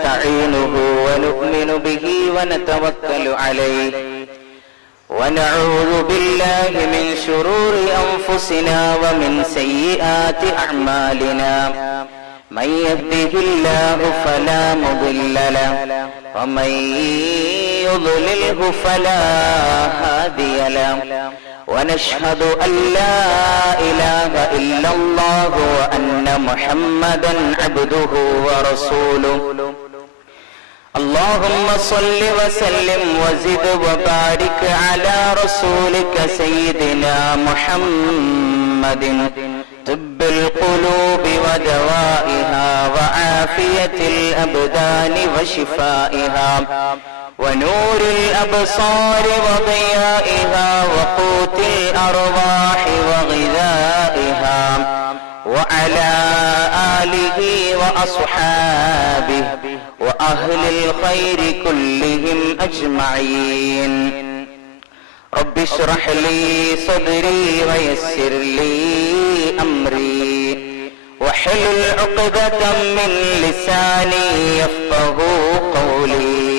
ونستعينه ونؤمن به ونتوكل عليه ونعوذ بالله من شرور أنفسنا ومن سيئات أعمالنا من يهده الله فلا مضل له ومن يضلله فلا هادي له ونشهد أن لا إله إلا الله وأن محمدا عبده ورسوله اللهم صل وسلم وزد وبارك على رسولك سيدنا محمد طب القلوب ودوائها وعافية الأبدان وشفائها ونور الأبصار وضيائها وقوت الأرواح وغذائها وعلى آله وأصحابه وأهل الخير كلهم أجمعين رب اشرح لي صدري ويسر لي أمري واحلل عقدة من لساني يفقه قولي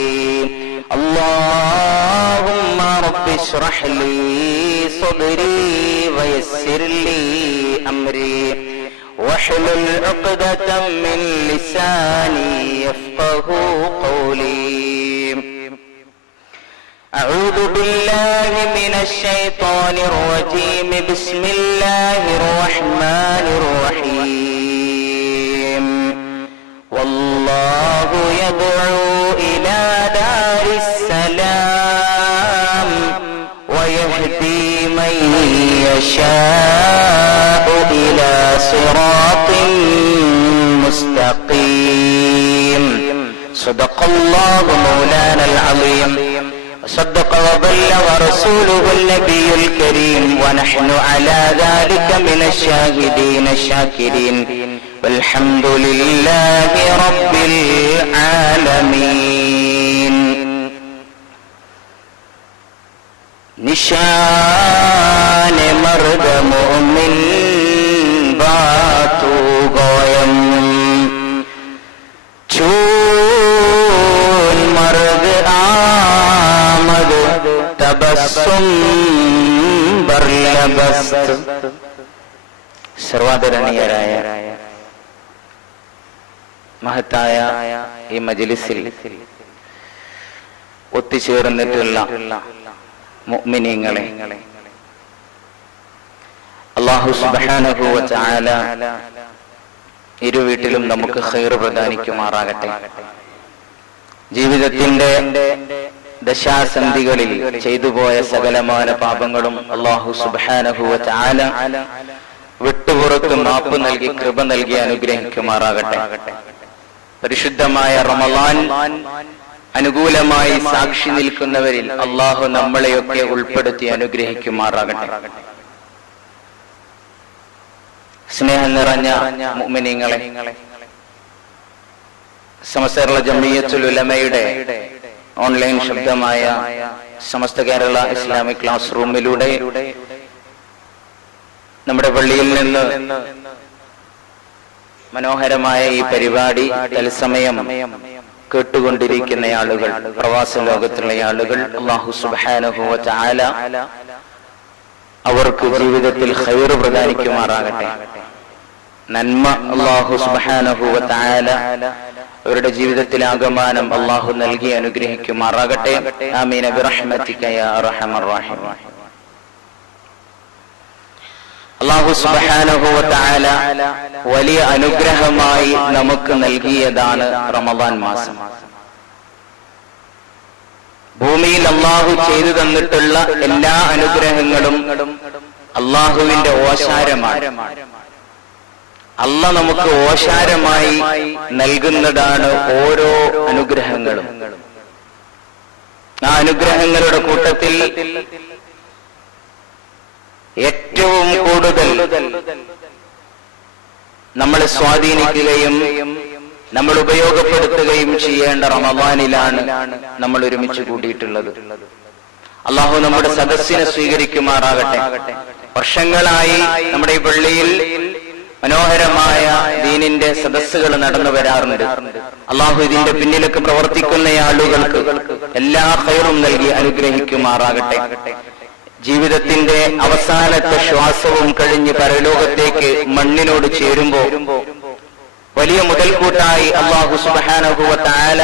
اللهم رب اشرح لي صدري ويسر لي أمري واحلل عقدة من لساني يفقه قولي أعوذ بالله من الشيطان الرجيم بسم الله الرحمن الرحيم والله يدعو إلى دار السلام ويهدي من يشاء إلى صراط مستقيم صدق الله مولانا العظيم وصدق وبلغ رسوله النبي الكريم ونحن على ذلك من الشاهدين الشاكرين والحمد لله رب العالمين നിശാന മർദ മുഅ്മിൻ ബാതു ഗോയം ചൂൻ മർദ ആമദ് തബസ്സും ബർലബസ്ത്. സർവാദരണീയരായ മഹത്തായ ഈ മജ്ലിസിൽ ഒത്തുചേർന്നിട്ടുള്ള മുഅ്മിനീങ്ങളെ, അല്ലാഹു സുബ്ഹാനഹു വ തആല ഇരുവീട്ടിലും നമുക്ക് ഖൈർ പ്രദാനിക്കുമാറാകട്ടെ. ജീവിതത്തിന്റെ ദശാസന്ധികളിൽ ചെയ്തുപോയ സകലമായ പാപങ്ങളും അല്ലാഹു സുബ്ഹാനഹു വ തആല വിട്ടുപുറത്ത് മാപ്പ് നൽകി കൃപ നൽകി അനുഗ്രഹിക്കുമാറാകട്ടെ. പരിശുദ്ധമായ റമളാൻ അനുകൂലമായി സാക്ഷി നിൽക്കുന്നവരിൽ അള്ളാഹു നമ്മളെയൊക്കെ ഉൾപ്പെടുത്തി അനുഗ്രഹിക്കുമാറാകട്ടെ. സ്നേഹം നിറഞ്ഞ മുഅ്മിനീങ്ങളെ, Samastha Kerala Jamiyyathul ഉലമയുടെ online ശബ്ദമായ Samastha Kerala Islamic class റൂമിലൂടെ നമ്മുടെ പള്ളിയിൽ നിന്ന് മനോഹരമായ ഈ പരിപാടി തത്സമയം കേട്ടുകൊണ്ടിരിക്കുന്ന ആളുകൾ, പ്രവാസ ലോകത്തുള്ള ആളുകൾ, അല്ലാഹു സുബ്ഹാനഹു വ തആല അവർക്ക് ജീവിതത്തിൽ ഖൈർ പ്രദാനിക്കുമാറാകട്ടെ. നന്മ അല്ലാഹു സുബ്ഹാനഹു വ തആല അവരുടെ ജീവിതത്തിൽ ആഗമനം അല്ലാഹു നൽകി അനുഗ്രഹിക്കുമാറാകട്ടെ. ആമീൻ ബിറഹ്മതിക യാ അർഹമർ റഹീം. അല്ലാഹു സുബ്ഹാനഹു വ തആല വലിയ അനുഗ്രഹമായി നമുക്ക് നൽകിയതാണ് റമളാൻ മാസം. ഭൂമിയിൽ അല്ലാഹു ചെയ്തു തന്നിട്ടുള്ള എല്ലാ അനുഗ്രഹങ്ങളും അല്ലാഹുവിന്റെ ഓശാരമാണ്. അല്ലാഹ് നമുക്ക് ഓശാരമായി നൽകുന്നതാണ് ഓരോ അനുഗ്രഹങ്ങളും. ആ അനുഗ്രഹങ്ങളുടെ കൂട്ടത്തിൽ ഏറ്റവും കൂടുതൽ നമ്മളെ സ്വാധീനിക്കുകയും നമ്മൾ ഉപയോഗപ്പെടുത്തുകയും ചെയ്യേണ്ട റമളാനിലാണ് നമ്മൾ ഒരുമിച്ച് കൂടിയിട്ടുള്ളത്. അല്ലാഹു നമ്മുടെ സദസ്സിനെ സ്വീകരിക്കുമാറാകട്ടെ. വർഷങ്ങളായി നമ്മുടെ ഈ പള്ളിയിൽ മനോഹരമായ ദീനിന്റെ സദസ്സുകൾ നടന്നു വരാറുണ്ട്. അള്ളാഹു ഇതിന്റെ പിന്നിലൊക്കെ പ്രവർത്തിക്കുന്ന ആളുകൾക്ക് എല്ലാ ഖൈറും നൽകി അനുഗ്രഹിക്കുമാറാകട്ടെ. ജീവിതത്തിന്റെ അവസാനത്തെ ശ്വാസവും കഴിഞ്ഞ് പരലോകത്തേക്ക് മണ്ണിനോട് ചേരുമ്പോ വലിയ മുതൽക്കൂട്ടായി അല്ലാഹു സുബ്ഹാനഹു വ തആല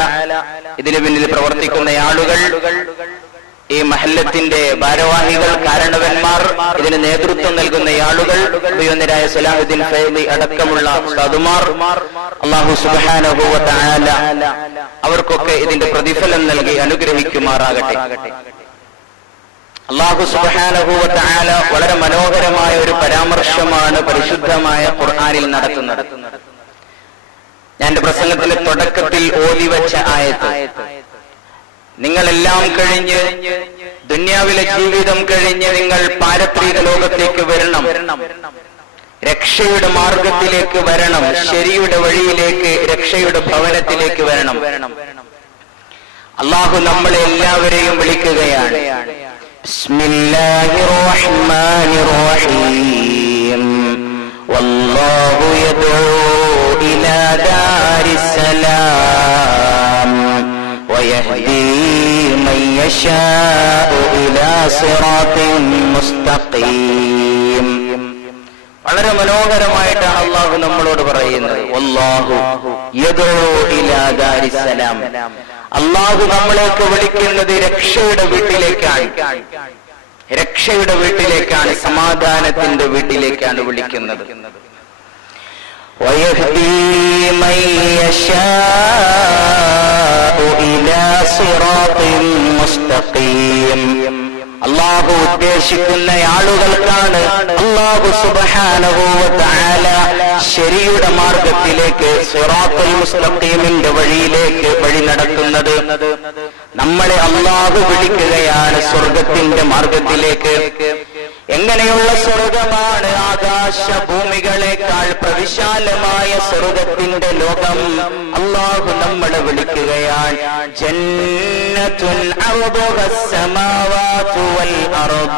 ഇതിനു പിന്നിൽ പ്രവർത്തിക്കുന്ന ആളുകൾ, ഈ മഹല്ലത്തിന്റെ ഭാരവാഹികൾ, കാരണവന്മാർ, ഇതിന് നേതൃത്വം നൽകുന്ന ആളുകൾ, അഭിവന്ദരായ സലാഹുദ്ദീൻ ഫൈളി അടക്കമുള്ള ഉസ്താദുമാർ, അല്ലാഹു സുബ്ഹാനഹു വ തആല അവർക്കൊക്കെ ഇതിന്റെ പ്രതിഫലം നൽകി അനുഗ്രഹിക്കുമാറാകട്ടെ. അല്ലാഹു സുബ്ഹാനഹു വ തആല വളരെ മനോഹരമായ ഒരു പരാമർശമാണ് പരിശുദ്ധമായ ഖുർആനിൽ നടത്തുന്നത്. ഞാൻ എന്റെ പ്രസംഗത്തിന്റെ തുടക്കത്തിൽ ഓതിവെച്ച ആയത്ത്, നിങ്ങളെല്ലാം കഴിഞ്ഞ് ദുനിയാവിലെ ജീവിതം കഴിഞ്ഞ് നിങ്ങൾ പാരത്രിക ലോകത്തേക്ക് വരണം, രക്ഷയുടെ മാർഗത്തിലേക്ക് വരണം, ശരിയുടെ വഴിയിലേക്ക്, രക്ഷയുടെ ഭവനത്തിലേക്ക് വരണം. അല്ലാഹു നമ്മളെ എല്ലാവരെയും വിളിക്കുകയാണ്. ബിസ്മില്ലാഹിർ റഹ്മാനിർ റഹീം. വല്ലാഹു യദ്ഉ ഇലാ ദാരിസ്സലാം വയഹ്ദീ മൻ യശാഉ ഇലാ സിറാത്തിൻ മുസ്തഖീം. വളരെ മനോഹരമായിട്ടാണ് അല്ലാഹു നമ്മളോട് പറയുന്നത്. വല്ലാഹു യദ്ഉ ഇലാ ദാരിസ്സലാം. അല്ലാഹു നമ്മളെയൊക്കെ വിളിക്കുന്നത് രക്ഷയുടെ വീട്ടിലേക്കാണ്, രക്ഷയുടെ വീട്ടിലേക്കാണ്, സമാധാനത്തിന്റെ വീട്ടിലേക്കാണ് വിളിക്കുന്നത്. വയഹ്ദീ മൻ യശാഉ ഇലാ സിറാത്തിൻ മുസ്തഖീം. അല്ലാഹു ഉദ്ദേശിക്കുന്ന ആളുകൾക്കാണ് അല്ലാഹു സുബ്ഹാനഹു വ തആല ശരിയുടെ മാർഗത്തിലേക്ക്, സിറാത്തുൽ മുസ്തഖീമിന്റെ വഴിയിലേക്ക് വഴി നടത്തുന്നത്. നമ്മളെ അല്ലാഹു വിളിക്കുകയാണ് സ്വർഗത്തിന്റെ മാർഗത്തിലേക്ക്. എങ്ങനെയുള്ള സ്വർഗമാണ്? ആകാശഭൂമികളെക്കാൾ പ്രവിശാലമായ സ്വർഗത്തിന്റെ ലോകം അല്ലാഹു നമ്മളെ വിളിക്കുകയാണ്. ജന്നത്തുൻ അർദുഹസ് സമാവാതു വൽ അർദ്.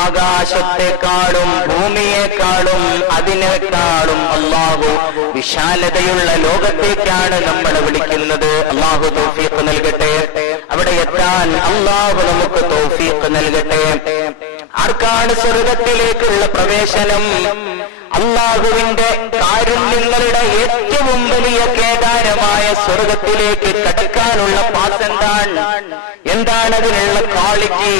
ആകാശത്തെക്കാളും ഭൂമിയെക്കാളും അതിനേക്കാളും അല്ലാഹു വിശാലതയുള്ള ലോകത്തേക്കാണ് നമ്മളെ വിളിക്കുന്നത്. അല്ലാഹു തൗഫീഖ് നൽകട്ടെ. അവിടെ എത്താൻ അല്ലാഹു നമുക്ക് തൗഫീഖ് നൽകട്ടെ. ആർക്കാണ് സ്വർഗത്തിലേക്കുള്ള പ്രവേശനം? അല്ലാഹുവിന്റെ കാരുണ്യങ്ങളുടെ ഏറ്റവും വലിയ കേദാരമായ സ്വർഗത്തിലേക്ക് കടക്കാനുള്ള പാസ് എന്താണ്? എന്താണ് അതിനുള്ള ക്വാളിറ്റി?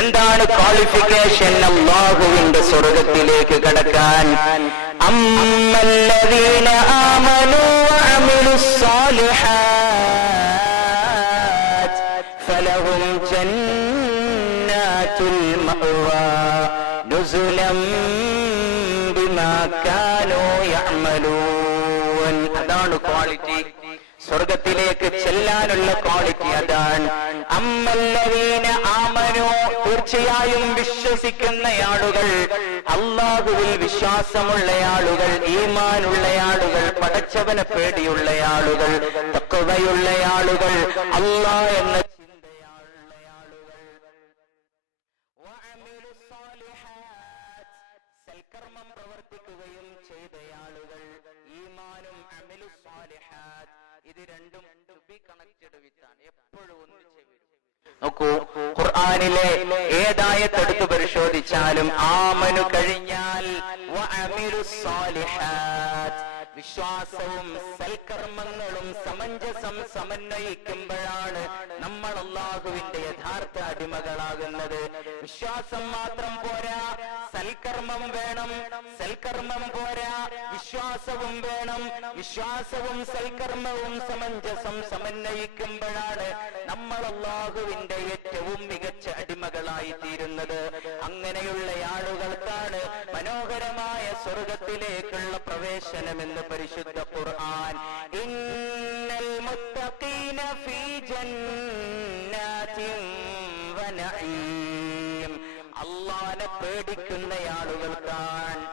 എന്താണ് ക്വാളിഫിക്കേഷൻ? അല്ലാഹുവിന്റെ സ്വർഗത്തിലേക്ക് കടക്കാൻ അമ്മല്ലദീന ആമനൂ വഅമിലുസ് സാലിഹാത്ത് ഫലഹും ജന്നാത്തുൽ മഅവാ നുസുലം ബിമാ കാനൂ യഅമലൂൻ. അതാണ് ക്വാളിറ്റി. സ്വർഗത്തിലേക്ക് ചെല്ലാനുള്ള ക്വാളിറ്റി അതാണ്. അമ്മല്ലദീന ആമനൂ, തീർച്ചയായും വിശ്വസിക്കുന്ന ആളുകൾ, അല്ലാഹുവിൽ വിശ്വാസമുള്ള ആളുകൾ, ഈമാനുള്ള ആളുകൾ, പടച്ചവനെ പേടിയുള്ള ആളുകൾ, തഖ്വയുള്ള ആളുകൾ, അല്ലാഹ് എന്ന ചിന്തയുള്ള ആളുകൾ, വഅമിലുസ് സാലിഹാത്ത്, സൽക്കർമ്മം പ്രവർത്തിക്കുകയും ചെയ്ത ആളുകൾ. ഈമാനും അമലുസ് സാലിഹാത്ത് ഇത് രണ്ടും ടു ബി കണക്റ്റഡ് വിത്താണ്, എപ്പോഴും ഒന്നിച്ച് വരും. നോക്കൂ, ഖുർആനിലെ ഏതായത്തെടുത്ത് പരിശോധിച്ചാലും ആമനു കഴിഞ്ഞാൽ വഅമിലുസ് സാലിഹാത്ത്, വിശ്വാസവും സൽക്കർമ്മങ്ങളും സമഞ്ജസം സമന്വയിക്കുമ്പോഴാണ് നമ്മൾ അല്ലാഹുവിന്റെ യഥാർത്ഥ അടിമകളാകുന്നത്. വിശ്വാസം മാത്രം പോരാ, സൽക്കർമ്മം വേണം. സൽക്കർമ്മം പോരാ, വിശ്വാസവും വേണം. വിശ്വാസവും സൽക്കർമ്മവും സമഞ്ജസം സമന്വയിക്കുമ്പോഴാണ് നമ്മൾ അല്ലാഹുവിന്റെ ഏറ്റവും മികച്ച അടിമകളായി തീരുന്നത്. അങ്ങനെയുള്ള ആളുകൾക്കാണ് മനോഹരമായ സ്വർഗത്തിലേക്കുള്ള പ്രവേശനമെന്ന് പരിശുദ്ധ ഖുർആൻ. ഇന്നൽ മുത്തഖീന ഫീ ജന്നാതിൻ വനഈം. അല്ലാഹുവിനെ പേടിക്കുന്ന ആളുകൾക്കാണ്,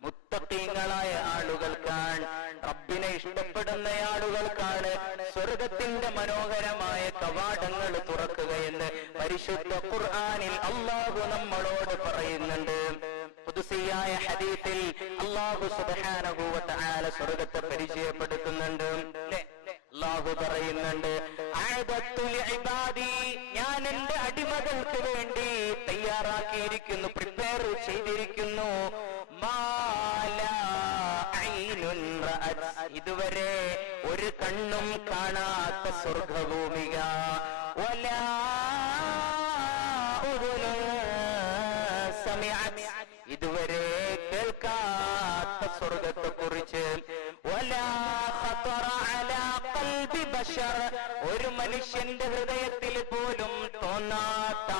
മുത്തഖീങ്ങളായ ആളുകൾക്കാണ്, റബ്ബിനെ ഇഷ്ടപ്പെടുന്ന ആളുകൾക്കാണ് സ്വർഗത്തിന്റെ മനോഹരമായ കവാടങ്ങൾ തുറക്കുകയെന്ന് പരിശുദ്ധ ഖുർആനിൽ അല്ലാഹു നമ്മളോട് പറയുന്നുണ്ട്. ഖുദ്സിയായ ഹദീസിൽ അല്ലാഹു സുബ്ഹാനഹു വ തആല സ്വർഗ്ഗത്തെ പരിചയപ്പെടുത്തുന്നുണ്ട്. അല്ലാഹു പറയുന്നുണ്ട്, അഅദത്തു ലിഇബാദി, ഞാൻ എന്റെ അടിമകൾക്ക് വേണ്ടി തയ്യാറാക്കിയിരിക്കുന്നു, പ്രിപ്പയർ ചെയ്തിരിക്കുന്നു, മാലാ ഐനുൻ റഅത്, ഇതുവരെ ഒരു കണ്ണും കാണാത്ത സ്വർഗ്ഗഭൂമിക, വലാ ഉദുനുൻ സമിഅത്, ഇതുവരെ കേൾക്കാത്ത സ്വർഗ്ഗത്തെ കുറിച്ച്, വലാ ഖതറ അലാ ഖൽബി ബശർ, ഒരു മനുഷ്യന്റെ ഹൃദയത്തിൽ പോലും തോന്നാത്ത,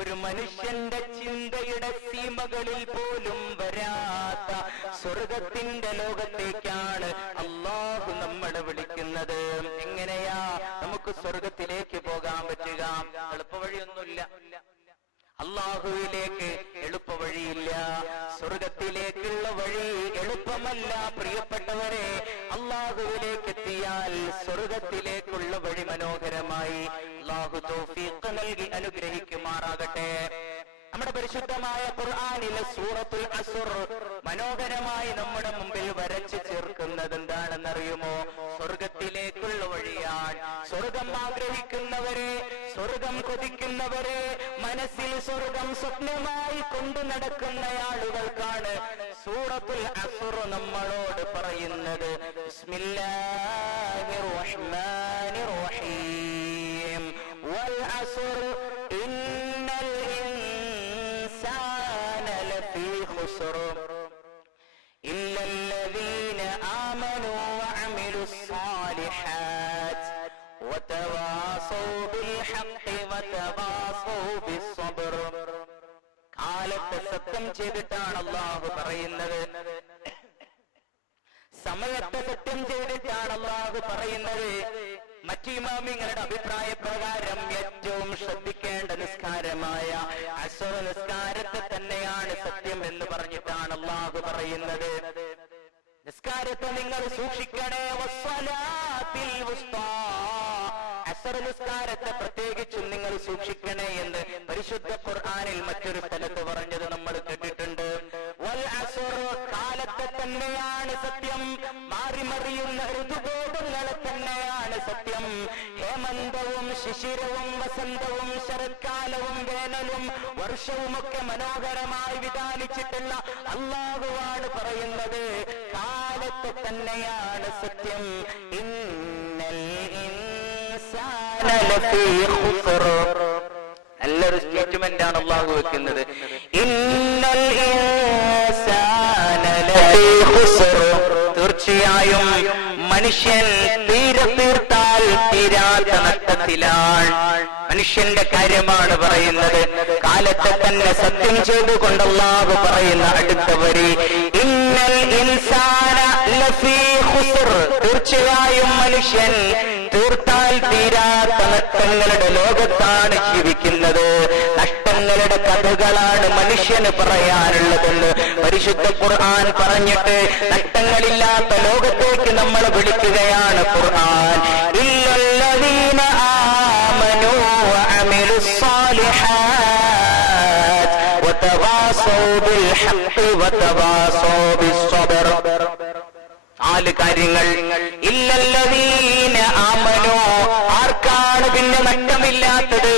ഒരു മനുഷ്യന്റെ ചിന്തയുടെ സീമകളിൽ പോലും വരാത്ത സ്വർഗത്തിന്റെ ലോകത്തേക്കാണ് അല്ലാഹു നമ്മളെ വിളിക്കുന്നത്. എങ്ങനെയാ നമുക്ക് സ്വർഗത്തിലേക്ക് പോകാൻ പറ്റുക? എളുപ്പവഴിയൊന്നുമില്ല. അല്ലാഹുവിലേക്ക് എളുപ്പവഴിയില്ല. സ്വർഗത്തിലേക്കുള്ള വഴി എളുപ്പമല്ല പ്രിയപ്പെട്ടവരെ. അല്ലാഹുവിലേക്ക് എത്തിയാൽ സ്വർഗത്തിലേക്കുള്ള വഴി മനോഹരമായി. അല്ലാഹു തൗഫീഖ് നൽകി അനുഗ്രഹിക്കുമാറാകട്ടെ. നമ്മുടെ പരിശുദ്ധമായ ഖുർആനിലെ സൂറത്തുൽ അസ്ർ മനോഹരമായി നമ്മുടെ മുമ്പിൽ വരച്ചു ചേർക്കുന്നത് എന്താണെന്നറിയുമോ? സ്വർഗത്തിലേക്കുള്ള വഴിയാണ്. സ്വർഗം ആഗ്രഹിക്കുന്നവരെ, സ്വർഗം കൊതിക്കുന്നവരെ, മനസ്സിൽ സ്വർഗം സ്വപ്നമായി കൊണ്ടു നടക്കുന്ന ആളുകൾക്കാണ് സൂറത്തുൽ അസ്ർ നമ്മളോട് പറയുന്നത്. ബിസ്മില്ലാഹിർ റഹ്മാനിർ റഹീം. വൽ അസ്ർ ഇന്നൽ ഇൻസാന ലഫീ ഖുസ്ർ ഇല്ലല്ലദീന ആമനൂ വഅമിലുസ് സാലിഹാത്ത് വതവാസൗ ബിൽ ഹഖ് വതവാസൗ ബിസ്സബ്ർ. കാലത്തെ സത്യം ചെയ്തിട്ടാണ് അല്ലാഹു പറയുന്നത്. സമയത്തെ സത്യം ചെയ്തിട്ടാണ് അല്ലാഹു പറയുന്നത്. മറ്റു ഇമാമിങ്ങളുടെ അഭിപ്രായ പ്രകാരം ഏറ്റവും ശ്രദ്ധിക്കേണ്ട നിസ്കാരമായ അസ്ർ നിസ്കാരത്തെ തന്നെയാണ് സത്യം എന്ന് പറഞ്ഞിട്ടാണ് അല്ലാഹു പറയുന്നത്. നിസ്കാരത്തെ നിങ്ങൾ സൂക്ഷിക്കണേ. വസ്സലാത്തിൽ വുസ്താ, അസ്ർ നിസ്കാരത്തെ പ്രത്യേകിച്ചും നിങ്ങൾ സൂക്ഷിക്കണേ എന്ന് പരിശുദ്ധ ഖുർആനിൽ മറ്റൊരു സ്ഥലത്ത് പറഞ്ഞത് നമ്മൾ കേട്ടിട്ടുണ്ട്. വൽ അസ്ർ, കാലത്തെ തന്നെയാണ് സത്യം. മാറിമറിയുന്ന ഋതുബോധങ്ങളെ തന്നെയാണ് സത്യം. ഹേമന്തവും ശിശിരവും വസന്തവും ശരത്കാലവും വേനലും വർഷവുമൊക്കെ മനോഹരമായി വിധാനിച്ചിട്ടുള്ള അല്ലാഹുവാണ് പറയുന്നത്. കാലത്തെ തന്നെയാണ് സത്യം. ഇന്നൽ ഇൻസാന ലഫീ ഖുസ്ർ, നല്ലൊരു സ്റ്റേറ്റ്മെന്റ് ആണ് അല്ലാഹു വെക്കുന്നത്. ഇന്നൽ ഇൻസാന ലഫീ ഖുസ്ർ, തീർച്ചയായും മനുഷ്യൻ തീർത്താൽ തീരാത്ത നഷ്ടത്തിലാണ്. മനുഷ്യന്റെ കാര്യമാണ് പറയുന്നത്. കാലത്തെ തന്നെ സത്യം ചെയ്തുകൊണ്ട് അല്ലാഹു പറയുന്ന അടുത്ത വരി, ഇന്നൽ ഇൻസാന ലഫീ ഖുസ്ർ, തീർച്ചയായും മനുഷ്യൻ തീർത്താൽ തീരാത്ത നഷ്ടങ്ങളുടെ ലോകത്താണ് ജീവിക്കുന്നത്. നഷ്ടങ്ങളുടെ കഥകളാണ് മനുഷ്യന് പറയാനുള്ളതെന്ന് പരിശുദ്ധ ഖുർആൻ പറഞ്ഞിട്ട് നഷ്ടങ്ങളില്ലാത്ത ലോകത്തേക്ക് നമ്മൾ വിളിക്കുകയാണ് ഖുർആൻ. ഇല്ലല്ലദീന ആമനൂ വഅമിലുസ് സാലിഹാത്ത് വതവാസൗ ബിൽ ഹഖ് വതവാസൗ ബിസ്സബ്ർ. 4 കാര്യങ്ങൾ. ഇല്ലല്ലദീന ആമനൂ, ആർക്കാണ് പിന്നെ നഷ്ടമില്ലാത്തത്?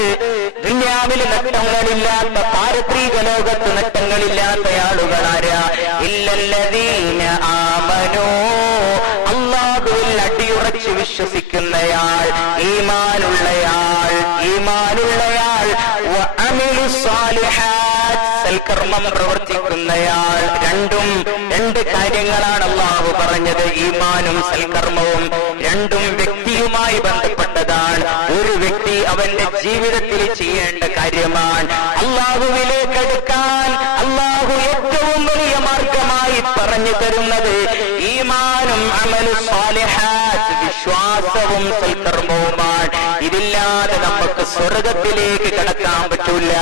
ദുനിയാവിൽ നഷ്ടങ്ങളില്ലാത്ത, പാരത്രിക ലോകത്ത് നഷ്ടങ്ങളില്ലാത്ത ആളുകളാരാ? ഇല്ലല്ലദീന ആമനൂ, അല്ലാഹുവിൽ അടിയുറച്ച് വിശ്വസിക്കുന്നയാൾ, ഈമാനുള്ളയാൾ, വഅമിലുസ് സാലിഹാത്ത്, സൽക്കർമ്മം പ്രവർത്തിക്കുന്നയാൾ. രണ്ട് കാര്യങ്ങളാണ് അല്ലാഹു പറഞ്ഞത്. ഈമാനും സൽക്കർമ്മവും രണ്ടും വ്യക്തിയുമായി ബന്ധപ്പെട്ടതാണ്. ഒരു വ്യക്തി അവന്റെ ജീവിതത്തിൽ ചെയ്യേണ്ട കാര്യമാണ്. അല്ലാഹുവിലേക്ക് അടുക്കാൻ അല്ലാഹു ഏറ്റവും വലിയ മാർഗമായി പറഞ്ഞു തരുന്നത് ഈമാനും അമലുസ് സാലിഹാത്ത്, വിശ്വാസവും സൽക്കർമ്മവുമാണ്. ഇതില്ലാതെ നമുക്ക് സ്വർഗത്തിലേക്ക് കടക്കാൻ പറ്റൂല.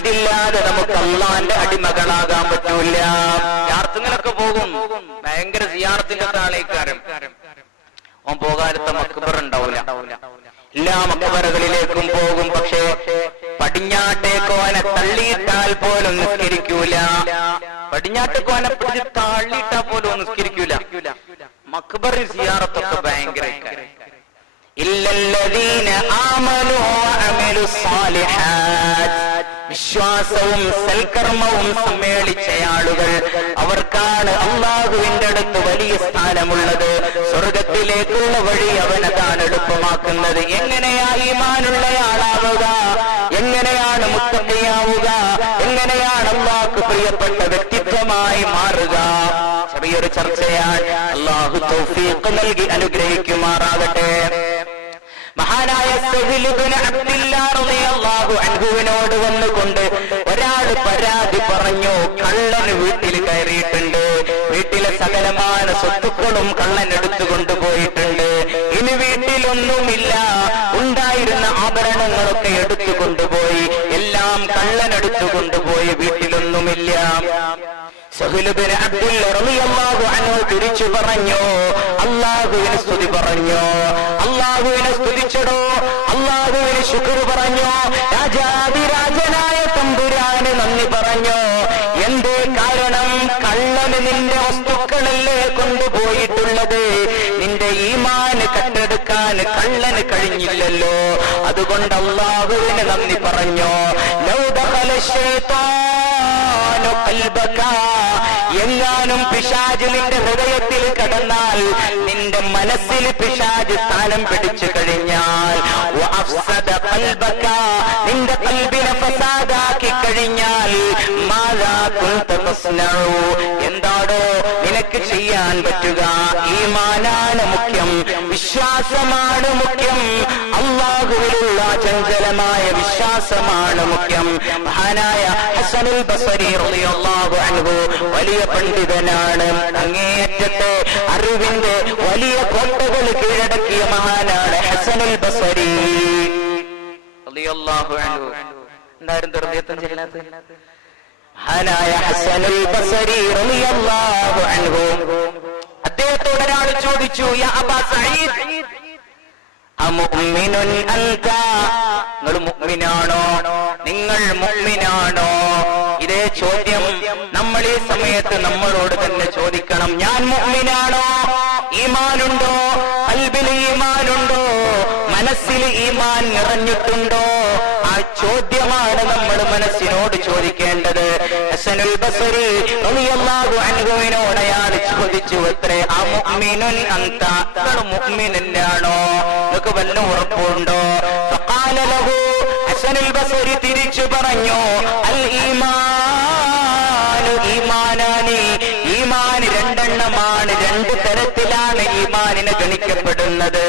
ഇതില്ലാതെ നമുക്ക് അല്ലാഹുവിന്റെ അടിമകളാകാൻ പറ്റൂല. യാത്രകളൊക്കെ പോകും, ഭയങ്കര സിയാറത്തിന്റെ താളേക്കാരും ഓൻ പോകാത്ത മക്ബറ ഉണ്ടാവില്ല. എല്ലാ മക്ബറകളിലേക്കും പോകും, പക്ഷേ പടിഞ്ഞാട്ടേക്ക് ഓനെ തള്ളിയിട്ടാൽ പോലും നിസ്കരിക്കൂല. പടിഞ്ഞാട്ട് കോനെ പിടിച്ച് താളിട്ടാ പോലും നിസ്കരിക്കൂല. മക്ബറി സിയാറത്തൊക്കെ ഭയങ്കര. ഇല്ലല്ലദീന ആമനൂ വഅമിലുസ് സാലിഹാത്ത്, വിശ്വാസവും സൽക്കർമ്മവും സമ്മേളിച്ച ആളുകൾ, അവർക്കാണ് അല്ലാഹുവിന്റെ അടുത്ത് വലിയ സ്ഥാനമുള്ളത്. സ്വർഗത്തിലേക്കുള്ള വഴി അവനതാണ് എളുപ്പമാക്കുന്നത്. എങ്ങനെയാ ഈമാനുള്ളയാളാവുക? എങ്ങനെയാണ് മുത്തഖിയാവുക? എങ്ങനെയാണ് അല്ലാഹുവിന് പ്രിയപ്പെട്ട വ്യക്തിത്വമായി മാറുക? ചെറിയൊരു ചർച്ചയാണ്. അല്ലാഹു തൗഫീഖ് നൽകി അനുഗ്രഹിക്കുമാറാകട്ടെ. മഹാനായ സഹീൽ ഇബ്നു അബ്ദില്ലാഹ് റളിയല്ലാഹു അൻഹുവിനോട് വന്നുകൊണ്ട് ഒരാൾ പരാതി പറഞ്ഞു. കള്ളൻ വീട്ടിൽ കയറിയിട്ടുണ്ട്, വീട്ടിലെ സകലമായ സ്വത്തുക്കളും കള്ളൻ എടുത്തു കൊണ്ടുപോയിട്ടുണ്ട്. ഇനി വീട്ടിലൊന്നുമില്ല, ഉണ്ടായിരുന്ന ആഭരണങ്ങളൊക്കെ എടുത്തു കൊണ്ടുപോയി, എല്ലാം കള്ളൻ എടുത്തു കൊണ്ടുപോയി, വീട്ടിലൊന്നുമില്ല. സഹീൽ ഇബ്നു അബ്ദില്ലാഹ് റളിയല്ലാഹു അൻഹു തിരിച്ചു പറഞ്ഞു, അല്ലാഹുവിനെ സ്തുതി പറഞ്ഞു. അല്ലാഹുവിനെ സ്തുതിച്ചടോ, അല്ലാഹുവിന് ശുക്ർ പറഞ്ഞു. രാജാതിരാജനായ തമ്പുരാന് നന്ദി പറഞ്ഞു. എന്തേ കാരണം? കള്ളന് നിന്റെ വസ്തുക്കളല്ലേ കൊണ്ടുപോയിട്ടുള്ളത്. നിന്റെ ഈമാന് കട്ടെടുക്കാൻ കള്ളന് കഴിഞ്ഞില്ലല്ലോ. അതുകൊണ്ട് അല്ലാഹുവിന് നന്ദി പറഞ്ഞു. ലൗ ദഖല ശൈത്താനു ഖൽബക, എങ്ങാനും പിശാച് നിന്റെ ഹൃദയത്തിൽ കടന്നാൽ, നിന്റെ മനസ്സിൽ പിശാച് സ്ഥാനം പിടിച്ചു കഴിഞ്ഞാൽ, വഅഫ്സദ ഖൽബക, നിന്റെ ഖൽബിനെ ഫസാദാക്കി കഴിഞ്ഞാൽ, മാദാ കുൻത തസ്നഉ, എന്താടോ നിനക്ക് ചെയ്യാൻ പറ്റുക? ഈമാനാണ് മുഖ്യം, വിശ്വാസമാണ് മുഖ്യം, അല്ലാഹുവിലുള്ള ചഞ്ചലമായ വിശ്വാസമാണ് മുഖ്യം. മഹാനായ ഹസനുൽ ബസരി റളിയല്ലാഹു അൻഹു വലിയ പണ്ഡിതനാണ്. അങ്ങേയറ്റത്തെ അറിവിന്റെ വലിയ കോട്ടകൾ കീഴടക്കിയ മഹാനാണ് ഹസനുൽ ബസരി റളിയല്ലാഹു അൻഹു. എന്തായിരുന്നു ഹൃദയത്തിൽ ചെല്ലാത്ത മഹാനായ ഹസനുൽ ബസരി റളിയല്ലാഹു അൻഹു. അദ്ദേഹത്തോട് ഒരാൾ ചോദിച്ചു, യാ അബാ സഈദ് അമുഅ്മിനുൻ അൻത, നിങ്ങൾ മുഅ്മിനാണോ? നിങ്ങൾ മുഅ്മിനാണോ? ഇതേ ചോദ്യം നമ്മൾ ഈ സമയത്ത് നമ്മളോട് തന്നെ ചോദിക്കണം. ഞാൻ മുഅ്മിനാണോ? ഈമാനുണ്ടോ? ഖൽബിൽ ഈമാനുണ്ടോ? മനസ്സിൽ ഈമാൻ നിറഞ്ഞിട്ടുണ്ടോ? ആ ചോദ്യമാണ് നമ്മൾ മനസ്സിനോട് ചോദിക്കേണ്ടത്. ഹസനുൽ ബസരി റളിയല്ലാഹു അൻഹുവിനോട് അയാൾ ചോദിച്ചു, അത്രേ, അമുഅ്മിനുൻ അൻത, നിങ്ങൾ മുഅ്മിനാണോ? നിങ്ങൾക്ക് വല്ല ഉറപ്പുണ്ടോ? ഫഖാല ലഹു, ഹസനുൽ ബസരി തിരിച്ചു പറഞ്ഞു, അൽ ഈമാനു ഈമാനാനി, ഈമാൻ രണ്ടെണ്ണമാണ്, രണ്ട് തരത്തിലാണ് ഈമാനിനെ ഗണിക്കപ്പെടുന്നത്.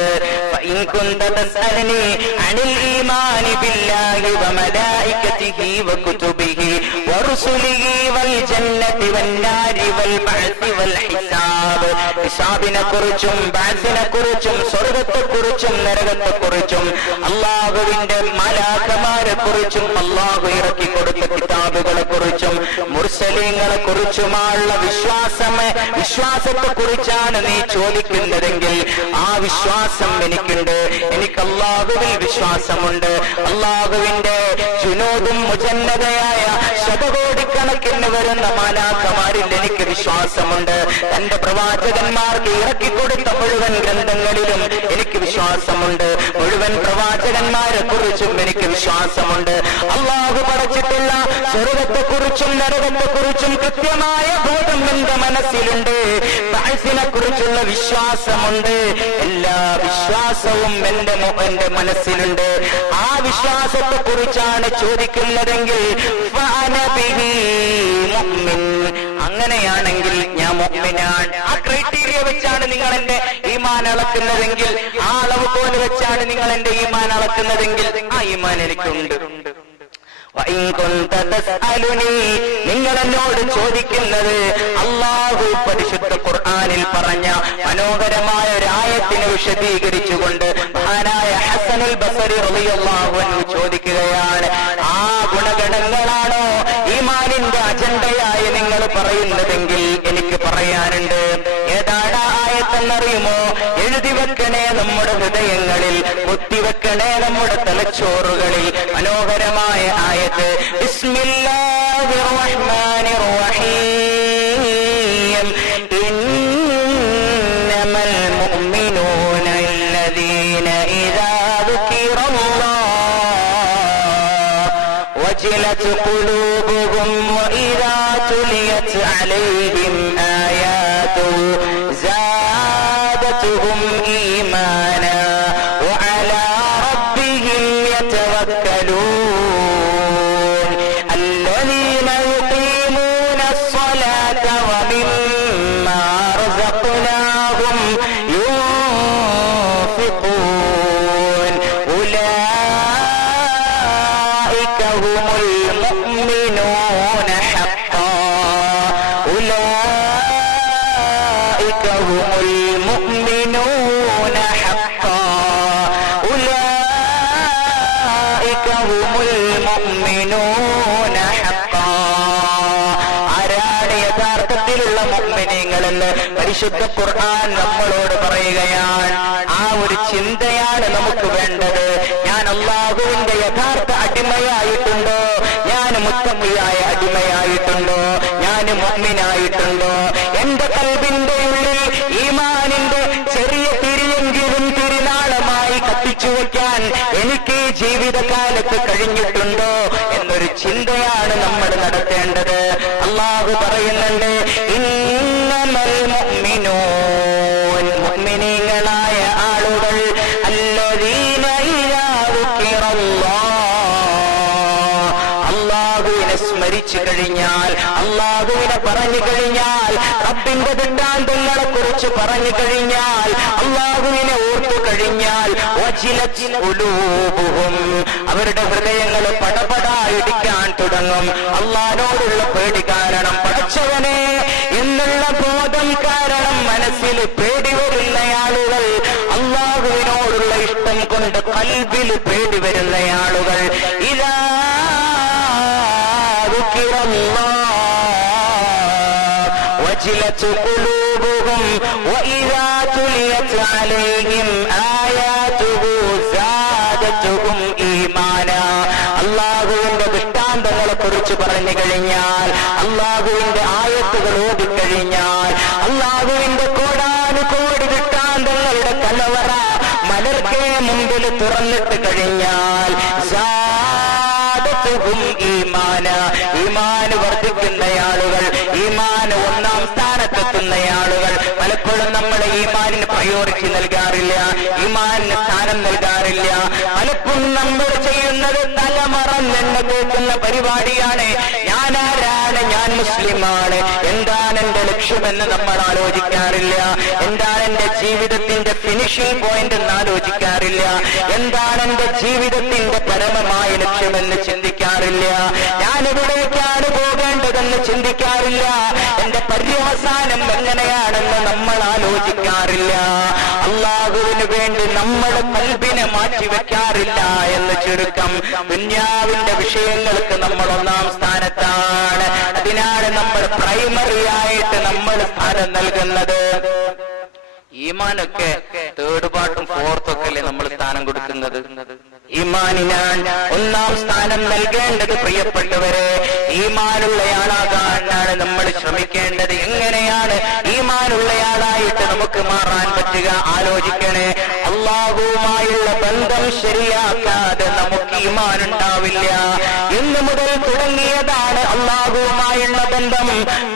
ഫഇൻ കുന്ത തസ്അലനി അനിൽ ഈമാനി ബില്ലാഹി വമലായികതിഹി വകുതുബിഹി വറുസുലിഹി വൽ ജന്നതി വന്നാരി വൽ ബഅസി വൽ ഹിസാബ്, ഹിസാബിനെ കുറിച്ചും ബഅസിനെ കുറിച്ചും സ്വർഗ്ഗത്തെ കുറിച്ചും നരകത്തെ കുറിച്ചും അല്ലാഹുവിന്റെ മലാക്കമാരെ കുറിച്ചും അല്ലാഹു ഇറക്കി കൊടുത്ത കിതാബുകളെ കുറിച്ചും മുർസലീങ്ങളെ കുറിച്ചുമുള്ള വിശ്വാസത്തെ കുറിച്ചാണ് നീ ചോദിക്കുന്നതെങ്കിൽ ആ വിശ്വാസം എനിക്കുണ്ട്. എനിക്ക് അല്ലാഹുവിൽ വിശ്വാസമുണ്ട്. അല്ലാഹുവിന്റെ ജുനൂദും മുജന്നദയായ ശതകോടിക്കണക്കിന് വരുന്ന മാലാഖമാരിൽ എനിക്ക് വിശ്വാസമുണ്ട്. തന്റെ പ്രവാചകന്മാർക്ക് ഇറക്കിക്കൊടുത്ത മുഴുവൻ ഗ്രന്ഥങ്ങളിലും എനിക്ക് വിശ്വാസമുണ്ട്. മുഴുവൻ പ്രവാചകന്മാരെ കുറിച്ചും എനിക്ക് വിശ്വാസമുണ്ട്. അല്ലാഹു പടച്ചിട്ടുള്ള സ്വർഗ്ഗത്തെ കുറിച്ചും നരകത്തെ കുറിച്ചും കൃത്യമായ ബോധം എന്റെ മനസ്സിലുണ്ട്. ബഅസിനെ കുറിച്ചുള്ള വിശ്വാസമുണ്ട്. എല്ലാ വിശ്വാസവും എന്റെ മനസ്സിലുണ്ട്. ആ വിശ്വാസത്തെ കുറിച്ചാണ് ചോദിക്കുന്നതെങ്കിൽ ഫഅന ബിഹി മുഅ്മിൻ, അങ്ങനെയാണെങ്കിൽ ഞാൻ മുഅ്മിനാണ്. ആ ക്രൈറ്റീരിയ വെച്ചാണ് നിങ്ങൾ എന്റെ ഈമാൻ അളക്കുന്നതെങ്കിൽ, ആ അളവ് പോലെ വെച്ചാണ് നിങ്ങൾ എന്റെ ഈമാൻ അളക്കുന്നതെങ്കിൽ ആ ഈമാൻ എനിക്കുണ്ട്. നിങ്ങൾ എന്നോട് ചോദിക്കുന്നത് അല്ലാഹു പരിശുദ്ധ ഖുർആനിൽ പറഞ്ഞ മനോഹരമായ ഒരു ആയത്തിനെ വിശദീകരിച്ചുകൊണ്ട് മഹാനായ ഹസനുൽ ബസരി റളിയല്ലാഹു അൻഹു ചോദിക്കുകയാണ്, ആ ഗുണഗണങ്ങളാണോ ഈമാനിന്റെ അജണ്ടയായി നിങ്ങൾ പറയുന്നതെങ്കിൽ എനിക്ക് പറയാനുണ്ട്. ഏതാണ് ആ ആയത്തെന്നറിയുമോ? എഴുതി വെക്കണേ നമ്മുടെ ഹൃദയങ്ങളിൽ, കുത്തിവെക്കണേ നമ്മുടെ തലച്ചോറുകളിൽ. മനോഹരമായ ആയത്ത്, ബിസ്മില്ലാഹിർ റഹ്മാനിർ റഹീം. وجلت قلوبهم وإذا تليت عليهم آياته زادتهم إيمانا وعلى ربهم يتوكلون الذين يقيمون الصلاة ومما رزقناهم ينفقون أولئك هم المؤمنون حقا أولئك هم المؤمنون حقا أولئك هم المؤمنون حقا ആരാണ് യഥാർത്ഥത്തിലുള്ള മുഅ്മിനീങ്ങളെന്ന് പരിശുദ്ധ ഖുർആൻ നമ്മളോട് പറയുകയാണ്. ആ ഒരു ചിന്തയാണ് നമുക്ക് വേണ്ടത്. ഞാൻ അല്ലാഹുവിന്റെ യഥാർത്ഥ അടിമയായിട്ടുണ്ടോ? ഞാൻ മുത്തഖിയായ അടിമയായിട്ടുണ്ടോ? ഞാൻ മുഅ്മിനായിട്ടുണ്ടോ? എന്റെ ഖൽബിന്റെ ഉള്ളിൽ ഈമാനിന്റെ ചെറിയ തിരിയെങ്കിലും തിരുനാളമായി കത്തിച്ചു വയ്ക്കാൻ എനിക്ക് ജീവിതകാലത്ത് കഴിഞ്ഞിട്ടുണ്ടോ എന്നൊരു ചിന്തയാണ് നമ്മൾ നടത്തേണ്ടത്. അല്ലാഹു പറയുന്നുണ്ട്, ഇന്നമൽ മുഅ്മിനൂൻ, മുഅ്മിനീങ്ങളായ ആളുകൾ അല്ലദീന ഇദാ ദുകിറല്ലാഹ്, അല്ലാഹുവിനെ സ്മരിച്ചു കഴിഞ്ഞാൽ, അല്ലാഹുവിനെ പറഞ്ഞു കഴിഞ്ഞാൽ, റബ്ബിന്റെ ദൃഷ്ടാന്തങ്ങളെ കുറിച്ച് പറഞ്ഞു കഴിഞ്ഞാൽ, അല്ലാഹുവിനെ ഓർത്തു കഴിഞ്ഞാൽ, വജിലത് ഖുലൂബുഹും, അവരുടെ ഹൃദയങ്ങൾ പടപടാ ഇടിക്കാൻ തുടങ്ങും. അല്ലാഹുവിനോടുള്ള പേടി കാരണം, പടച്ചവനെ എന്നുള്ള ബോധം കാരണം മനസ്സിൽ പേടി വരുന്ന ആളുകൾ, അല്ലാഹുവിനോടുള്ള ഇഷ്ടം കൊണ്ട് ഖൽബിൽ പേടി വരുന്ന ആളുകൾ, ഇദാ ദുകിറല്ലാഹ് വജിലത് ഖുലൂബുഹും വഇദാ തുലിയത് അലൈഹിം ആയാതുഹു സാദതുഹും ഈമാനാ. അല്ലാഹുവിന്റെ ദൃഷ്ടാന്തങ്ങളെ കുറിച്ച് പറഞ്ഞു കഴിഞ്ഞാൽ, അല്ലാഹുവിന്റെ ആയത്തുകൾ ഓടിക്കഴിഞ്ഞാൽ, അല്ലാഹുവിന്റെ കോടാനുകോടി ദൃഷ്ടാന്തങ്ങളുടെ കലവറ മലർക്കെ മുമ്പിൽ തുറന്നിട്ട് കഴിഞ്ഞാൽ, സാദതുഹും ഈമാനാ, ഈമാൻ വർദ്ധിക്കുന്ന ആളുകൾ, ഈമാൻ ഒന്നാം സ്ഥാനത്തെത്തുന്ന ആളുകൾ. പലപ്പോഴും നമ്മൾ ഈമാനിന് പ്രയോറിറ്റി നൽകാറില്ല, ഈമാനിന് സ്ഥാനം നൽകാറില്ല. പലപ്പോഴും നമ്മൾ ചെയ്യുന്നത് തലമറന്നെന്ന് കേൾക്കുന്ന പരിപാടിയാണ്. ഞാനാരാണ്? ഞാൻ മുസ്ലിമാണ്. എന്താണ് എന്റെ ലക്ഷ്യമെന്ന് നമ്മൾ ആലോചിക്കാറില്ല. എന്താണ് എന്റെ ജീവിതത്തിന്റെ ഫിനിഷിംഗ് പോയിന്റ് എന്ന് ആലോചിക്കാറില്ല. എന്താണ് എന്റെ ജീവിതത്തിന്റെ പരമമായ ലക്ഷ്യമെന്ന് ചിന്തിക്കാറില്ല. ഞാൻ എവിടേക്കാണ് പോകേണ്ടതെന്ന് ചിന്തിക്കാറില്ല. എന്റെ പര്യവസാനം എങ്ങനെയാണെന്ന് നമ്മൾ ആലോചിക്കാറില്ല. അല്ലാഹുവിന് വേണ്ടി നമ്മൾ ഖൽബിനെ മാറ്റിവെക്കാറില്ല എന്ന് ചുരുക്കം. ദുനിയാവിന്റെ വിഷയങ്ങൾക്ക് നമ്മൾ ഒന്നാം സ്ഥാനത്താണ്. അതിനാണ് നമ്മൾ പ്രൈമറി ആയിട്ട് നമ്മൾ സ്ഥാനം നൽകുന്നത്. ഈമാനൊക്കെ തേർഡ് പാർട്ടും ഫോർത്തും ഒക്കെ അല്ലേ നമ്മൾ സ്ഥാനം കൊടുക്കുന്നത്. ഈമാനിനാണ് ഒന്നാം സ്ഥാനം നൽകേണ്ടത്. പ്രിയപ്പെട്ടവരെ, ഈമാനുള്ളയാളാകാനാണ് നമ്മൾ ശ്രമിക്കേണ്ടത്. എങ്ങനെയാണ് ഈമാനുള്ളയാളായിട്ട് നമുക്ക് മാറാൻ പറ്റുക? ആലോചിക്കണേ. അല്ലാഹുവുമായുള്ള ബന്ധം ശരിയാക്കാതെ നമുക്ക് ഈമാൻ ഉണ്ടാവില്ല. ഇന്ന് മുതൽ തുടങ്ങിയതാണ് അല്ലാഹുവുമായുള്ള ബന്ധം.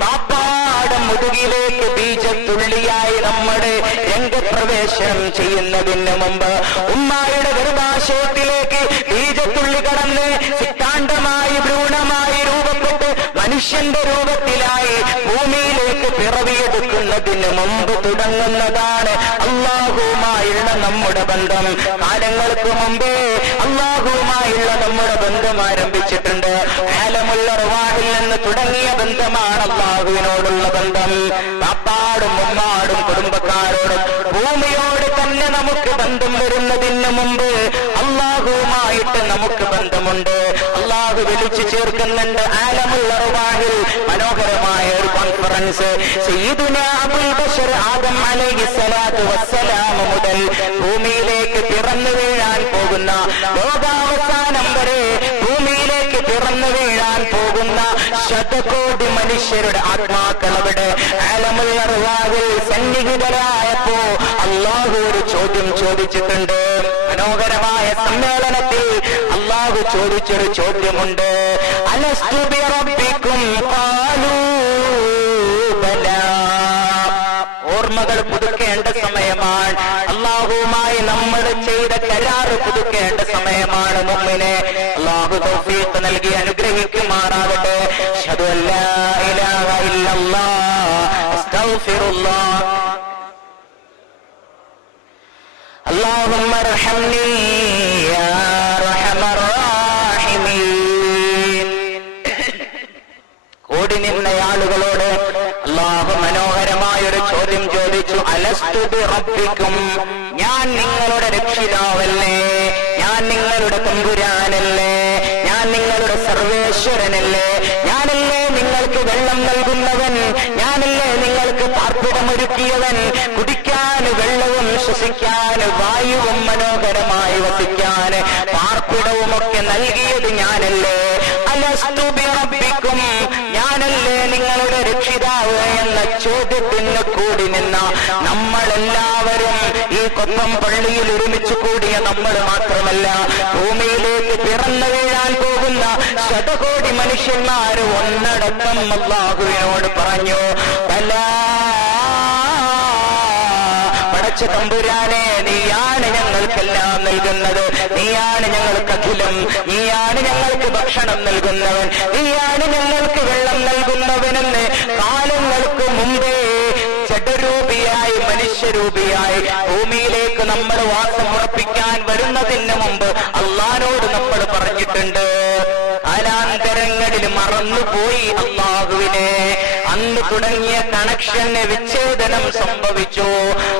പാപ്പാടം മുതുകിലേക്ക് ബീജത്തുള്ളിയായി നമ്മുടെ രംഗപ്രവേശനം ചെയ്യുന്നതിന് മുമ്പ് ഉമ്മായുടെ ഗർഭാശയത്തിലേക്ക് ബീജത്തുള്ളി കടന്ന് സിദ്ധാന്തമായി ഭ്രൂണമായി രൂപപ്പെട്ട് മനുഷ്യന്റെ രൂപത്തിലായി ഭൂമിയിലേക്ക് പിറവിയെടുക്കുന്നതിന് മുമ്പ് തുടങ്ങുന്നതാണ് അല്ലാഹുവുമായുള്ള നമ്മുടെ ബന്ധം. കാലങ്ങൾക്ക് മുമ്പേ അല്ലാഹുവുമായുള്ള നമ്മുടെ ബന്ധം ആരംഭിച്ചിട്ടുണ്ട്. ആലമുൽ അർവാഹിൽ നിന്ന് തുടങ്ങിയ ബന്ധമാണ് അല്ലാഹുവിനോടുള്ള ബന്ധം. പാപ്പാടും ഉമ്മാടും കുടുംബക്കാരോടും ഭൂമിയോട് തന്നെ നമുക്ക് ബന്ധം വരുന്നതിന് മുമ്പ് അല്ലാഹുവുമായിട്ട് നമുക്ക് ബന്ധമുണ്ട്. അല്ലാഹു വിളിച്ചു ചേർക്കുന്നുണ്ട്. ആലമുൽ അർവാഹിൽ മനോഹരമായ ഒരു കോൺഫറൻസ് സയ്യിദുനാ അബുൽ ബശർ ആദം അലൈഹിസ്സലാത്തു വസ്സലാം മുതൽ ഭൂമിയിലേക്ക് പിറന്നു വീഴാൻ പോകുന്ന, ലോകാവസാനം വരെ ഭൂമിയിലേക്ക് പിറന്നു വീഴാൻ പോകുന്ന ശതകോടി മനുഷ്യരുടെ ആത്മാക്കൾ അവിടെ ആലമുൽ അർവാഹിൽ സന്നിഹിതരായപ്പോ അല്ലാഹു ഒരു ചോദ്യം ചോദിച്ചിട്ടുണ്ട്. മനോഹരമായ സമ്മേളനത്തിൽ അല്ലാഹു ചോദിച്ചൊരു ചോദ്യമുണ്ട്. അലസ്തു ബിറബ്ബിക്കും ഖാലൂ ബലാ. ഓർമ്മകൾ പുതുക്കേണ്ട സമയമാണ്. അല്ലാഹുവുമായി നമ്മൾ ചെയ്ത കരാറ് പുതുക്കേണ്ട സമയമാണ്. മുഅ്മിനെ അല്ലാഹു തൗഫീഖ് നൽകി അനുഗ്രഹിക്കുമാറാകട്ടെ. അശ്ഹദു അല്ലാ ഇലാഹ ഇല്ലല്ലാഹ് അസ്തഗ്ഫിറുല്ലാഹ്. اللهم ارحمني يا ارحم الراحمين. കൂടി നിന്ന ആളുകളോട് അല്ലാഹു മനോഹരമായൊരു ചോദ്യം ചോദിച്ചു. അലസ്തു ബിറബ്ബിക്കും, ഞാൻ നിങ്ങളുടെ രക്ഷിതാവല്ലേ? ഞാൻ നിങ്ങളുടെ തമ്പുരാനല്ലേ? ഞാൻ നിങ്ങളുടെ സർവേശ്വരനല്ലേ? ഞാനല്ലേ നിങ്ങൾക്ക് വെള്ളം നൽകുന്നവൻ? ഞാനല്ലേ നിങ്ങൾക്ക് പാർപ്പിടമൊരുക്കിയവൻ? കുടിക്കാൻ വെള്ളവും ശ്വസിക്കാൻ വായുവും മനോഹരമായി വസിക്കാൻ പാർപ്പിടവുമൊക്കെ നൽകിയത് ഞാനല്ലേ? അലസ്തു ബിറബ്ബിക്കും, ഞാനല്ലേ നിങ്ങളുടെ രക്ഷിതാവ് എന്ന ചോദ്യത്തിന് കൂടി നിന്ന നമ്മളെല്ലാവരും, ഈ കൊല്ലം പള്ളിയിൽ ഒരുമിച്ച് കൂടിയ നമ്മൾ മാത്രമല്ല, ഭൂമിയിലേക്ക് പിറന്നു വീഴാൻ പോകുന്ന ശതകോടി മനുഷ്യന്മാർ ഒന്നടക്കം അല്ലാഹുവിനോട് പറഞ്ഞു, ബലാ, പടച്ച തമ്പുരാനെ, നീയാണ് ഞങ്ങൾക്കെല്ലാം നൽകുന്നത്, നീയാണ് ഞങ്ങൾക്ക് അഖിലം, നീയാണ് ഞങ്ങൾക്ക് ഭക്ഷണം നൽകുന്നവൻ, നീയാണ് ഞങ്ങൾക്ക് വെള്ളം നൽകുന്നവനെന്ന് കാലങ്ങൾക്ക് മുമ്പേ ജഡരൂപിയായി മനുഷ്യരൂപിയായി ഭൂമിയിലേക്ക് നമ്മൾ വാസം ഉറപ്പിക്കാൻ വരുന്നതിന് മുമ്പ് അള്ളാഹുവോട് നമ്മൾ പറഞ്ഞിട്ടുണ്ട്. കാലാന്തരങ്ങളിൽ മറന്നുപോയി അള്ളാഹുവിനെ. അന്ന് തുടങ്ങിയ കണക്ഷന് വിച്ഛേദനം സംഭവിച്ചു.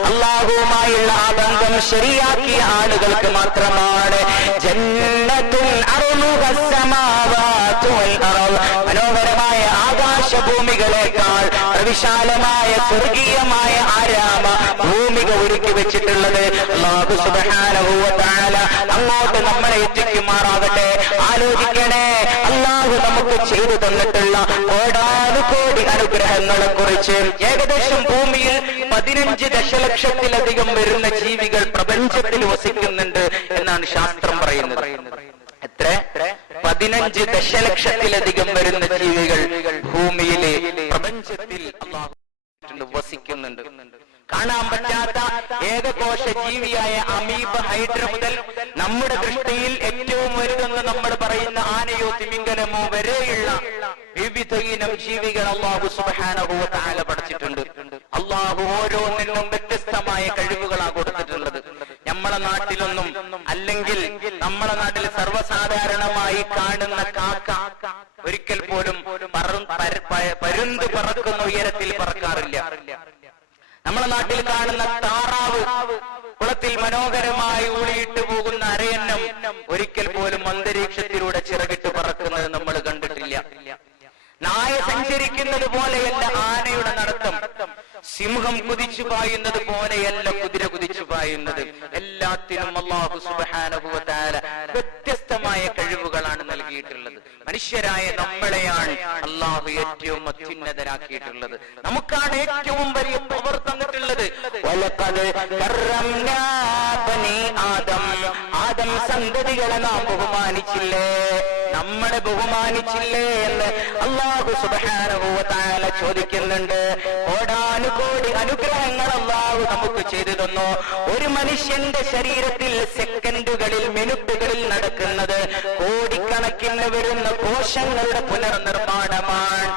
അള്ളാഹുവുമായുള്ള ആ ബന്ധം ശരിയാക്കിയ ആളുകൾക്ക് മാത്രമാണ് ജന്നത്തുൻ അർളുഹസ് സമാവാതു വൽ അർള്, മനോഹരമായ ആകാശഭൂമികളെക്കാൾ വിശാലമായ സ്വർഗീയമായ ആരാമ ഭൂമിക ഒരുക്കി വെച്ചിട്ടുള്ളത്. അല്ലാഹു സുബ്ഹാനഹു വ തആല അങ്ങോട്ട് നമ്മളെ എത്തിക്കുമാറാകട്ടെ. ആലോചിക്കണേ, അല്ലാഹു നമുക്ക് ചെയ്തു തന്നിട്ടുള്ള കോടാനുകോടി അനുഗ്രഹങ്ങളെ കുറിച്ച്. ഏകദേശം ഭൂമിയിൽ 15 ദശലക്ഷത്തിലധികം വരുന്ന ജീവികൾ പ്രപഞ്ചത്തിൽ വസിക്കുന്നുണ്ട് എന്നാണ് ശാസ്ത്രം പറയുന്നത്. എത്ര? 15 ദശലക്ഷത്തിലധികം വരുന്ന ജീവികൾ ഭൂമിയിലെ പ്രപഞ്ചത്തിൽ അല്ലാഹു വസിക്കുന്നുണ്ട്. കാണാൻ പറ്റാത്ത ഏകകോശ ജീവിയായ അമീബ, ഹൈഡ്ര മുതൽ നമ്മുടെ ദൃഷ്ടിയിൽ ഏറ്റവും വലുതെന്ന് നമ്മൾ പറയുന്ന ആനയോ തിമിംഗലമോ വരെയുള്ള വിവിധ ഇനം ജീവികൾ അല്ലാഹു സുബ്ഹാനഹു വ തആല പഠിച്ചിട്ടുണ്ട്. അല്ലാഹു ഓരോന്നിനും വ്യത്യസ്തമായ കഴിവുകളാണ് കൊടുത്തിട്ടുള്ളത്. നമ്മളെ നാട്ടിലൊന്നും, അല്ലെങ്കിൽ നമ്മളെ നാട്ടിൽ സർവ്വസാധാരണമായി കാണുന്ന കാക്ക ഒരിക്കൽ പോലും പരുന്ത് പറക്കുന്ന ഉയരത്തിൽ പറക്കാറില്ല. നമ്മളെ നാട്ടിൽ കാണുന്ന താറാവ്, കുളത്തിൽ മനോഹരമായി ഊളിയിട്ട് പോകുന്ന അരയന്നം ഒരിക്കൽ പോലും അന്തരീക്ഷത്തിലൂടെ ചിറകിട്ട് പറക്കുന്നത് നമ്മൾ കണ്ടിട്ടില്ല. നായ സഞ്ചരിക്കുന്നത് പോലെയല്ല ആനയുടെ നടത്തം, സിംഹം കുതിച്ചു പായുന്നത് പോലെയല്ല കുതിര കുതിച്ചു പായുന്നത്. എല്ലാത്തിനും അല്ലാഹു സുബ്ഹാനഹു വ തആല വ്യത്യസ്തമായ കഴിവുകളാണ് നൽകിയിട്ടുള്ളത്. മനുഷ്യരായ നമ്മളെയാണ് അല്ലാഹു ഏറ്റവും അത്യുന്നതരാക്കിയിട്ടുള്ളത്. നമുക്കാണ് ഏറ്റവും വലിയ പവർ തന്നിട്ടുള്ളത്. വലഖദ് കറംനാ ബനി ആദം, ആദം സന്തതികളെ നാം ബഹുമാനിച്ചില്ലേ, നമ്മളെ ബഹുമാനിച്ചില്ലേ എന്ന് അല്ലാഹു സുബ്ഹാനഹു വ തആല ചോദിക്കുന്നുണ്ട്. കോടാനുകോടി അനുഗ്രഹങ്ങൾ അല്ലാഹു നമുക്ക് ചെയ്തു തന്നു. ഒരു മനുഷ്യന്റെ ശരീരത്തിൽ സെക്കൻഡുകളിൽ, മിനിറ്റുകളിൽ നടക്കുന്നത് കോടിക്കണക്കിന് വരുന്ന കോശങ്ങളുടെ പുനർനിർമ്മാണമാണ്.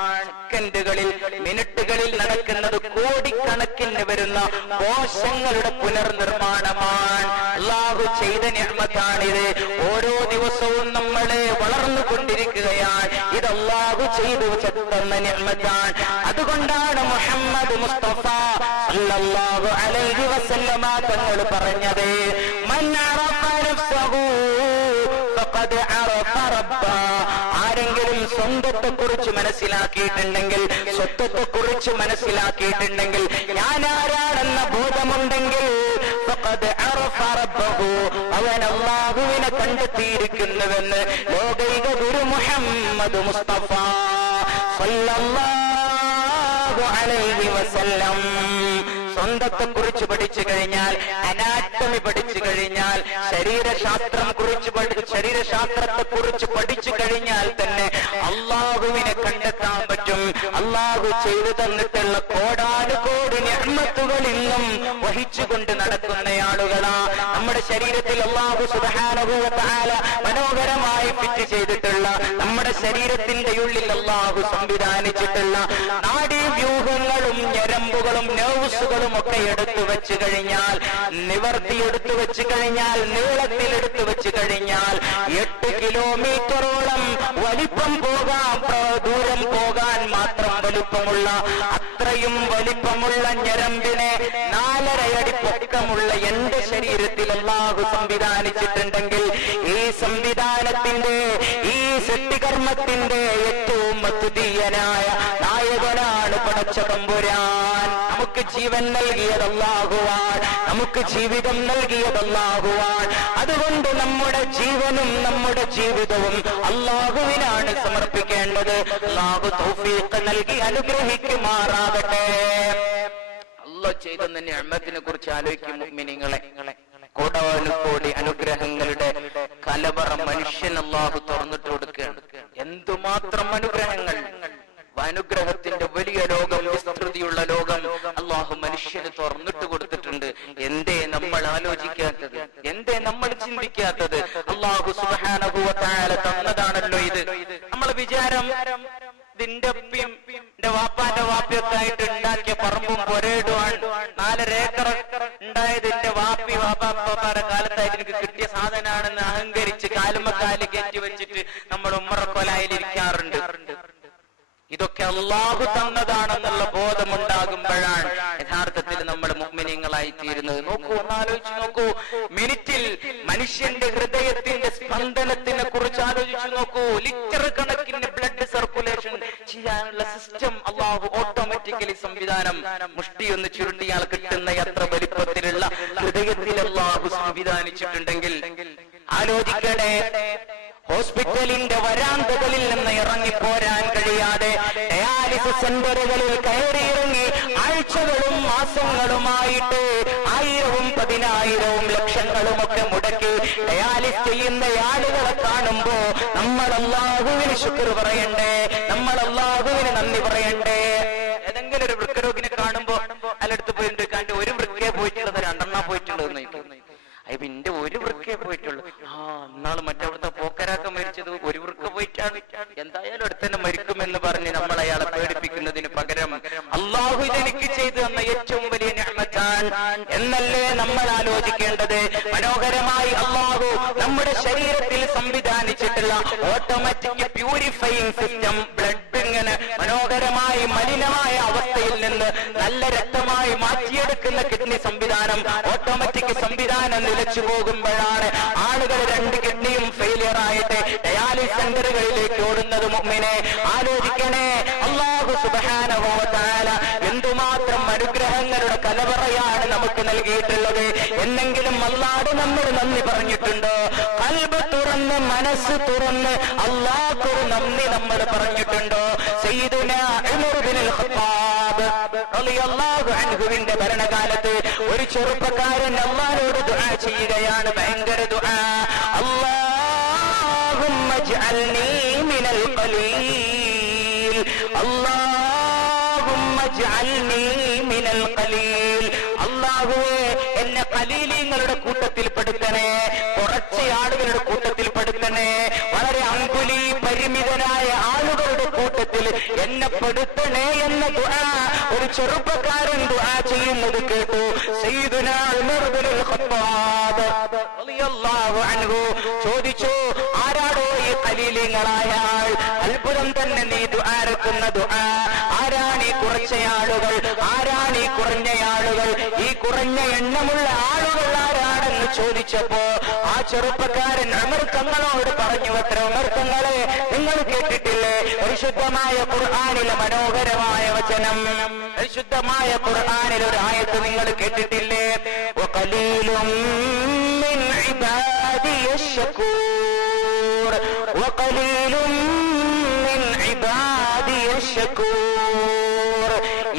സെക്കൻഡുകളിൽ, മിനിറ്റുകളിൽ നടക്കുന്നത് കോടിക്കണക്കിന് വരുന്ന കോശങ്ങളുടെ പുനർനിർമ്മാണമാണ്. അല്ലാഹു ചെയ്ത നിഅമത്താണിത്. ഓരോ ദിവസവും നമ്മളെ വളർന്നുകൊണ്ടിരിക്കുകയാണ്. ഇത് അല്ലാഹു ചെയ്തു തന്ന നിഅമത്താണ്. അതുകൊണ്ടാണ് മുഹമ്മദ് മുസ്തഫ സല്ലല്ലാഹു അലൈഹി വസല്ലമ തങ്ങൾ പറഞ്ഞത്, മൻ അറഫ നഫ്സഹു ഫഖദ് അറഫ റബ്ബ. ആരെങ്കിലും സ്വന്തത്തെ കുറിച്ച് മനസ്സിലാക്കിയിട്ടുണ്ടെങ്കിൽ, സ്വത്വത്തെ കുറിച്ച് മനസ്സിലാക്കിയിട്ടുണ്ടെങ്കിൽ, ഞാൻ ആരാണെന്ന ബോധമുണ്ടെങ്കിൽ, ഫഖദ് അറഫ റബ്ബഹു, അവൻ അല്ലാഹുവിനെ കണ്ടെത്തിയിരിക്കുന്നുവെന്ന് ലോകൈക ഗുരു മുഹമ്മദ് മുസ്തഫ സല്ലല്ലാഹു അലൈഹി വസല്ലം. സ്വന്തത്തെ കുറിച്ച് പഠിച്ചു കഴിഞ്ഞാൽ, അനാറ്റമി പഠിച്ചു കഴിഞ്ഞാൽ, ശരീരശാസ്ത്രത്തെ കുറിച്ച് പഠിച്ചു കഴിഞ്ഞാൽ തന്നെ അള്ളാഹുവിനെ കണ്ടെത്താൻ പറ്റും. അള്ളാഹു ചെയ്തു തന്നിട്ടുള്ള കോടാനുകോടി നിഅ്മത്തുകൾ ഇന്നും വഹിച്ചുകൊണ്ട് നടക്കുന്ന ആളുകളാ. നമ്മുടെ ശരീരത്തിൽ അള്ളാഹു സുബ്ഹാനഹു വ തആല മനോഹരമായി ഫിറ്റ് ചെയ്തിട്ടുള്ള, നമ്മുടെ ശരീരത്തിന്റെ ഉള്ളിൽ അള്ളാഹു സംവിധാനിച്ചിട്ടുള്ള നാഡീവ്യൂഹങ്ങളും ഞരമ്പുകളും നെർവ്സുകളും ഒക്കെ എടുത്തു വെച്ച് കഴിഞ്ഞാൽ, നിവർത്തിയെടുത്തു വെച്ച് കഴിഞ്ഞാൽ, നീളത്തിൽ എടുത്തു വെച്ച് കഴിഞ്ഞാൽ 8 കിലോമീറ്ററോളം വലിപ്പം ദൂരം പോകാൻ മാത്രം വലിപ്പമുള്ള, അത്രയും വലിപ്പമുള്ള ഞരമ്പിനെ 4.5 അടി പൊക്കമുള്ള എന്റെ ശരീരത്തിൽ അല്ലാഹു സംവിധാനിച്ചിട്ടുണ്ടെങ്കിൽ, ഈ സംവിധാനത്തിന്റെ, ഈ സൃഷ്ടികർമ്മത്തിന്റെ ഏറ്റവും അദ്വിതീയനായ നായകനാണ് പടച്ച തമ്പുരാൻ. നമുക്ക് ജീവൻ നൽകിയത് അല്ലാഹുവാൻ, നമുക്ക് ജീവിതം നൽകിയത് അല്ലാഹുവാൻ. അതുകൊണ്ട് നമ്മുടെ ജീവനും നമ്മുടെ ജീവിതവും അല്ലാഹുവിനാണ് സമർപ്പിക്കേണ്ടത്. അല്ലാഹു തൗഫീഖ് നൽകി അനുഗ്രഹിക്കുമാറാകട്ടെ. അല്ലാഹു ചെയ്ത നിഅമത്തിനെ കുറിച്ച് ആലോചിക്കും മുഅ്മിനീങ്ങളെ. കോടാനുകോടി അനുഗ്രഹങ്ങളുടെ കലവറ മനുഷ്യൻ അല്ലാഹു തുറന്നിട്ട് കൊടുക്കുകയാണ്. എന്തുമാത്രം അനുഗ്രഹങ്ങൾ! അനുഗ്രഹത്തിന്റെ വലിയ ലോകം, വിസ്തൃതിയുള്ള ലോകം അല്ലാഹു മനുഷ്യന് തുറന്നിട്ട് കൊടുത്തിട്ടുണ്ട്. എന്തേ നമ്മൾ ആലോചിക്കാത്തത്? എന്തേ നമ്മൾ ചിന്തിക്കാത്തത്? അല്ലാഹു സുബ്ഹാനഹു വ തആല തന്നതാണല്ലോ ഇത്. നമ്മളെ വിചാരം ഇതിന്റെ ഒപ്പിയും എന്റെ വാപ്പാന്റെ വാപ്പിയൊക്കെ ആയിട്ട് ഉണ്ടാക്കിയ പറമ്പും പൊരേടുമാണ്. 4 ഏക്കർ ഉണ്ടായത് എന്റെ വാപ്പാപ്പാരുടെ കാലത്തായിട്ട് എനിക്ക് കിട്ടിയ സാധനമാണെന്ന് അഹങ്കരിച്ച് കാലുമ്മക്കാല് കയറ്റി വെച്ചിട്ട് നമ്മൾ ഉമ്മറക്കൊലായിലിരിക്കാറുണ്ട്. ഇതൊക്കെ അല്ലാഹു തന്നതാണെന്നുള്ള ബോധമുണ്ടാകുമ്പോഴാണ് യഥാർത്ഥത്തിൽ നമ്മൾ മുഅ്മിനീങ്ങളായി തീരുന്നത്. നോക്കൂ, ഒന്നാലോചിച്ച് നോക്കൂ. മിനിറ്റിൽ മനുഷ്യന്റെ ഹൃദയത്തിന്റെ സ്പന്ദനത്തിനെ കുറിച്ച് ആലോചിച്ചു നോക്കൂ. ലിറ്റർ കണക്കിന് ബ്ലഡ് സർക്കുലേഷൻ ചെയ്യാനുള്ള സിസ്റ്റം അല്ലാഹു ഓട്ടോമാറ്റിക്കലി സംവിധാനം, മുഷ്ടിയൊന്ന് ചുരുട്ടിയാൽ കിട്ടുന്ന അത്ര വലിപ്പത്തിലുള്ള ഹൃദയത്തിൽ അല്ലാഹു സംവിധാനിച്ചിട്ടുണ്ടെങ്കിൽ ആലോചിക്കണേ. ഹോസ്പിറ്റലിന്റെ വരാന്തകളിൽ നിന്ന് ഇറങ്ങിപ്പോരാൻ കഴിയാതെ ഡയാലിസിസ് സെന്ററുകളിൽ കയറിയിറങ്ങി ആഴ്ചകളും മാസങ്ങളുമായിട്ട് 1000ഉം 10,000ഉം ലക്ഷങ്ങളും ഒക്കെ മുടക്കി ഡയാലിസ് ചെയ്യുന്ന ആളുകളെ കാണുമ്പോ നമ്മൾ അല്ലാഹുവിന് ശുക്ർ പറയണ്ടേ? നമ്മൾ അല്ലാഹുവിന് നന്ദി പറയണ്ടേ? ഏതെങ്കിലും ഒരു വൃക്കരോഗിനെ കാണുമ്പോ അല്ലടുത്ത് പോയിട്ട് കണ്ട് ഒരു വൃക്കയെ പോയിട്ടുള്ളത് 2 പോയിട്ടുള്ളത് അയ്യോ എന്റെ ഒരു വൃക്കയെ പോയിട്ടുള്ളൂ. എന്നാള് മറ്റവിടുത്തെ പോക്കരാക്കം മരിച്ചത് ഒരു വൃക്ക പോയിട്ടാണ്. എന്തായാലും അടുത്തന്നെ മരിക്കുമെന്ന് പറഞ്ഞ് നമ്മൾ അയാളെ പേടിപ്പിക്കുന്നതിന് പകരം അല്ലാഹു ഇതെനിക്ക് ചെയ്തു തന്ന ഏറ്റവും വലിയ നിഅമത്താണ് എന്നല്ലേ നമ്മൾ ആലോചിക്കേണ്ടത്. മനോഹരമായി അല്ലാഹു നമ്മുടെ ശരീരത്തിൽ സംവിധാനിച്ചിട്ടുള്ള ഓട്ടോമാറ്റിക് പ്യൂരിഫയിങ് സിസ്റ്റം, ബ്ലഡ് ഇങ്ങനെ മനോഹരമായി മലിനമായ അവസ്ഥയിൽ നിന്ന് നല്ല രക്തമായി മാറ്റിയെടുക്കുന്ന കിഡ്നി സംവിധാനം, ഓട്ടോമാറ്റിക് സംവിധാനം നിലച്ചു പോകുമ്പോഴാണ് ആളുകൾ 2 കിഡ്നിയും ഫെയിലിയർ ആയിട്ട് ഡയാലിസിസ് സെന്ററുകളിലേക്ക് ഓടുന്നത്. മുഅ്മിനെ ആലോചിക്കണേ, അല്ലാഹു സുബ്ഹാനഹു വ തആല എന്തുമാത്രം അനുഗ്രഹങ്ങളുടെ കലവറയാണ് നമുക്ക് നൽകിയിട്ടുള്ളത്. എന്നെങ്കിലും അല്ലാഹു നമ്മൾ നന്ദി പറഞ്ഞിട്ടുണ്ടോ? ഖൽബ് തുറന്ന്, മനസ്സ് തുറന്ന് അല്ലാഹു നന്ദി നമ്മൾ പറഞ്ഞിട്ടുണ്ടോ? സയ്യിദുനാ ഉമർ ഇബ്നുൽ ഖത്താബ് റളിയല്ലാഹു അൻഹുവിന്റെ ഭരണകാലത്ത് ഒരു ചെറുപ്പക്കാരൻ അല്ലാഹുവോട് ദുആ ചെയ്യുകയാണ്. ഭയങ്കര ദുആ. അല്ലാഹുമ്മ ഇജ്അൽനീ മിനൽ ഖലീൽ, അല്ലാഹുമ്മ ഇജ്അൽനീ മിനൽ ഖലീൽ. അല്ലാഹുവേ, എന്നെ ഖലീലീങ്ങളുടെ കൂട്ടത്തിൽ പെടുത്തണേ, കുറച്ച് ആളുകളുടെ കൂട്ടത്തിൽ പെടുത്തണേ, വളരെ അങ്കുലി പരിമിതനായ ആളുകളുടെ കൂട്ടത്തിൽ എന്നെ പെടുത്തണേ എന്ന ദുആ ഒരു ചെറുപ്പക്കാരൻ ദുആ ചെയ്യുന്നത് കേട്ടു. സയ്യിദുനാ ഉമർ ഇബ്നുൽ ഖത്താബ് റളിയല്ലാഹു അൻഹു ചോദിച്ചു, ആരാടോ ഈ ഖലീലീങ്ങളായ ആൾ? അത്ഭുതം തന്നെ, നീ ദുആ ഇറക്കുന്ന ദുആ. ആരാണ് ഈ കുറച്ച ആളുകൾ? ആരാണ് ഈ കുറഞ്ഞ ആളുകൾ? ഈ കുറഞ്ഞ എണ്ണമുള്ള ആളുകൾ ആരാണെന്ന് ചോദിച്ചപ്പോ ആ ചെറുപ്പക്കാരൻ ഉമർ തങ്ങളോട് പറഞ്ഞു, അത്ര ഉമർ തങ്ങളെ, നിങ്ങൾ കേട്ടിട്ടില്ലേ പരിശുദ്ധമായ ഖുർആനിലെ മനോഹരമായ വചനം? പരിശുദ്ധമായ ഖുർആനിൽ ഒരു ആയത്ത് നിങ്ങൾ കേട്ടിട്ടില്ലേ? വഖലീലും മിൻ ഇബാദിയശ് ശകൂർ, വഖലീലും മിൻ ഇബാദിയശ് ശകൂർ.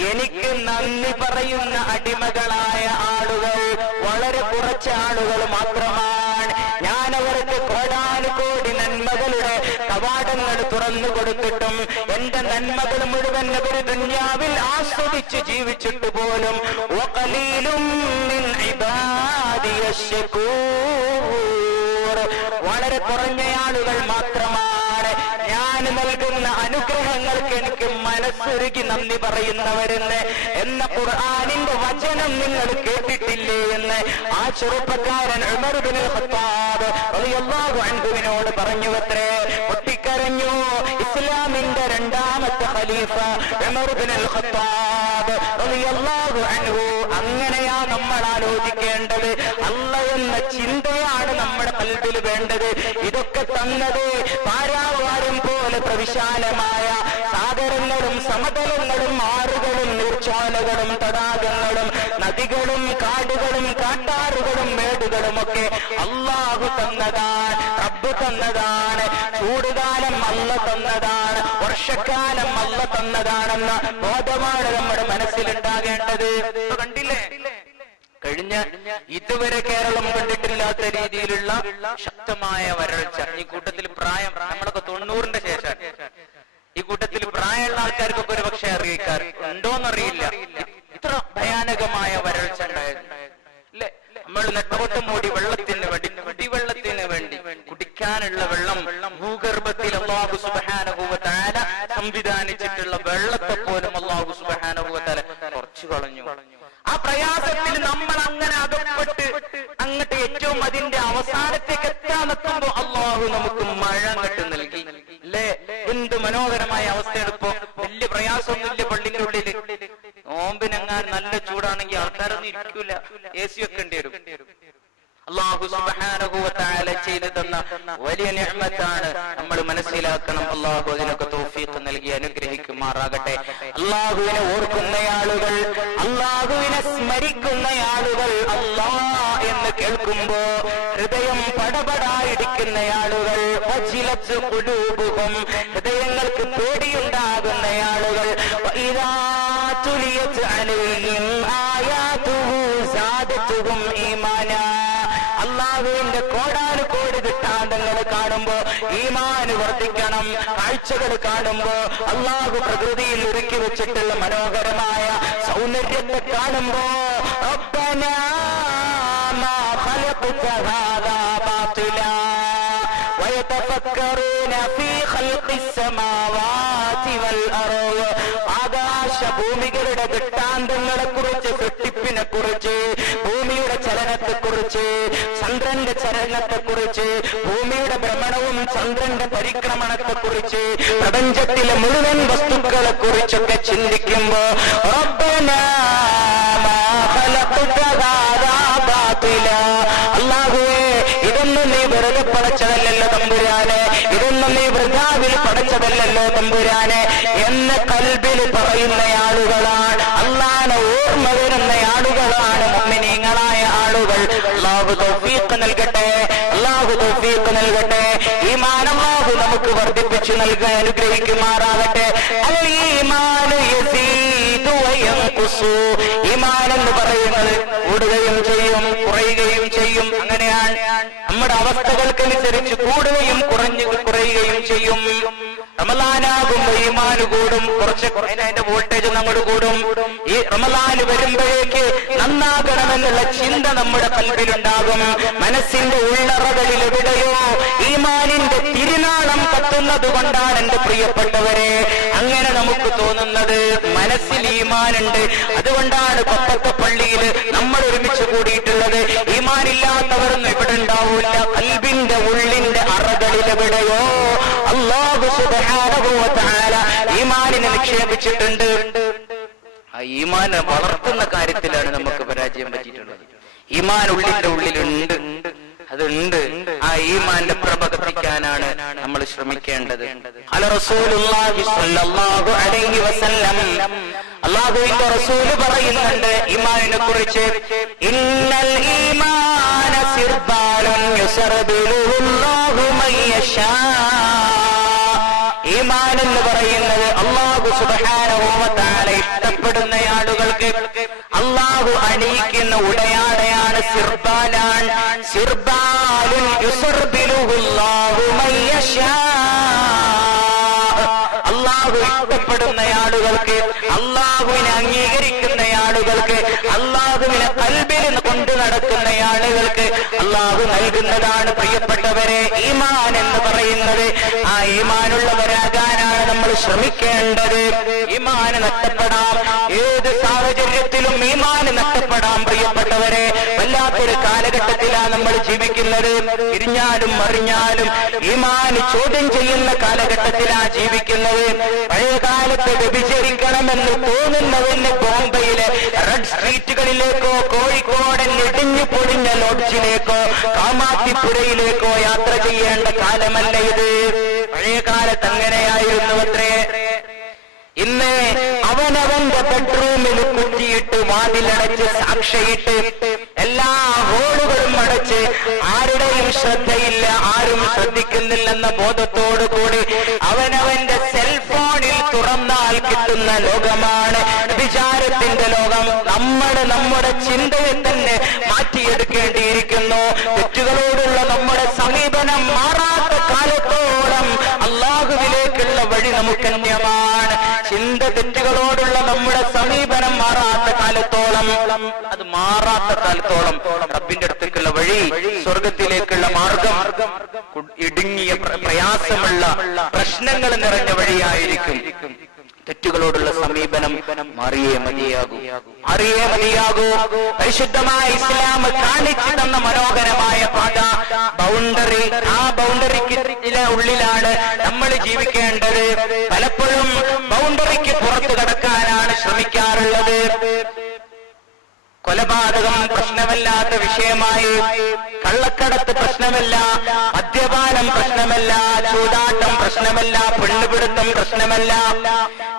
എനിക്ക് നന്ദി പറയുന്ന അടിമകളായ ആളുകൾ വളരെ കുറച്ച് ആളുകൾ മാത്രമാണ്. ഞാൻ അവർക്ക് കോടാനുകോടി നന്മകളുടെ കവാടങ്ങൾ തുറന്നു കൊടുത്തിട്ടും എന്റെ നന്മകൾ മുഴുവൻ അവർ ദുനിയാവിൽ ആസ്വദിച്ച് ജീവിച്ചിട്ട് പോലും വഖലീലും മിൻ ഇബാദിയശ് ശകൂർ, വളരെ കുറഞ്ഞ ആളുകൾ മാത്രമാണ് ഞാൻ നൽകുന്ന അനുഗ്രഹങ്ങൾക്ക് എനിക്ക് മനസ്സുരുകി നന്ദി പറയുന്നവരെന്ന് എന്ന ഖുർആനിന്റെ വചനം നിങ്ങൾ കേട്ടിട്ടില്ലേ എന്ന് ആ ചെറുപ്പക്കാരൻ ഉമർ ഇബ്നുൽ ഖത്താബ് റളിയല്ലാഹു അൻഹുവിനോട് പറഞ്ഞുവത്രേ. പൊട്ടിക്കരഞ്ഞു ഇസ്ലാമിന്റെ രണ്ടാമത്തെ ഖലീഫ ഉമർ ഇബ്നുൽ ഖത്താബ് റളിയല്ലാഹു അൻഹു. അങ്ങനെയാ നമ്മൾ ആലോചിക്കേണ്ടത്. അല്ലാഹ് എന്ന ചിന്തയാണ് നമ്മുടെ കൽബിൽ വേണ്ടത്. ഇതൊക്കെ തന്നത് പാരാവാരം പോലെ പ്രവിശാലമായ സാഗരങ്ങളും സമതലങ്ങളും ആറുകളും നീർച്ചാലകളും തടാകങ്ങളും നദികളും കാടുകളും കാട്ടാറുകളും മേടുകളും ഒക്കെ അല്ലാഹു തന്നതാണ്, റബ്ബ് തന്നതാണ്. ചൂടുകാലം അല്ല തന്നതാണ്, വർഷക്കാലം അല്ല തന്നതാണെന്ന ബോധമാണ് നമ്മുടെ മനസ്സിലുണ്ടാകേണ്ടത്. കണ്ടില്ലേ, കഴിഞ്ഞ ഇതുവരെ കേരളം കണ്ടിട്ടില്ലാത്ത രീതിയിലുള്ള ശക്തമായ വരൾച്ച. ഈ കൂട്ടത്തിൽ പ്രായം, നമ്മളൊക്കെ 90-ന്റെ ശേഷം, ഈ കൂട്ടത്തിൽ പ്രായമുള്ള ആൾക്കാർക്കൊക്കെ ഒരു പക്ഷെ ഉണ്ടോന്നറിയില്ല, ഇത്ര ഭയാനകമായ വരൾച്ച ഉണ്ടായിരുന്നു അല്ലെ? നമ്മൾ നെട്ടോട്ടം മൂടി വെള്ളത്തിന് വേണ്ടി, കുടിവെള്ളത്തിന് വേണ്ടി, കുടിക്കാനുള്ള വെള്ളം ഭൂഗർഭത്തിൽ അല്ലാഹു സുബ്ഹാനഹു വ തആല സംവിധാനിച്ചിട്ടുള്ള വെള്ളത്തെ പോലും അല്ലാഹു സുബ്ഹാനഹു വ തആല കുറച്ചു കളഞ്ഞു. ആ പ്രയാസത്തിൽ നമ്മൾ അങ്ങനെ അകപ്പെട്ട് അങ്ങോട്ട് ഏറ്റവും അതിന്റെ അവസാനത്തേക്ക് എത്താമെത്തുമ്പോ അല്ലാഹു നമുക്ക് മഴ അങ്ങോട്ട് നൽകി അല്ലേ? എന്ത് മനോഹരമായ അവസ്ഥയാണ് ഇപ്പോ. വലിയ പ്രയാസമൊന്നുമില്ല. പള്ളിന്റെ ഉള്ളിൽ നോമ്പിനെങ്ങാൻ നല്ല ചൂടാണെങ്കിൽ ആൾക്കാരൊന്നും ഇരിക്കൂല, AC വെക്കേണ്ടി വരും. അല്ലാഹു സുബ്ഹാനഹു വ തആല ചെയ്തു തന്ന വലിയ നിഅമത്താണ്, നമ്മൾ മനസ്സിലാക്കണം. അല്ലാഹു അതിനൊക്കെ തൗഫീഖ് നൽകി അനുഗ്രഹിക്കുമാറാകട്ടെ. അല്ലാഹുവിനെ ഓർക്കുന്ന ആളുകൾ, അല്ലാഹുവിനെ സ്മരിക്കുന്ന ആളുകൾ, അല്ലാഹ് എന്ന് കേൾക്കുമ്പോ ഹൃദയം പടപടായിടിക്കുന്ന ആളുകൾ, വജിലത്ത് ഖുലൂബുഹും, ഹൃദയങ്ങൾക്ക് പേടിയുണ്ടാകുന്ന ആളുകൾ, വഇദാ തുലിയത് അലൈഹിം ആയാതുഹു സാദതുഹും ഈമാനാ, അല്ലാഹുവിന്റെ കോടാനുകോടി ദൃഷ്ടാന്തങ്ങൾ കാണുമ്പോ ഈമാൻ വർദ്ധിക്കണം. കാഴ്ചകൾ കാണുമ്പോ അല്ലാഹു പ്രകൃതിയിൽ ഒരുക്കി വെച്ചിട്ടുള്ള മനോഹരമായ സൗന്ദര്യത്തെ കാണുമ്പോ റബ്ബനാ മാ ഖലഖത ഹാദാ ബാതിലാ വയതഫക്കറൂന ഫീ ഖൽഖിസ് സമാവാതി വൽ അർദ്, ആകാശഭൂമികളുടെ ദൃഷ്ടാന്തങ്ങളെ കുറിച്ച്, സൃഷ്ടിപ്പിനെ കുറിച്ച്, ഭൂമിയുടെ ചലനത്തെ കുറിച്ച്, ചന്ദ്രന്റെ ചലനത്തെ കുറിച്ച്, ഭൂമിയുടെ ഭ്രമണവും ചന്ദ്രന്റെ പരിക്രമണത്തെ കുറിച്ച്, പ്രപഞ്ചത്തിലെ മുഴുവൻ വസ്തുക്കളെ കുറിച്ചൊക്കെ ചിന്തിക്കുമ്പോ റബ്ബനാ മാ ഖലഖത ഹാദാ ബാതിലാ, അല്ലാഹുവേ ഇതൊന്നും നീ വെറുതെ പടച്ചതല്ലല്ലോ തമ്പുരാനെ, ഇതൊന്നും നീ വൃഥാവിൽ പടച്ചതല്ലല്ലോ തമ്പുരാനെ എന്ന് കൽബിൽ പറയുന്ന ആളുകളാണ്, അല്ലാഹുവിനെ ഓർമ്മ വരുന്ന ആളുകളാണ് മുഅ്മിനീങ്ങളായ ആളുകൾ. അല്ലാഹു തൗഫീഖ് നൽകട്ടെ, അല്ലാഹു തൗഫീഖ് നൽകട്ടെ. ഈമാൻ അല്ലാഹു നമുക്ക് വർദ്ധിപ്പിച്ചു നൽകാൻ അനുഗ്രഹിക്കുമാറാകട്ടെ. അൽ ഈമാനു യസീദു വയൻഖുസു, ഈമാൻ എന്ന് പറയുന്നത് കൂടുകയും ചെയ്യും കുറയുകയും ചെയ്യും. അങ്ങനെയാണ് നമ്മുടെ അവസ്ഥകൾക്കനുസരിച്ച് കൂടുകയും കുറയുകയും ചെയ്യും. റമളാനാകുമ്പോ ഈമാൻ കൂടും, കുറച്ച് അതിന്റെ വോൾട്ടേജ് അങ്ങോട്ട് കൂടും. ഈ റമളാൻ വരുമ്പോഴേക്ക് നന്നാകണമെന്നുള്ള ചിന്ത നമ്മുടെ കൽബിലുണ്ടാകും. മനസ്സിന്റെ ഉള്ളറകളിൽ എവിടെയോ ഈമാനിന്റെ തിരുനാളം കത്തുന്നത് കൊണ്ടാണ് എന്റെ പ്രിയപ്പെട്ടവരെ അങ്ങനെ നമുക്ക് തോന്നുന്നത്. മനസ്സിൽ ഈമാനുണ്ട്, അതുകൊണ്ടാണ് കൊപ്പത്തെ പള്ളിയിൽ നമ്മൾ ഒരുമിച്ച് കൂടിയിട്ടുള്ളത്. ഈമാനില്ലാത്തവരൊന്നും ഇവിടെ ഉണ്ടാവൂല. കൽബിന്റെ ഉള്ളിന്റെ അറകളിൽ എവിടെയോ അല്ലാഹു സുബ്ഹാനഹു വ തആല ഈമാനിനെ നിക്ഷേപിച്ചിട്ടുണ്ട്. ആ ഈമാൻ വളർത്തുന്ന കാര്യത്തിലാണ് നമുക്ക് പരാജയം പറ്റിയിട്ടുള്ളത്. ഈമാൻ ഉള്ളിന്റെ ഉള്ളിലുണ്ട്, അതുണ്ട്. ആ ഈമാന്റെ പ്രഭ കത്തിക്കാനാണ് നമ്മൾ ശ്രമിക്കേണ്ടത്. റസൂലുള്ളാഹി സ്വല്ലല്ലാഹു അലൈഹി വസല്ലം, അല്ലാഹുവിന്റെ റസൂൽ പറയുന്നുണ്ട് ഈമാനിനെ കുറിച്ച്, ഇന്നൽ ഈമാന സിർബാലുൻ യുസർബിലുല്ലാഹു മയ്യശാ, ഈമാൻ എന്ന് പറയുന്നത് അല്ലാഹു സുബ്ഹാനഹു വ തആല ഇഷ്ടപ്പെടുന്ന ആളുകൾ കുഞ്ഞാടുകൾക്ക് അള്ളാഹു അണിയിക്കുന്ന ഉടയാടയാണ് സിർബാലാൻ. സിർബാലുൻ യുസർബിലുഹുല്ലാഹു മയ്യശാ. അള്ളാഹു ഇഷ്ടപ്പെടുന്ന ആളുകൾക്ക്, അള്ളാഹുവിനെ അംഗീകരിക്കുന്ന ആളുകൾക്ക്, അള്ളാഹുവിനെ ഖൽബിൽ കൊണ്ടു നടക്കുന്ന ആളുകൾക്ക് അള്ളാഹു നൽകുന്നതാണ് പ്രിയപ്പെട്ടവരെ ഈമാൻ എന്ന് പറയുന്നത്. ആ ഈമാനുള്ളവരാകാനാണ് നമ്മൾ ശ്രമിക്കേണ്ടത്. ഈമാൻ നഷ്ടപ്പെടാം, ഏത് സാഹചര്യത്തിലും ഈമാൻ നഷ്ടപ്പെടാം പ്രിയപ്പെട്ടവരെ. വല്ലാത്തൊരു കാലഘട്ടത്തിലാണ് നമ്മൾ ജീവിക്കുന്നത്. തിരിഞ്ഞാലും മറിഞ്ഞാലും ഈമാൻ ചോദ്യം ചെയ്യുന്ന കാലഘട്ടത്തിലാണ് ജീവിക്കുന്നത്. പഴയ കാലത്ത് വ്യഭിചരിക്കണമെന്ന് തോന്നുന്നതിന് ബോംബെയിലെ റെഡ് സ്ട്രീറ്റുകളിലേക്കോ കോഴിക്കോടൻ ഇടിഞ്ഞു പൊളിഞ്ഞ ലോഡ്ജിലേക്കോ കാമാത്തിപ്പുഴയിലേക്കോ യാത്ര ചെയ്യേണ്ട കാലമല്ല ഇത്. പഴയ കാലത്ത് അങ്ങനെയായിരുന്നു അത്രേ. ഇന്ന് അവനവന്റെ ബെഡ്റൂമിൽ കുറ്റിയിട്ട് വാതിലടച്ച് സാക്ഷിയിട്ട് എല്ലാ ഹോളുകളും അടച്ച് ആരുടെയും ശ്രദ്ധയില്ല, ആരും ശ്രദ്ധിക്കുന്നില്ലെന്ന ബോധത്തോടു കൂടി അവനവന്റെ സെൽഫോണിൽ തുറന്നാൽ കിട്ടുന്ന ലോകമാണ് വിചാരത്തിന്റെ ലോകം. നമ്മുടെ ചിന്തയെ തന്നെ മാറ്റിയെടുക്കേണ്ടിയിരിക്കുന്നു. തെറ്റുകളോടുള്ള നമ്മുടെ സമീപനം മാറാത്ത കാലത്തോളം അള്ളാഹുവിലേക്കുള്ള വഴി നമുക്ക് അന്യമാണ്. ചിന്ത തെറ്റുകളോടുള്ള നമ്മുടെ സമീപനം മാറാത്ത കാലത്തോളം, അത് മാറാത്ത കാലത്തോളം റബ്ബിന്റെ അടുത്തേക്കുള്ള വഴി, സ്വർഗത്തിലേക്കുള്ള മാർഗം ഇടുങ്ങിയ പ്രയാസമുള്ള പ്രശ്നങ്ങൾ നിറഞ്ഞ വഴിയായിരിക്കും. തെറ്റുകളോടുള്ള സമീപനം മാറിയേ മതിയാകൂ. പരിശുദ്ധമായ ഇസ്ലാം കാണിച്ചു തന്ന മനോഹരമായ പാത, ബൗണ്ടറി. ആ ബൗണ്ടറിക്ക് ഉള്ളിലാണ് നമ്മൾ ജീവിക്കേണ്ടത്. പലപ്പോഴും ബൗണ്ടറിക്ക് പുറത്തു കടക്കാനാണ് ശ്രമിക്കാറുള്ളത്. കൊലപാതകം പ്രശ്നമല്ലാത്ത വിഷയമായി, കള്ളക്കടത്ത് പ്രശ്നമല്ല, മദ്യപാനം പ്രശ്നമല്ല, ചൂതാട്ടം പ്രശ്നമല്ല, പെണ്ണുപിടുത്തം പ്രശ്നമല്ല,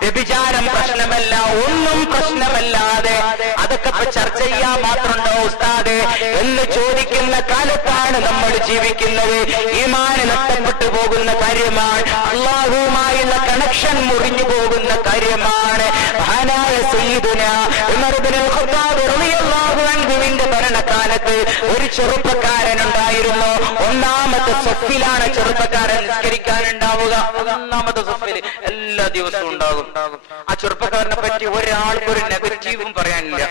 വ്യഭിചാരം പ്രശ്നമല്ല, ഒന്നും പ്രശ്നമല്ലാതെ അതൊക്കെ ചർച്ച ചെയ്യാൻ മാത്രമുണ്ടോ ഉസ്താദെ എന്ന് ചോദിക്കുന്ന കാലത്താണ് നമ്മൾ ജീവിക്കുന്നത്. ഈമാൻ നഷ്ടപ്പെട്ടു പോകുന്ന കാര്യമാണ്, അല്ലാഹുവുമായുള്ള കണക്ഷൻ മുറിഞ്ഞു പോകുന്ന കാര്യമാണ്. മഹാനായ സയ്യിദുനാ ഉമർ ഇബ്നുൽ ഖത്താബ് റളിയല്ലാഹു അൻഹുവിന്റെ ഭരണകാലത്ത് ഒരു ചെറുപ്പക്കാരൻ ഉണ്ടായിരുന്നു. ഒന്നാമത്തെ സഫിലാണ് ചെറുപ്പക്കാരൻ നിസ്കരിക്കാനുണ്ടാവുക. ഒന്നാമത്തെ സഫിൽ എല്ലാ ദിവസവും ഉണ്ടാകും. ആ ചെറുപ്പക്കാരനെ പറ്റി ഒരാൾക്കൊരു നെഗറ്റീവും പറയാനില്ല,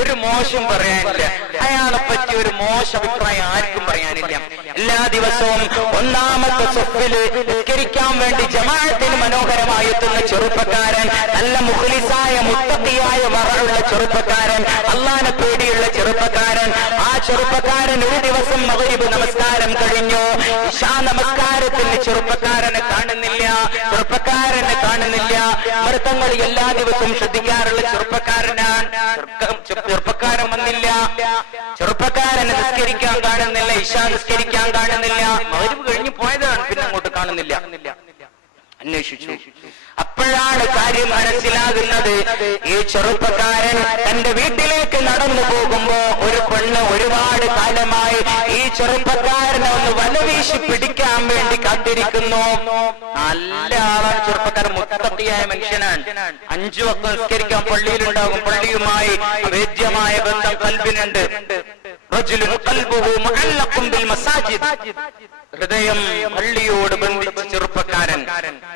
ഒരു മോശം പറയാനില്ല, അയാളെ പറ്റി ഒരു മോശം അഭിപ്രായം ആർക്കും പറയാനില്ല. എല്ലാ ദിവസവും ഒന്നാമത്തെ സഫില് നിസ്കരിക്കാൻ വേണ്ടി ജമാഅത്തിന് മനോഹരമായി എത്തുന്ന ചെറുപ്പക്കാരൻ, നല്ല മുഖ്ലിസായ മുത്തഖിയായ വറയുള്ള ചെറുപ്പക്കാരൻ, അല്ലാഹുവിനെ പേടിയുള്ള ചെറുപ്പക്കാരൻ. ആ ചെറുപ്പക്കാരൻ ഒരു ദിവസം മഗ്രിബ് നമസ്കാരം കഴിഞ്ഞു, ഇശാ നമസ്കാരത്തിന് ചെറുപ്പക്കാരനെ കാണുന്നില്ല. മൃത്തങ്ങൾ എല്ലാ ദിവസവും ശ്രദ്ധിക്കാറുള്ള ചെറുപ്പക്കാരനാണ്. ചെറുപ്പക്കാരൻ വന്നില്ല, ചെറുപ്പക്കാരനെ നിസ്കരിക്കാൻ കാണുന്നില്ല, ഇശാ നിസ്കരിക്കാൻ കാണുന്നില്ല. മഗ്രിബ് കഴിഞ്ഞു പോയതാണ്, പിന്നെ അങ്ങോട്ട് കാണുന്നില്ല. അന്വേഷിച്ചു. അപ്പോഴാണ് കാര്യം മനസ്സിലാകുന്നത്. ഈ ചെറുപ്പക്കാരൻ തന്റെ വീട്ടിലേക്ക് നടന്നു പോകുമ്പോ ഒരു പെണ്ണ് ഒരുപാട് കാലമായി ഈ ചെറുപ്പക്കാരനെ ഒന്ന് വലവീശി പിടിക്കാൻ വേണ്ടി കാത്തിരിക്കുന്നു. നല്ല ആളാണ് ചെറുപ്പക്കാരൻ, മുത്തഖിയായ മനുഷ്യനാണ്. 5 വക്ത് നിസ്കരിക്കാൻ പള്ളിയിലുണ്ടാകും. പള്ളിയുമായി അഭേദ്യമായ ബന്ധം കൽബിനുണ്ട്. ഹൃദയം പള്ളിയോട് ബന്ധിച്ച ചെറുപ്പക്കാരൻ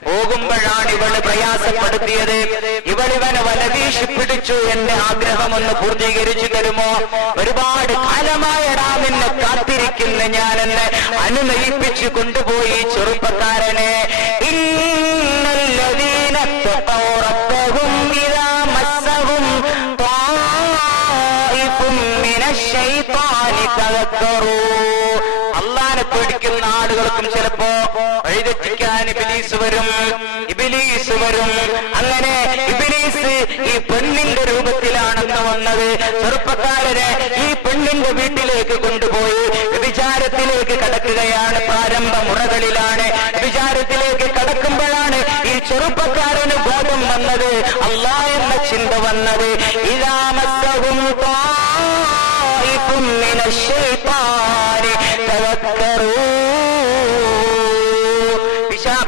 പോകുമ്പോഴാണ് ഇവള് പ്രയാസപ്പെടുത്തിയത്. ഇവളിവനെ വലവീശി പിടിച്ചു. എന്റെ ആഗ്രഹമൊന്ന് പൂർത്തീകരിച്ചു തരുമോ? ഒരുപാട് കാലമായടാ നിന്നെ കാത്തിരിക്കുന്ന ഞാൻ എന്നെ അനുനയിപ്പിച്ചു കൊണ്ടുപോയി ചെറുപ്പക്കാരനെ. ഇന്നല്ലദീന തഖൗ റബ്ബഹും ഇദാ മസ്സഹും ത്വായിഫും മിനശ്ശൈത്വാനി തദക്കറൂ. അല്ലാഹുവിനെ പേടിക്കുന്ന ആളുകൾക്കും ചിലപ്പോ വഴിതെറ്റിക്കാൻ ഇബ്ലീസ് വരും. അങ്ങനെ ഇബ്ലീസ് ഈ പെണ്ണിന്റെ രൂപത്തിലാണെന്ന് വന്നത്. ചെറുപ്പക്കാരനെ ഈ പെണ്ണിന്റെ വീട്ടിലേക്ക് കൊണ്ടുപോയി വിചാരത്തിലേക്ക് കടക്കുകയാണ്. പ്രാരംഭ മുറകളിലാണ്. വിചാരത്തിലേക്ക് കടക്കുമ്പോഴാണ് ഈ ചെറുപ്പക്കാരന് ബോധം വന്നത്, അല്ലാഹ് എന്ന ചിന്ത വന്നത്. ഇദാ മസ്സഹും ത്വായിഫും മിനശ്ശൈത്വാനി തദക്കറൂ.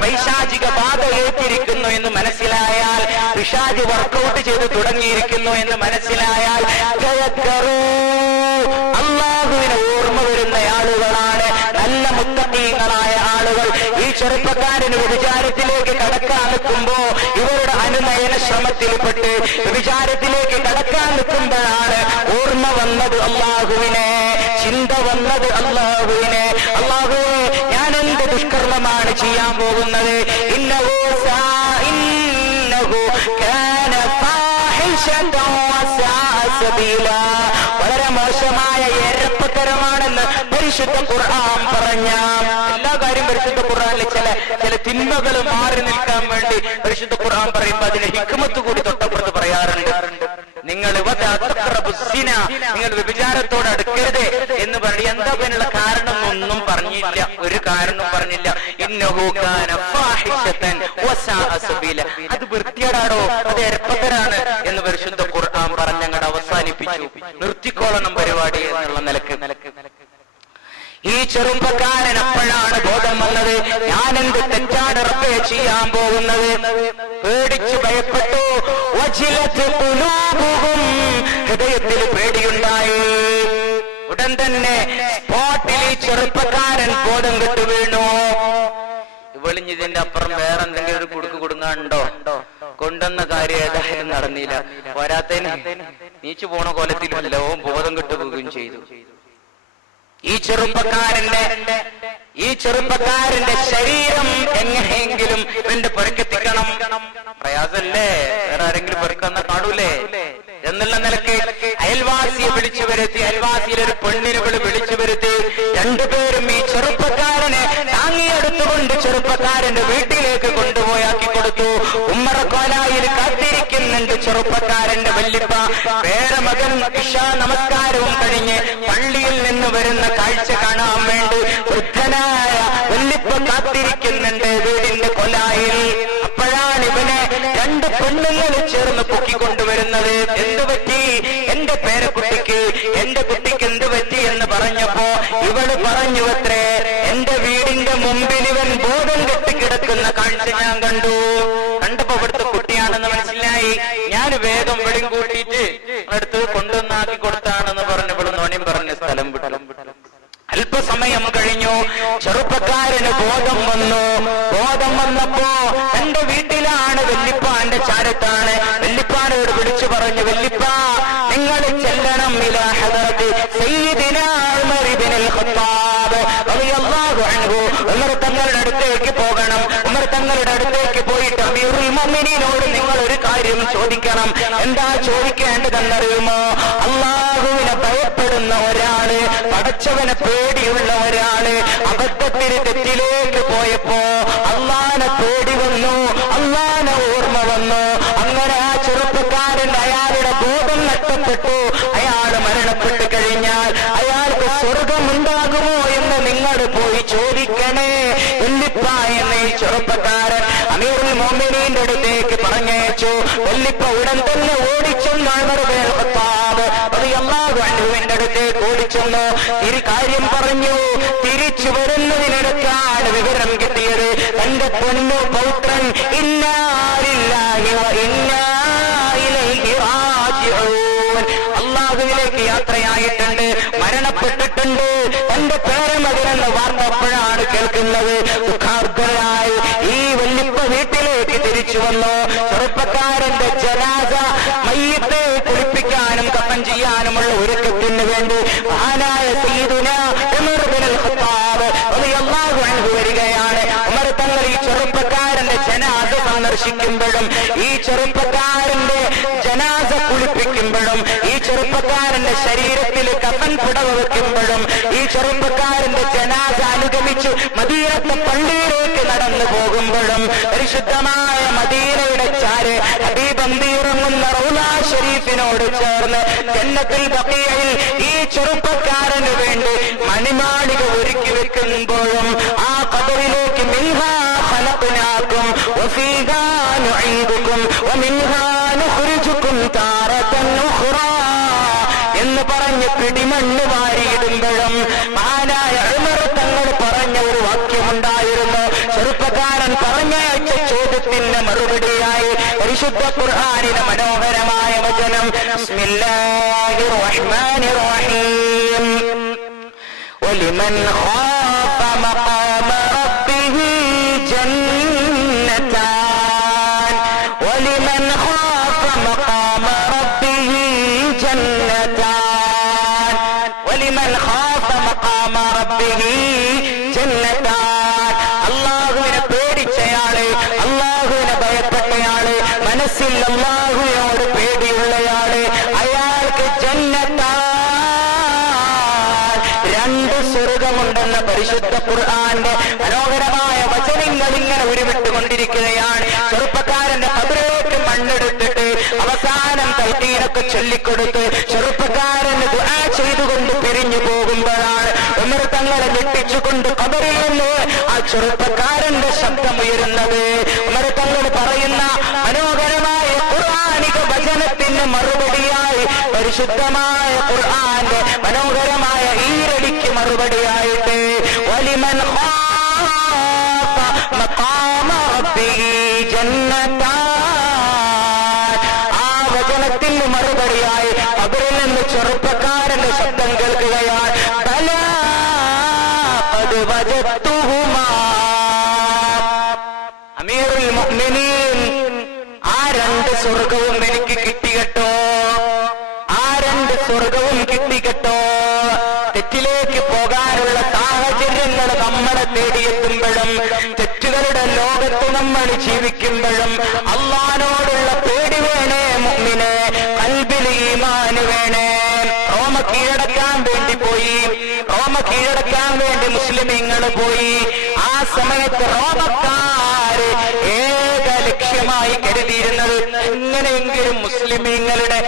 പൈശാച പിശാചിക ബാധ ഏറ്റിരിക്കുന്നു എന്ന് മനസ്സിലായാൽ, പിശാചി വർക്കൗട്ട് ചെയ്ത് തുടങ്ങിയിരിക്കുന്നു എന്ന് മനസ്സിലായാൽ, അല്ലാഹുവിനെ ഓർമ്മ വരുന്ന ആളുകളാണ് നല്ല മുത്തഖീങ്ങളായ ആളുകൾ. ഈ ചെറുപ്പക്കാരന് വ്യഭിചാരത്തിലേക്ക് കടക്കാൻ നിൽക്കുമ്പോ, ഇവരുടെ അനുനയന ശ്രമത്തിൽപ്പെട്ട് വ്യഭിചാരത്തിലേക്ക് കടക്കാൻ നിൽക്കുമ്പോഴാണ് ഓർമ്മ വന്നത് അല്ലാഹുവിനെ, ചിന്ത വന്നത് അല്ലാഹുവിനെ. അല്ലാഹുവേ, ഞാൻ എന്ത് ദുഷ്കർമ്മമാണ് ചെയ്യാൻ പോകുന്നത്? ഇന്നഹു കാന ഫാഹിശതൻ വസാഅ സബീലാ. വളരെ മോശമായ എരപ്പത്തരമാണെന്ന് പരിശുദ്ധ ഖുർആൻ പറഞ്ഞ എല്ലാ കാര്യം പരിശുദ്ധ ഖുർആനിൽ ചില തിന്മകൾ മാറി നിൽക്കാൻ വേണ്ടി പരിശുദ്ധ ഖുർആൻ പറയുമ്പോൾ അതിന് ഹിക്മത്ത് കൂടി തൊട്ടപ്പുറത്ത് പറയാറുണ്ട്. നിങ്ങൾ വ്യഭിചാരത്തോട് അടുക്കരുത് എന്ന് പറയും. എന്താ അതിനുള്ള കാരണം ഒന്നും പറഞ്ഞില്ല, ഒരു കാരണം പറഞ്ഞില്ല. ഇന്നഹു കാന ഫാഹിശതൻ വസാഅ സബീല. അത് വൃത്തികേടാണോ, അത് എരപ്പത്തരാണ് എന്ന് പരിശുദ്ധ ഖുർആൻ പറഞ്ഞങ്ങട് അവസാനിപ്പിച്ചു. നിർത്തിക്കോളണം പരിപാടി എന്നുള്ള നിലക്ക്. ഈ ചെറുപ്പക്കാരൻ അപ്പോഴാണ് ബോധം വന്നത്, ഞാൻ എന്ത് തെറ്റാണ് റബ്ബേ ചെയ്യാൻ പോകുന്നത്. പേടിച്ചു ഭയപ്പെട്ടു. ഹൃദയത്തിൽ പേടിയുണ്ടായി. ഉടൻ തന്നെ സ്പോട്ടിൽ ഈ ചെറുപ്പക്കാരൻ ബോധം കെട്ടു വീണു. വെളിഞ്ഞതിന്റെ അപ്പുറം വേറെ എന്തെങ്കിലും ഒരു കുടുക്ക് കൊടുങ്ങാണ്ടോ? കൊണ്ടുവന്ന കാര്യം ഏതായാലും നടന്നില്ല. പോരാത്തതിന് നീച്ചു പോണ കൊലത്തിൽ വല്ലവും ബോധം കെട്ടുപോവുകയും ചെയ്തു. ഈ ചെറുപ്പക്കാരന്റെ ശരീരം എങ്ങനെയെങ്കിലും ഇവന്റെ പെറുക്കെത്തിക്കണം. പ്രയാസല്ലേ, വേറെ ആരെങ്കിലും പെറുക്കുന്ന കാണൂലേ എന്നുള്ള നിലക്ക് അയൽവാസിയെ വിളിച്ചു വരുത്തി, അയൽവാസിയിലൊരു പെണ്ണിനെ വിളിച്ചു വരുത്തി. രണ്ടുപേരും ഈ ചെറുപ്പക്കാരനെ താങ്ങിയെടുത്തുകൊണ്ട് ചെറുപ്പക്കാരന്റെ വീട്ടിലേക്ക് കൊണ്ടുപോയാക്കി കൊടുത്തു. ഉമ്മറക്കോലായിൽ കാത്തിരിക്കുന്നുണ്ട് ചെറുപ്പക്കാരന്റെ വല്ലിപ്പ. പേരമകൻ ഇശാ നമസ്കാരവും കഴിഞ്ഞ് പള്ളിയിൽ നിന്ന് വരുന്ന കാഴ്ച കാണാൻ വേണ്ടി വൃദ്ധനായ വല്ലിപ്പ കാത്തിരിക്കുന്നുണ്ട് വീടിന്റെ കൊലായിൽ. അപ്പോഴാണ് ഇവനെ രണ്ട് പെണ്ണുങ്ങൾ ചേർന്ന് പൊക്കിക്കൊണ്ടുവരുന്നത്. എന്തു പറ്റി എന്റെ പേരക്കുട്ടിക്ക്, എന്റെ കുട്ടിക്ക് എന്ത് പറ്റി എന്ന് പറഞ്ഞപ്പോ ഇവള് പറഞ്ഞു അത്രേ, എന്റെ വീടിന്റെ മുമ്പിൽ ഇവൻ ബോധം കെട്ടിക്കിടക്കുന്ന കാഴ്ച ഞാൻ കണ്ടു. കണ്ടപ്പോ ഇവിടുത്തെ കുട്ടിയാണെന്ന് മനസ്സിലായി. ഞാൻ വേഗം വെളിയും കൂട്ടിയിട്ട് അടുത്ത് കൊണ്ടുവന്നാക്കി കൊടുത്താണെന്ന് പറഞ്ഞു ഇവിടെ നോണിയും പറഞ്ഞ സ്ഥലം വിട്ടു. അല്പസമയം കഴിഞ്ഞു, ചെറുപ്പക്കാരന് ബോധം വന്നു. ബോധം വന്നപ്പോ എന്റെ വീട്ടിലാണ്, വല്ലിപ്പാന്റെ ചാരത്താണ്. വല്ലിപ്പാനോട് വിളിച്ചു പറഞ്ഞു, വല്ലിപ്പ നിങ്ങൾ ചെല്ലണം ഇലാ ഹദറത്തി സയ്യിദിനാ ഉമർ ഇബ്നുൽ ഖത്താബ് റളിയല്ലാഹു അൻഹു. ഉമർ തങ്ങളുടെ അടുത്തേക്ക് പോകണം. ഉമർ തങ്ങളുടെ അടുത്തേക്ക് പോയിട്ട് അമീറുൽ മുഅ്മിനീനോട് നിങ്ങൾ ഒരു കാര്യം ചോദിക്കണം. എന്താ ചോദിക്കേണ്ടതെന്നറിയുമോ? അല്ലാഹുവിനെ ഭയപ്പെടുന്ന ഒരാള്, പടച്ചവനെ പേടിയുള്ള ഒരാള് അബദ്ധത്തിന് തെറ്റിലേക്ക് പോയപ്പോ അല്ലാഹുവിനെ പേടി വന്നു, അല്ലാഹുവിനെ ഓർമ്മ വന്നു. അങ്ങനെ ആ ചെറുപ്പക്കാരൻ അയാളുടെ ബോധം നഷ്ടപ്പെട്ടു. അയാൾ മരണപ്പെട്ടു കഴിഞ്ഞാൽ അയാൾക്ക് സ്വർഗമുണ്ടാകുമോ എന്ന് നിങ്ങൾ പോയി ചോദിക്കണേ വല്ലിപ്പ എന്ന് ഈ ചെറുപ്പക്കാരൻ അമീറുൽ മുഅ്മിനീന്റെ അടുത്തേക്ക് പറഞ്ഞയച്ചു. വല്ലിപ്പ ഉടൻ തന്നെ ഓടിച്ചെന്ന് ഉമർ ഇബ്നുൽ ഖത്താബ് റളിയല്ലാഹു അൻഹുവിന്റെ അടുത്തേക്ക് ഓടിച്ചെന്ന് ഈ കാര്യം പറഞ്ഞു. തിരിച്ചു വരുന്നതിനിടയ്ക്കാണ് വിവരം കിട്ടിയത്, തന്റെ പൊന്നു പൗത്രൻ ഇന്നാ ലില്ലാഹി വ ഇന്നാ ഇലൈഹി റാജിഊൻ, അല്ലാഹുവിലേക്ക് യാത്രയായിട്ടുണ്ട്, മരണപ്പെട്ടിട്ടുണ്ട്. തന്റെ പേരമകനെന്ന വാർത്ത അപ്പോഴാണ് കേൾക്കുന്നത്. ദുഃഖാർദ്ധരായി ഈ വല്ലിപ്പ വീട്ടിലേക്ക് തിരിച്ചു വന്നു. ചെറുപ്പക്കാരന്റെ ജനാസ മയ്യിത്ത് കുളിപ്പിക്കാനും കഫൻ ചെയ്യാനുമുള്ള ഒരുക്കത്തിന് വേണ്ടി മഹാനായ സയ്യിദുനാ ഉമർ ഇബ്നുൽ ഖത്താബ് റളിയല്ലാഹു അൻഹു വരികയാണ്. ഉമർ തങ്ങൾ ഈ ചെറുപ്പക്കാരന്റെ ജനാസ സന്ദർശിക്കുമ്പോഴും, ഈ ചെറുപ്പക്കാരന്റെ ജനാസ കുളിപ്പിക്കുമ്പോഴും, ഈ ചെറുപ്പക്കാരന്റെ ശരീരത്തിൽ കഫൻ പുടവ വെക്കുമ്പോഴും, ഈ ചെറുപ്പക്കാരന്റെ ജനാസ അനുഗമിച്ചു മദീനത്തെ പള്ളിയിലേക്ക് നടന്നു പോകുമ്പോഴും, പരിശുദ്ധമായ മദീനയുടെ ചാര് ഹബീബിറങ്ങുന്ന റൗളാ ഷരീഫിനോട് ചേർന്ന് ജന്നത്തുൽ ബഖീഅയിൽ ഈ ചെറുപ്പക്കാരന് വേണ്ടി മണിമാളിക ഒരുക്കി വെക്കുമ്പോഴും ആ ഖബറിലേക്ക് മിൻഹാ ഖലഖനാകും വഫീഹാ നുഈദുകും വമിൻഹാ നുഖ്രിജുകും താറതൻ ഉഖ്റാ എന്ന് പറഞ്ഞ് പിടിമണ്ണ് വാരിയിടുമ്പോഴും മഹാനായ ഉമർ തങ്ങൾ പറഞ്ഞ ഒരു വാക്യമുണ്ടായിരുന്നു. ചെറുപ്പക്കാരൻ പറഞ്ഞയച്ച പരിശുദ്ധ ഖുർആനിലെ മനോഹരമായ വചനം ബിസ്മില്ലാഹിർ റഹ്മാനിർ റഹീം വലിമൻ ഖാഫ മഖാമ റബ്ബിഹി ജന്നതാൻ വലിമൻ ഖാഫ മഖാമ റബ്ബിഹി ജന്നതാൻ വലിമൻ ഖാഫ മഖാമ റബ്ബിഹി ജന്നതാൻ അല്ലാഹുവിനെ പേടിച്ചയാള് അല്ലാഹുവിനെ ഭയപ്പെട്ടയാള് മനസ്സിൽ അല്ലാഹുവിനോട് പേടിയുള്ളയാള് അയാൾക്ക് ജന്നതാൻ രണ്ട് സ്വർഗമുണ്ടെന്ന പരിശുദ്ധ ഖുർആന്റെ മനോഹരമായ വചനങ്ങൾ ഇങ്ങനെ ഉരുവിട്ടുകൊണ്ടിരിക്കുകയാണ്. ചെറുപ്പക്കാരന്റെ ഖബറിലേക്ക് മണ്ണെടുത്തിട്ട് അവസാനം തൗഹീദൊക്കെ ചൊല്ലിക്കൊടുത്ത് ചെറുപ്പക്കാരന് ദുആ ചെയ്തുകൊണ്ട് പിരിഞ്ഞു പോകുമ്പോഴാണ് ഉമർ തങ്ങളെ ഞെട്ടിച്ചുകൊണ്ട് ഖബറിൽ നിന്ന് ആ ചെറുപ്പക്കാരന്റെ ശബ്ദമുയരുന്നത്. ഉമർ തങ്ങൾ പറയുന്ന മനോഹരമായ ഖുർആനിക വചനത്തിന് മറുപടിയായി പരിശുദ്ധമായ ഖുർആന്റെ മനോഹരമായ ഈരടിക്ക് മറുപടിയായിട്ട് വലിമൻ ഖാഫ മഖാമ റബ്ബിഹി ജന്നതാൻ ആ വചനത്തിന് മറുപടിയായി അവരിൽ നിന്ന് ചെറുപ്പക്കാരന്റെ ശബ്ദം കേൾക്കുകയാണ്. ബലാ ഖദ് വജദ്തുഹുമാ അമീറുൽ മുഅ്മിനീൻ ആ രണ്ട് സ്വർഗവും എനിക്ക് കിട്ടികട്ടോ ആ രണ്ട് സ്വർഗവും കിട്ടികട്ടോ. തെറ്റിലേക്ക് പോകാനുള്ള സാഹചര്യങ്ങൾ നമ്മളെ തേടിയെത്തുമ്പോഴും തെറ്റുകളുടെ ലോകത്ത് നമ്മൾ ജീവിക്കുമ്പോഴും അല്ലാഹുവിനോടുള്ള പേടി വേണേ മുഅ്മിനെ, ഖൽബിൽ ഈമാൻ വേണേ. റോമ കീഴടക്കാൻ വേണ്ടി പോയി, റോമ കീഴടക്കാൻ വേണ്ടി മുസ്ലിമീങ്ങൾ പോയി. ആ സമയത്ത് റോമക്കാര് ഏക ലക്ഷ്യമായി കരുതിയിരുന്നത് എങ്ങനെയെങ്കിലും മുസ്ലിമീങ്ങളുടെ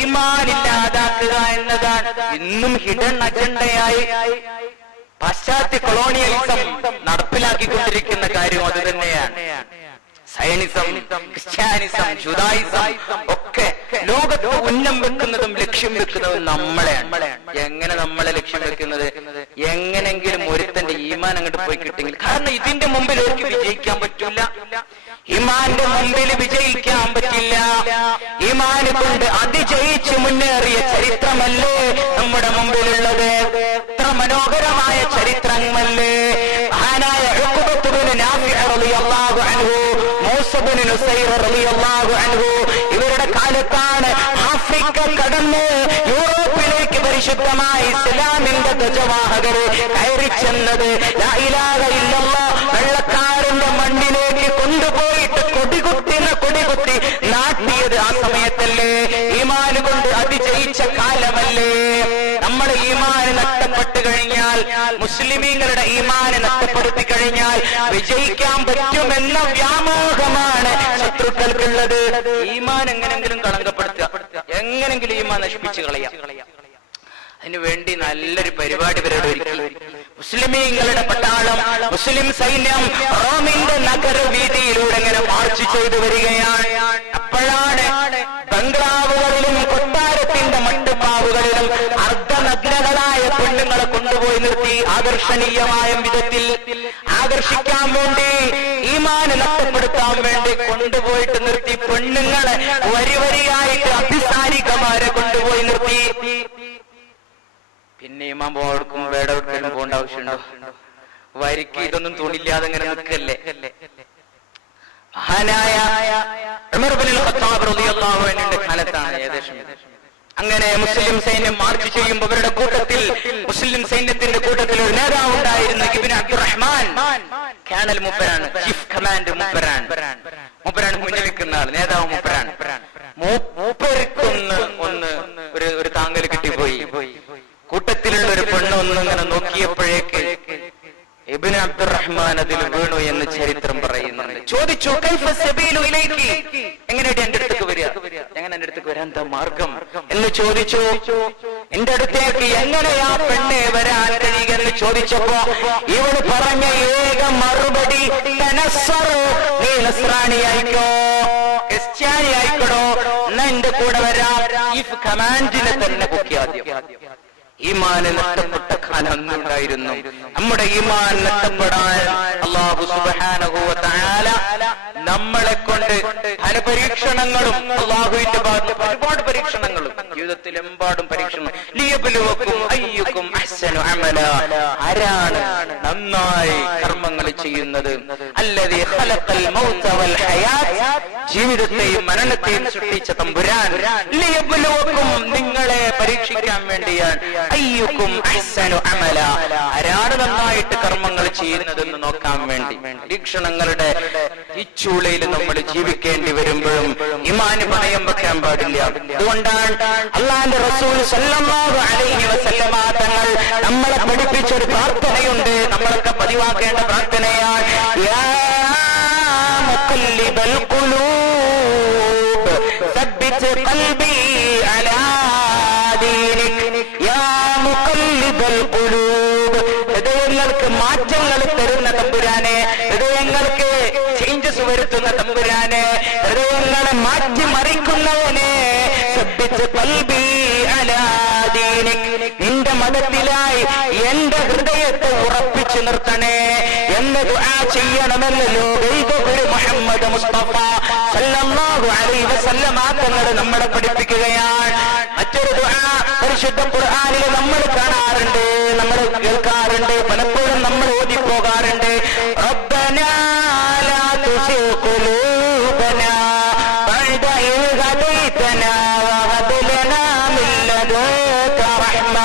ഈമാൻ ഇല്ലാതാക്കുക എന്നതാണ്. ഇന്നും ഹിഡൻ അജണ്ടയായി പാശ്ചാത്യ കൊളോണിയലിസം നടപ്പിലാക്കിക്കൊണ്ടിരിക്കുന്ന കാര്യം അത് തന്നെയാണ്. സയനിസം, ക്രിസ്ത്യാനിസം, ജുഡായിസം ഒക്കെ ലോകത്ത് ഉന്നം വെക്കുന്നതും ലക്ഷ്യം വെക്കുന്നതും നമ്മളെയാണ്. എങ്ങനെ നമ്മളെ ലക്ഷ്യം വെക്കുന്നത്? എങ്ങനെങ്കിലും ഒരുത്തന്റെ ഈമാൻ അങ്ങോട്ട് പോയി കിട്ടിയെങ്കിൽ. കാരണം ഇതിന്റെ മുമ്പിൽ അവർക്ക് വിജയിക്കാൻ പറ്റില്ല, ഈമാന്റെ മുമ്പിൽ വിജയിക്കാൻ പറ്റില്ല. ഈമാൻ കൊണ്ട് അതിജയിച്ച് മുന്നേറിയ ചരിത്രമല്ലേ നമ്മുടെ മുമ്പിലുള്ളത്? എത്ര മനോഹരമായ ചരിത്രമല്ലേ! മഹാനായ ഉഖബത്ത് ബിൻ നാഫിഅ റളിയല്ലാഹു അൻഹു, മൂസ ബിൻ നുസൈർ റളിയല്ലാഹു അൻഹു ഇവരുടെ കാലത്താണ് ആഫ്രിക്ക കടന്ന് യൂറോപ്പിലേക്ക് പരിശുദ്ധമായ ഇസ്ലാമിന്റെ ധ്വജവാഹകർ കയറി ചെന്നത്. ലാ ഇലാഹ ഇല്ലല്ലാഹ് വെള്ളക്കാരന്റെ മണ്ണിലേക്ക് കൊണ്ടുപോയിട്ട് കൊടികുത്തി നാട്ടിയത് ആ സമയത്തല്ലേ? ഈമാൻ കൊണ്ട് അതിജയിച്ച കാലമല്ലേ? നമ്മുടെ ഈമാൻ നഷ്ടപ്പെട്ടു കഴിഞ്ഞാൽ, മുസ്ലിമീങ്ങളുടെ ഈമാൻ നഷ്ടപ്പെടുത്തി കഴിഞ്ഞാൽ വിജയിക്കാൻ പറ്റുമെന്ന വ്യാമോഹമാണ് ശത്രുക്കൾക്കുള്ളത്. ഈമാൻ എങ്ങനെങ്കിലും കളങ്കപ്പെടുത്തുക, എങ്ങനെങ്കിലും ഈമാൻ നശിപ്പിച്ചു കളയാം. അതിനുവേണ്ടി നല്ലൊരു പരിപാടി ഇവരോട് ഒരുക്കി. മുസ്ലിമീങ്ങളുടെ പട്ടാളം, മുസ്ലിം സൈന്യം റോമിന്റെ നഗരവീതിയിലൂടെ ഇങ്ങനെ മാർച്ച് ചെയ്തു വരികയാണ്. അപ്പോഴാണ് ബംഗ്ലാവുകളിലും കൊട്ടാരത്തിന്റെ മട്ടുപ്പാവുകളിലും അർദ്ധനഗ്നകളായ പെണ്ണുങ്ങളെ കൊണ്ടുപോയി നിർത്തി ആകർഷണീയമായ വിധത്തിൽ ആകർഷിക്കാൻ വേണ്ടി, ഈമാന് നഷ്ടപ്പെടുത്താൻ വേണ്ടി കൊണ്ടുപോയിട്ട് നിർത്തി. പെണ്ണുങ്ങളെ വരിവരിയായിട്ട് അഭിസാരികമാരെ കൊണ്ടുപോയി നിർത്തി. പിന്നെ ഇമാം പോടുക്കും വേടവെടുക്കലും പോകേണ്ട ആവശ്യമുണ്ടോ? വരിക്ക് ഇതൊന്നും തുണില്ലാതെ ഇങ്ങനെ നിൽക്കല്ലേ. മഹാനായ ഉമർ ഇബ്നുൽ ഖത്താബ് റളിയല്ലാഹു അൻഹുവിന്റെ കാലത്താണ് ഏകദേശം. അങ്ങനെ മുസ്ലിം സൈന്യം മാർച്ച് ചെയ്യുമ്പോൾ അവരുടെ കൂട്ടത്തിൽ, മുസ്ലിം സൈന്യത്തിന്റെ കൂട്ടത്തിൽ ഒരു നേതാവ് ഉണ്ടായിരുന്നു, ഇബ്നു അബ്ദുറഹ്മാൻ. കേണൽ മൂപ്പരാണ്, ചീഫ് കമാൻഡ് മൂപ്പരാണ് മുന്നിൽ നിൽക്കുന്ന ആൾ, നേതാവ് മൂപ്പരാണ്. മൂപ്പർക്കൊന്ന് ഒരു താങ്കൽ കിട്ടിപ്പോയി. കൂട്ടത്തിലുള്ള ഒരു പെണ്ണ് ഒന്നിങ്ങനെ നോക്കിയപ്പോഴേക്ക് ഇബ്നു അബ്ദുറഹ്മാൻ അതിൽ വീണു എന്ന് ചരിത്രം പറയുന്നുണ്ട്. ചോദിച്ചു, എങ്ങനെയാണ് എന്റെ അടുത്തേക്ക് വരിക? എങ്ങനെ എന്റെ അടുത്തേക്ക് വരാൻ എന്താ മാർഗം എന്ന് ചോദിച്ചു. എന്റെ അടുത്തേക്ക് എങ്ങനെയാ പെണ്ണെ വരാൻ കഴിയുക എന്ന് ചോദിച്ചപ്പോ ഇവള് പറഞ്ഞ ഏക മറുപടി, നീ നസ്രാണി ആയിക്കോ, ക്രിസ്ത്യാനി ആയിക്കോടോ, എന്നാ എന്റെ കൂടെ വരാം. ചീഫ് കമാൻഡിനെ തന്നെ പൊക്കി ആദ്യം. ഈമാൻ നഷ്ടപ്പെട്ട കാലം ഉണ്ടായിരുന്നു. നമ്മുടെ ഈമാൻ നഷ്ടപ്പെടാൻ അല്ലാഹു സുബ്ഹാനഹു വ തആല നമ്മളെ കൊണ്ട് പല പരീക്ഷണങ്ങളും അല്ലാഹുവിന്റെ ഭാഗത്ത് ഒരുപാട് പരീക്ഷണങ്ങളും ജീവിതത്തിലെമ്പാടും പരീക്ഷണം. ലിയബ്ലുവക്കും അയ്യുക്കും അഹ്സനു അമല, ആരാണ് നന്നായി കർമ്മങ്ങൾ ചെയ്യുന്നത്. അല്ലദീ ഖലഖൽ മൗത വൽ ഹയാത്ത്, ജീവിതത്തെയും മരണത്തെയും സൃഷ്ടിച്ച തമ്പുരാൻ. ലിയബ്ലുവക്കും, നിങ്ങളെ പരീക്ഷിക്കാൻ വേണ്ടിയാണ്. അയ്യുക്കും അഹ്സനു അമല, ആരാണ് നന്നായിട്ട് കർമ്മങ്ങൾ ചെയ്യുന്നതെന്ന് നോക്കാൻ വേണ്ടി. പരീക്ഷണങ്ങളുടെ ഈ ചൂളയിൽ നമ്മൾ ജീവിക്കേണ്ടി വരുമ്പോഴും ഈമാന് പണയം വെക്കാൻ പാടില്ല. അതുകൊണ്ടാണ് അല്ലാഹുവിന്റെ റസൂൽ സല്ലല്ലാഹു അലൈഹി വസല്ലമ തങ്ങൾ നമ്മളെ പഠിപ്പിച്ചൊരു പ്രാർത്ഥനയുണ്ട്, നമ്മളൊക്കെ പതിവാക്കേണ്ട പ്രാർത്ഥനയാണ്. യാ മുഖല്ലിബൽ ഖുലൂബ് സബ്ബിത് ഖൽബി അലാ ദീനിക്. യാ മുഖല്ലിബൽ ഖുലൂബ്, ഹൃദയങ്ങൾക്ക് മാറ്റങ്ങൾ തരുന്ന തമ്പുരാനെ, ഹൃദയങ്ങൾക്ക് ചേഞ്ചസ് വരുത്തുന്ന തമ്പുരാനെ, ഹൃദയങ്ങളെ മാറ്റിമറിക്കുന്നവനെ, സബ്ബിത് ഖൽബി അലാ ദീനിക്, നിന്റെ മതത്തിലായി എന്റെ ഹൃദയത്തെ ഉറപ്പിച്ചു നിർത്തണേ എന്ന് ദുആ ചെയ്യണമെന്നല്ലോ മുഹമ്മദ് മുസ്തഫ സല്ലല്ലാഹു അലൈഹി വസല്ലമ തങ്ങൾ നമ്മളെ പഠിപ്പിക്കുകയാണ്. മറ്റൊരു ദുആ പരിശുദ്ധ ഖുർആനിൽ നമ്മൾ കാണാറുണ്ട്, നമ്മൾ കേൾക്കാറുണ്ട്, പലപ്പോഴും നമ്മൾ ഓതിപ്പോകാറുണ്ട്. റബ്ബനാ ലാ തുസിഗ് ഖുലൂബനാ ബഅദ ഇദ് ഹദൈതനാ വഹബ് ലനാ മിൻ ലദുൻക റഹ്മ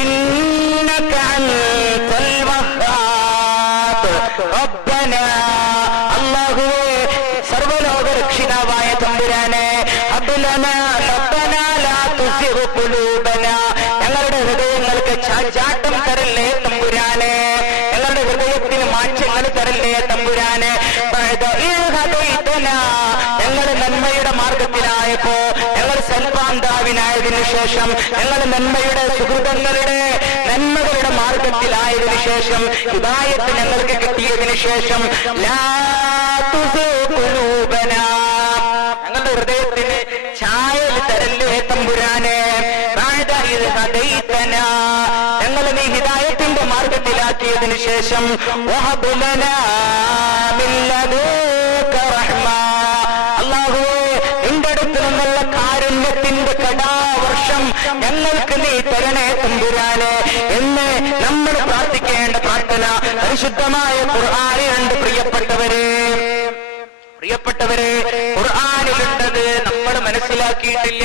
ഇന്നക അൻതൽ വഹ്ഹാബ്. റബ്ബനാ, അല്ലാഹുവേ സർവ്വലോക രക്ഷിതാവായ തമ്പുരാനെ, റബ്ബനാ ലാ തുസിഗ് ഖുലൂബനാ, ഞങ്ങളുടെ ഹൃദയങ്ങൾക്ക് ചാഞ്ചാട്ടം തരല്ലേ തമ്പുരാനെ, ഞങ്ങളുടെ ഹൃദയത്തിന് മാറ്റങ്ങൾ തരല്ലേ തമ്പുരാനെ. ഞങ്ങൾ നന്മയുടെ മാർഗത്തിലായപ്പോ, ഞങ്ങൾ സൽപാന്താവിനായതിനു ശേഷം, ഞങ്ങൾ നന്മയുടെ സുഹൃതങ്ങളുടെ നന്മകളുടെ മാർഗത്തിലായതിനു ശേഷം, ഹിദായത്ത് ഞങ്ങൾക്ക് കിട്ടിയതിനു ശേഷം, ലാ തുസിഗ് ഖുലൂബനാ, ഞങ്ങളുടെ ഹൃദയത്തിന് ചായൽ തരല്ലേ തമ്പുരാനെ. ഞങ്ങൾ നീ ഹിദായത്തിന്റെ മാർഗത്തിലാക്കിയതിനു ശേഷം, വഹബ് ലനാ മിൻ ലദുൻക റഹ്മ, അല്ലാഹുവേ നിന്റെ അടുത്ത് നിന്നുള്ള കാരുണ്യത്തിന്റെ കടാവർഷം ഞങ്ങൾക്ക് നീ തരണേ തമ്പുരാനെ എന്ന് നമ്മൾ പ്രാർത്ഥിക്കേണ്ട പ്രാർത്ഥന പരിശുദ്ധമായ ഖുർആനിലുണ്ട്. പ്രിയപ്പെട്ടവരെ, ഖുർആനിലുണ്ടത് നമ്മൾ മനസ്സിലാക്കിയിട്ടില്ല.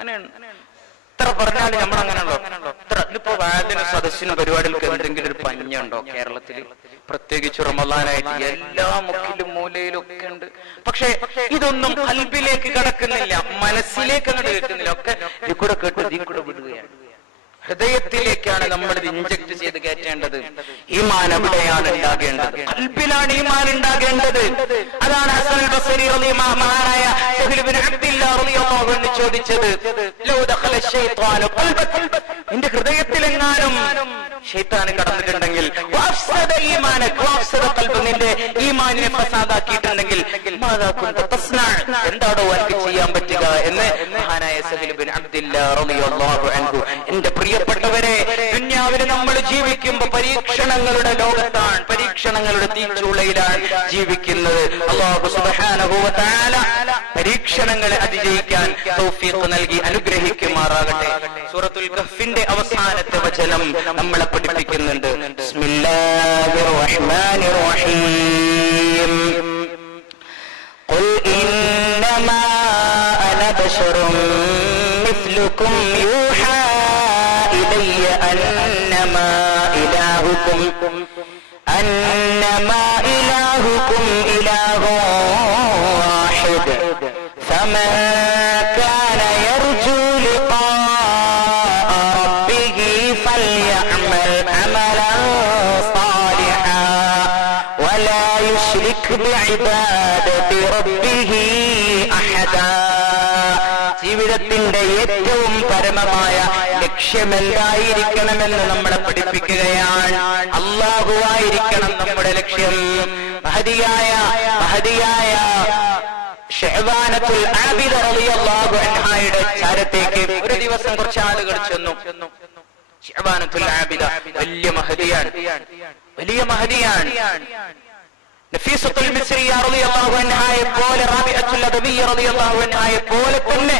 അങ്ങനെയാണ്. എത്ര പറഞ്ഞാലും നമ്മൾ അങ്ങനെയുണ്ടോ? ഇപ്പൊ വാദിന സദസ്സിനും പരിപാടികൾക്ക് എന്തെങ്കിലും ഒരു പഞ്ഞുണ്ടോ കേരളത്തിൽ? പ്രത്യേകിച്ച് റമളാനായിട്ട് എല്ലാ മുക്കിലും മൂലയിലും ഒക്കെ ഉണ്ട്. പക്ഷെ ഇതൊന്നും ഖൽബിലേക്ക് കടക്കുന്നില്ല, മനസ്സിലേക്ക് അങ്ങോട്ട് കേൾക്കുന്നില്ല. ഒക്കെ ഇതിൽ കൂടെ കേട്ട് ഇതിൽ കൂടെ വിടുകയാണ്. ഹൃദയത്തിലേക്കാണ് നമ്മൾ ഇത് ഇൻജക്ട് ചെയ്ത് കയറ്റേണ്ടത്. ഈമാൻ എവിടെയാണ് ഉണ്ടാകേണ്ടത്? ഖൽബിലാണ് ഈമാൻ ഉണ്ടാകേണ്ടത്. അതാണ് ഹസനുൽ ബസ്രി മഹാനായ സഹൽ ഇബ്നു അബ്ദില്ലാഹ് റളിയല്ലാഹു അൻഹു ചോദിച്ചത്, ലൗ ദഖല ശൈത്വാനു ഖൽബക, നിന്റെ ഹൃദയത്തിലെങ്ങാനും ശൈത്താൻ കടന്നിട്ടുണ്ടെങ്കിൽ, വഅഫ്സദ ഈമാനക വഅഫ്സദ ഖൽബക, നിന്റെ ഈമാനിനെ ഫസാദാക്കിയിട്ടുണ്ടെങ്കിൽ, മാദാ കുൻത തസ്നാ, എന്താടോ എനിക്ക് ചെയ്യാൻ പറ്റുക എന്ന് മഹാനായ സഹൽ ഇബ്നു അബ്ദില്ലാഹ് റളിയല്ലാഹു അൻഹു. എന്റെ പ്രിയപ്പെട്ടവരെ, ദുനിയാവിൽ നമ്മൾ ജീവിക്കുമ്പോൾ പരീക്ഷണങ്ങളുടെ ലോകത്താണ്, പരീക്ഷണങ്ങളുടെ തീച്ചൂളയിലാണ് ജീവിക്കുന്നത്. അല്ലാഹു സുബ്ഹാനഹു വ തആല പരീക്ഷണങ്ങളെ അതിജയിക്കാൻ തൗഫീഖ് നൽകി അനുഗ്രഹിക്കുമാറാകട്ടെ. സൂറത്തുൽ കഹ്ഫിന്റെ അവസാനത്തെ വചനം നമ്മളെ പഠിപ്പിക്കുന്നുണ്ട്. ബിസ്മില്ലാഹിർ റഹ്മാനിർ റഹീം. ഖുൽ ഇന്നമാ അന ബശറും മിസ്ലുകും യൂഹാ ഇലയ്യ അന്നമാ ഇലാഹുകും ഇലാഹുൻ വാഹിദ് ഫമൻ കാന യർജു ലിഖാഅ റബ്ബിഹി ഫൽയഅമൽ അമലൻ സാലിഹാ വലാ യുശ്രിക് ബിഇബാദതി റബ്ബിഹി അഹദാ. ജീവിതത്തിന്റെ ഏറ്റവും പരമമായ ലക്ഷ്യമെന്തായിരിക്കണമെന്ന് നമ്മളെ പഠിപ്പിക്കുകയാണ്. അല്ലാഹുവായിരിക്കണം നമ്മുടെ ലക്ഷ്യം. മഹദിയായ ശഅബാനത്തുൽ ആബിദ റളിയല്ലാഹു അൻഹയുടെ ചാരത്തേക്ക് ഒരു ദിവസം കുറച്ച് ആളുകൾ ചെന്നു. ശഅബാനത്തുൽ ആബിദ വലിയ മഹദിയാണ്. നഫീസത്തുൽ മിസ്രിയ റളിയല്ലാഹു അൻഹയെ പോലെ, റാബിഅത്തുൽ അദവിയ്യ റളിയല്ലാഹു അൻഹയെ പോലെ തന്നെ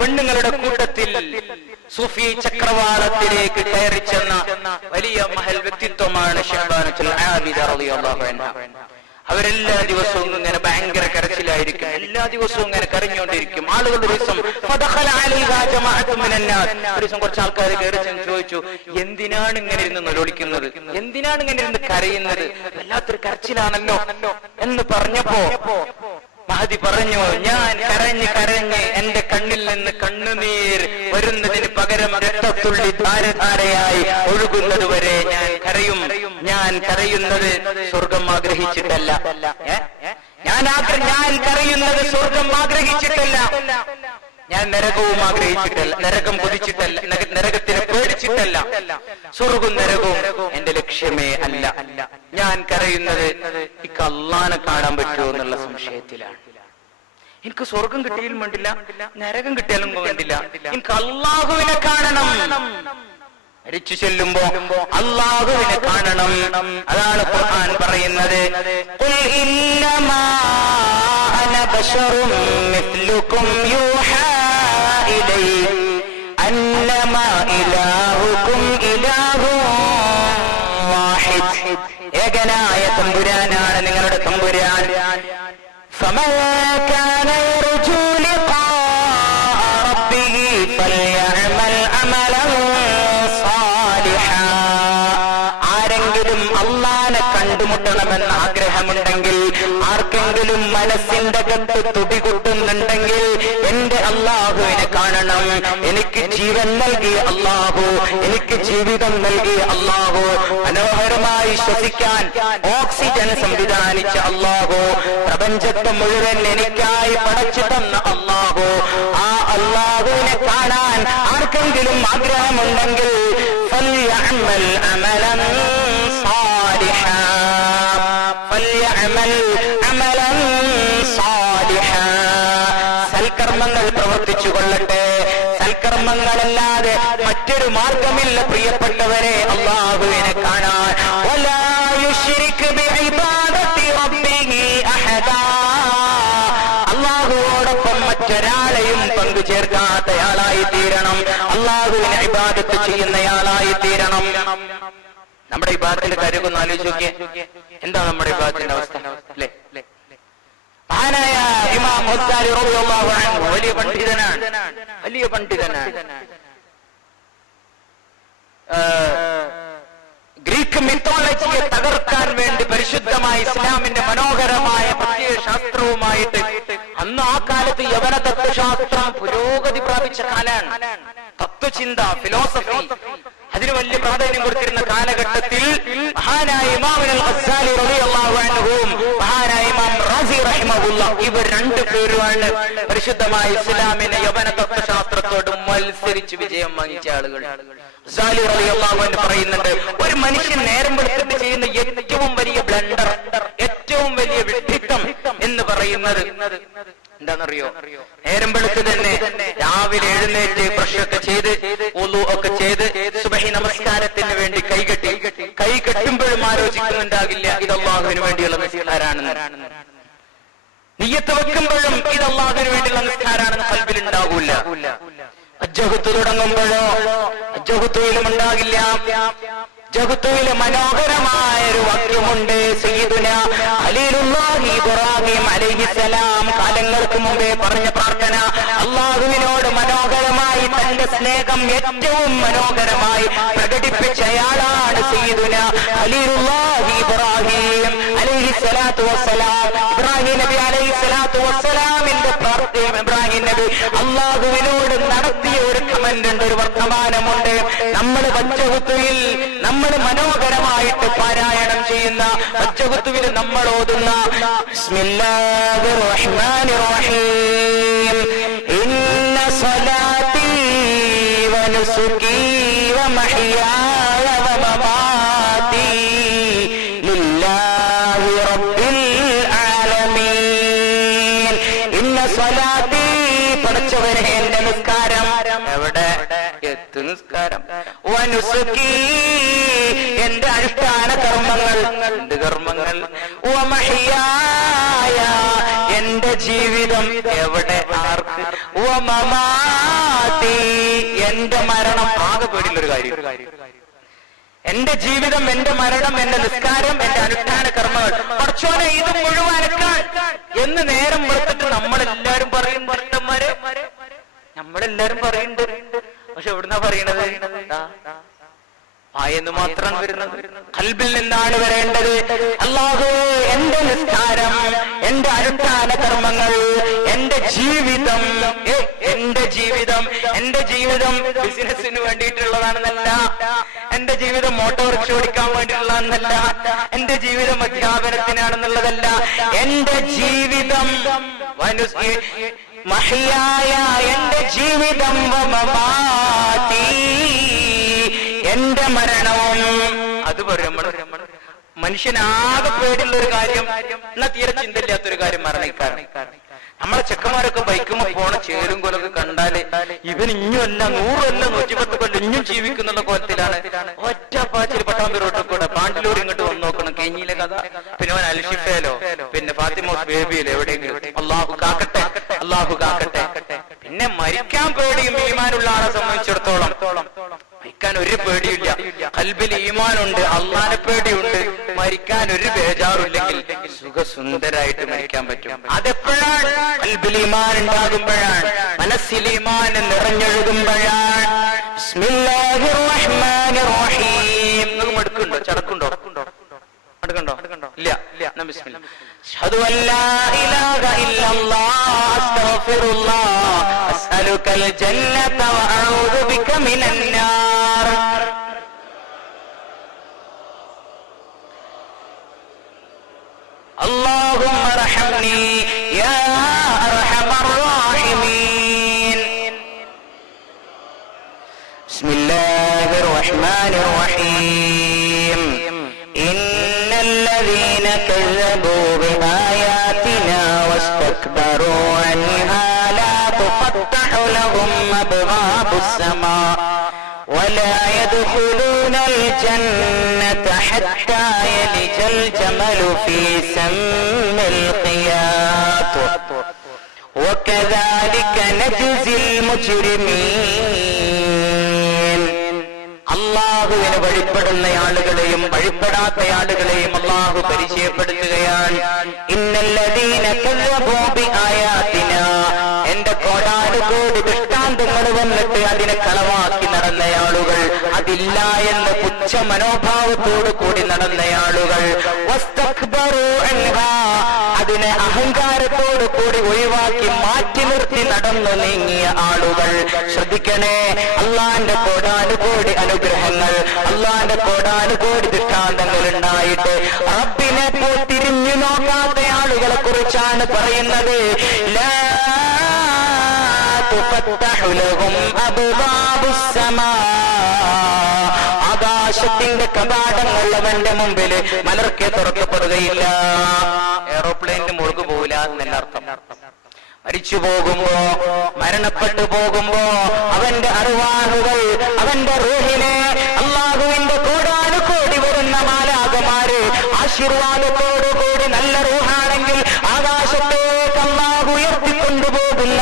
പെണ്ണുങ്ങളുടെ കൂട്ടത്തിൽ സൂഫി ചക്രവാളത്തിലേക്ക് കയറി ചെന്ന വലിയ മഹൽ വ്യക്തിത്വമാണ് ഷഹ്ബാനത്തുൽ ആബിദ റളിയല്ലാഹു അൻഹ. അവരെല്ലാ ദിവസവും ഇങ്ങനെ ഭയങ്കര കരച്ചിലായിരിക്കും, എല്ലാ ദിവസവും ഇങ്ങനെ കരഞ്ഞുകൊണ്ടിരിക്കും. ആളുകൾ ഒരു ദിവസം കുറച്ച് ആൾക്കാർ കയറി ചെന്ന് ചോദിച്ചു, എന്തിനാണ് ഇങ്ങനെ ഇരുന്ന് നിലവിളിക്കുന്നത്, എന്തിനാണ് ഇങ്ങനെ ഇരുന്ന് കരയുന്നത്, വല്ലാത്തൊരു കരച്ചിലാണല്ലോ എന്ന് പറഞ്ഞപ്പോ മഹദി പറഞ്ഞു, ഞാൻ കരഞ്ഞ് കരഞ്ഞ് എന്റെ കണ്ണിൽ നിന്ന് കണ്ണുനീർ വരുന്നതിന് പകരം രക്തത്തുള്ളി ധാരധാരയായി ഒഴുകുന്നത് വരെ ഞാൻ കരയും. ഞാൻ കരയുന്നത് സ്വർഗം ആഗ്രഹിച്ചിട്ടല്ല, ഞാൻ കരയുന്നത് സ്വർഗം ആഗ്രഹിച്ചിട്ടല്ല, ഞാൻ നരകവും ആഗ്രഹിച്ചിട്ടല്ല, നരകം കൊതിച്ചിട്ടല്ല, നരകത്തിനെ പേടിച്ചിട്ടല്ല, സ്വർഗവും നരകവും എന്റെ ലക്ഷ്യമേ അല്ല. ഞാൻ കരയുന്നത് എനിക്ക് അല്ലാഹനെ കാണാൻ പറ്റുമോ എന്നുള്ള സംശയത്തിലാണ്. എനിക്ക് സ്വർഗം കിട്ടിയാലും വേണ്ടില്ല, നരകം കിട്ടിയാലും വേണ്ടില്ല, എനിക്ക് അല്ലാഹുവിനെ കാണണം. മരിച്ചു ചെല്ലുമ്പോ അല്ലാഹുവിനെ കാണണം. അതാണ് ഖുർആൻ പറയുന്നത്, ഖുൽ ഇന്നമാ അന ബശറും മിസ്ലുകും യൂഹാ ഇലൈ അന്നമാ ഇലാഹുകും ഇലാഹുൻ വാഹിദ്. ഏകനായ തമ്പുരാനാണ് നിങ്ങളുടെ തമ്പുരാൻ. ഫമൻ കാന യർജു ലിഖാഅ റബ്ബിഹി ഫൽയഅമൽ അമലൻ സാലിഹാ. ആരെങ്കിലും അല്ലാഹനെ കണ്ടുമുട്ടണമെന്ന് ആഗ്രഹമുണ്ടെങ്കിൽ, ആർക്കെങ്കിലും മനസ്സിന്റെ അകത്ത് തുടികൊട്ടുന്നുണ്ടെങ്കിൽ, എന്റെ അല്ലാഹുവിനെ കാണണം. എനിക്ക് ജീവൻ നൽകിയ അല്ലാഹു, എനിക്ക് ജീവിതം നൽകിയ അല്ലാഹു, മനോഹരമായി ശ്വസിക്കാൻ ഓക്സിജൻ സംവിധാനിച്ച അല്ലാഹു, പ്രപഞ്ചത്തെ മുഴുവൻ എനിക്കായി പടച്ചു തന്ന അല്ലാഹു, ആ അല്ലാഹുവിനെ കാണാൻ ആർക്കെങ്കിലും ആഗ്രഹമുണ്ടെങ്കിൽ ഫൽയഅമൽ അമലൻ സാലിഹാ, ഫൽയഅമൽ അമലൻ സാലിഹാ. സൽക്കർമ്മങ്ങൾ പ്രവർത്തിച്ചു കൊള്ളട്ടെ. സൽക്കർമ്മങ്ങളല്ലാതെ മറ്റൊരു മാർഗമില്ല പ്രിയപ്പെട്ടവരെ അല്ലാഹുവിനെ കാണാൻ. വലാ യുശ്രിക് ബിഇബാദത്തി റബ്ബിഹി അഹദാ. അല്ലാഹുവോടൊപ്പം മറ്റൊരാളെയും പങ്കു ചേർക്കാത്തയാളായി തീരണം. അല്ലാഹുവിനെ ഇബാദത്ത് ചെയ്യുന്നയാളായി തീരണം. നമ്മുടെ ഇബാദത്തിന്റെ കാര്യം ഒന്ന് ആലോചിച്ച് നോക്കിയേ. എന്താ നമ്മുടെ ഇബാദത്തിന്റെ അവസ്ഥ അല്ലേ? മഹാനായ ഇമാം ഗസാലി റളിയല്ലാഹു അൻഹു വലിയ പണ്ഡിതനാണ്, വലിയ പണ്ഡിതനാണ്. ഗ്രീക്ക് മിത്തോളജിയെ തകർക്കാൻ വേണ്ടി പരിശുദ്ധമായ ഇസ്ലാമിന്റെ മനോഹരമായ പ്രത്യയ ശാസ്ത്രവുമായിട്ട്, അന്ന് ആ കാലത്ത് യവന തത്വശാസ്ത്രം പുരോഗതി പ്രാപിച്ച കാലാണ്. തത്വചിന്ത, ഫിലോസഫി അതിന് വലിയ പ്രാധാന്യം കൊടുത്തിരുന്ന കാലഘട്ടത്തിൽ മഹാനായ ഇമാം ഗസാലി റളിയല്ലാഹു അൻഹുവും മഹാനായ ഇമാം റാസി റഹിമഹുല്ലാഹ് ഇവർ രണ്ടുപേരുമാണ് പരിശുദ്ധമായ ഇസ്ലാമിനെ യവന തത്വശാസ്ത്രത്തോട് മത്സരിച്ച് വിജയം വാങ്ങിച്ച ആളുകൾ. ഗസാലി റളിയല്ലാഹു അൻഹു പറയുന്നുണ്ട്, ഒരു മനുഷ്യൻ നേരം വെളുത്തിട്ട് ചെയ്യുന്ന ഏറ്റവും വലിയ ബ്ലണ്ടർ, ഏറ്റവും വലിയ വിഡ്ഢിത്തം എന്ന് പറയുന്നത് എന്താണെന്നറിയോ? നേരം വെളുത്ത് തന്നെ രാവിലെ എഴുന്നേറ്റ് ബ്രഷൊക്കെ ചെയ്ത് വുളു ഒക്കെ ചെയ്ത് സുബഹി നമസ്കാരത്തിന് വേണ്ടി കൈ കെട്ടുമ്പോഴും ആലോചിക്കുന്നുണ്ടാകില്ല ഇത് അല്ലാഹുവിന് വേണ്ടിയുള്ള നിസ്കാരാണെന്ന്. നിയ്യത്ത് വെക്കുമ്പോഴും ഇത് അല്ലാഹുവിന് വേണ്ടിയുള്ള നിസ്കാരാണെന്ന് ഖൽബിൽ ഉണ്ടാകൂല. അജ്ജഹത്ത് തുടങ്ങുമ്പോഴോ അജ്ജഹത്തുയിലും ഉണ്ടാകില്ല. ജഹത്തുവിലെ മനോഹരമായ ഒരു വാക്യമുണ്ട്. സയ്യിദുനാ ഖലീലുല്ലാഹി ഇബ്രാഹിം അലൈഹിസ്സലാം കാലങ്ങൾക്ക് മുമ്പേ പറഞ്ഞ പ്രാർത്ഥന, അല്ലാഹുവിനോട് മനോഹരമായി തന്റെ സ്നേഹം ഏറ്റവും മനോഹരമായി പ്രകടിപ്പിച്ചയാളാണ് സയ്യിദുനാ ഖലീലുല്ലാഹി ഇബ്രാഹിം അലൈഹിസ്സലാത്തു വസ്സലാം. ഇബ്രാഹിം നബി അലൈഹിസ്സലാത്തു വസ്സലാമിന്റെ പ്രാർത്ഥന, ഇബ്രാഹിം നബി അല്ലാഹുവിനോട് നടത്തിയ ഒരു കമന്റ് ഉണ്ട്, ഒരു വർത്തമാനമുണ്ട്. നമ്മൾ വജ്ജഹത്തുവിൽ നമ്മൾ മനോഹരമായിട്ട് പാരായണം ചെയ്യുന്ന വജ്ജഹത്തുവിൽ നമ്മൾ ഓതുന്ന ബിസ്മില്ലാഹിർ റഹ്മാനിർ റഹീം ഇന്ന സ്വലാത്തി വനുസുകി വമഹ്യായ വമമാതി ലില്ലാഹി റബ്ബിൽ ആലമീൻ. ഇന്ന സ്വലാത്തി, പഠിച്ചവരെ എന്റെ നിസ്കാരം എവിടെ എത്തുന്ന നിസ്കാരം, വനുസുകി എന്റെ അനുഷ്ഠാന കർമ്മങ്ങൾ, എന്ത് കർമ്മങ്ങൾ, വമഹിയായ എന്റെ ജീവിതം, എവിടെ ആർക്ക്, വമമാതി എന്റെ മരണം. ആകെ പേടിയുള്ളൊരു കാര്യം, എന്റെ ജീവിതം, എന്റെ മരണം, എന്റെ നിസ്കാരം, എന്റെ അനുഷ്ഠാന കർമ്മങ്ങൾ, പടച്ചോനെ ഇത് മുഴുവനക്കാൻ എന്ന് നേരം വെറുത്തിട്ട് നമ്മളെല്ലാരും പറയും. ഭർത്തന്മാരെ നമ്മളെല്ലാരും പറയുന്നുണ്ട്. പക്ഷെ എവിടുന്നാ പറയണത്? ആയെന്ന് മാത്രമാണ് വരുന്നത്. ഖൽബിൽ നിന്നാണ് വരേണ്ടത്. അല്ലാഹു എന്റെ നിസ്കാരം, എന്റെ അനുഷ്ഠാന കർമ്മങ്ങൾ, എന്റെ ജീവിതം, എന്റെ ജീവിതം ബിസിനസിന് വേണ്ടിയിട്ടുള്ളതാണെന്നല്ല, എന്റെ ജീവിതം മോട്ടോറിക്ഷ ഓടിക്കാൻ വേണ്ടിയിട്ടുള്ളതാണെന്നല്ല, എന്റെ ജീവിതം അധ്യാപനത്തിനാണെന്നുള്ളതല്ല, എന്റെ ജീവിതം മഹിയായ എന്റെ ജീവിതം, വമമാതി എന്റെ മരണവും. അത് പറയും മനുഷ്യനാകെ പേടിയുള്ള ഒരു കാര്യം, എന്നാ തീരെ ചിന്തയില്ലാത്തൊരു കാര്യം മരണക്കാരൻ. നമ്മളെ ചെക്കന്മാരൊക്കെ ബൈക്കുമ്പോ പോണ ചേരും കൊലൊക്കെ കണ്ടാല് ഇവൻ ഇഞ്ഞുമല്ല 100 കൊല്ലം 110 കൊല്ലം ഇഞ്ഞും ജീവിക്കുന്നുള്ള കോലത്തിലാണ്. ഒറ്റ പാച്ചിൽ പട്ടാമ്പി റോട്ടിൽ കൂടെ പാണ്ടിലൂർ ഇങ്ങോട്ട് വന്ന് നോക്കണം, കെഞ്ഞിയിലെ കഥ. പിന്നെ അവൻ അൽഷിഫയിലോ പിന്നെ ഫാത്തിമോസ് ബേബിയിലോ എവിടെയെങ്കിലും. അള്ളാഹു കാക്കട്ടെ, അള്ളാഹു കാക്കട്ടെ. പിന്നെ മരിക്കാൻ പേടിയും ഈമാനുള്ള ആളെ സംബന്ധിച്ചിടത്തോളം മരിക്കാൻ ഒരു പേടിയില്ല. ഖൽബിൽ ഈമാനുണ്ട്, അള്ളാനെ പേടിയുണ്ട്, മരിക്കാൻ ഒരു ബേജാറില്ലെങ്കിൽ സുഖസുന്ദരായിട്ട് മരിക്കാൻ പറ്റും. അതെപ്പോഴാണ്? ഖൽബിൽ ഈമാൻ ഉണ്ടാകുമ്പോഴാണ്, മനസ്സിൽ ഈമാൻ നിറഞ്ഞൊഴുകുമ്പോഴാണ്. ബിസ്മില്ലാഹിർ റഹ്മാനിർ റഹീം. നിങ്ങൾക്ക് മടുക്കുണ്ടോ? ചടക്കുണ്ടോ? അടുക്കണ്ടോ? ഇല്ല. ബിസ്മില്ലാ. അഷ്ഹദു അല്ലാ ഇലാഹ ഇല്ലല്ലാഹ് അസ്തഗ്ഫിറുല്ലാഹ് അസ്അലുകൽ ജന്നത വഅഊദു ബിക മിനൻ നാർ. اللهم ارحمني يا ارحم الراحمين. بسم الله الرحمن الرحيم. ان الذين كذبوا بآياتنا واستكبروا عنها لا تفتح لهم ابواب السماء ولا يدخلون الجنة حتى يلج الجمل في سم الخياط وكذلك نجزي المجرمين. അള്ളാഹുവിന് വഴിപ്പെടുന്ന ആളുകളെയും വഴിപ്പെടാത്ത ആളുകളെയും അള്ളാഹു പരിചയപ്പെടുത്തുകയാണ്. ഇന്നല്ലദീന കസ്സബൂ ബിആയാതിനാ, എന്റെ കോടാനുകോടി ദൃഷ്ടാന്തങ്ങൾ വന്നിട്ട് അതിനെ കളവാക്കി നടന്നയാളുകൾ, അതില്ല എന്ന് പുച്ഛ മനോഭാവത്തോടു കൂടി നടന്നയാളുകൾ, വസ്തക്ബറൂ അൻഹാ, അതിനെ അഹങ്കാരത്തോടു കൂടി ഒഴിവാക്കി മാറ്റി നിർത്തി നടന്നു നീങ്ങിയ ആളുകൾ. ശ്രദ്ധിക്കണേ, അള്ളാന്റെ കോടാനുകോടി അനുഗ്രഹങ്ങൾ, അള്ളാന്റെ കോടാനുകോടി ദൃഷ്ടാന്തങ്ങൾ ഉണ്ടായിട്ട് റബ്ബിനെ പോ തിരിഞ്ഞു നോക്കാത്ത ആളുകളെ കുറിച്ചാണ് പറയുന്നത്. ലാ തുഫത്തഹു ലഹും അബ്വാബുസ് സമാ, ആകാശത്തിന്റെ കവാടങ്ങൾ അവന്റെ മുമ്പിൽ മലർക്കെ തുറക്കപ്പെടുകയില്ല. എയറോപ്ലെയിനിന് മുഴുകു പോകില്ല എന്നല്ല അർത്ഥം. മരിച്ചു പോകുമ്പോ, മരണപ്പെട്ടു പോകുമ്പോ അവന്റെ അർവാഹുകൾ, അവന്റെ റൂഹിനെ അള്ളാഹുവിന്റെ കോടാനുകോടി വരുന്ന മാലാഖമാര് ആശീർവാദത്തോടുകൂടി, നല്ല റൂഹാണെങ്കിൽ ആകാശത്തേക്ക് അള്ളാഹു ഉയർത്തിക്കൊണ്ടുപോകുന്ന,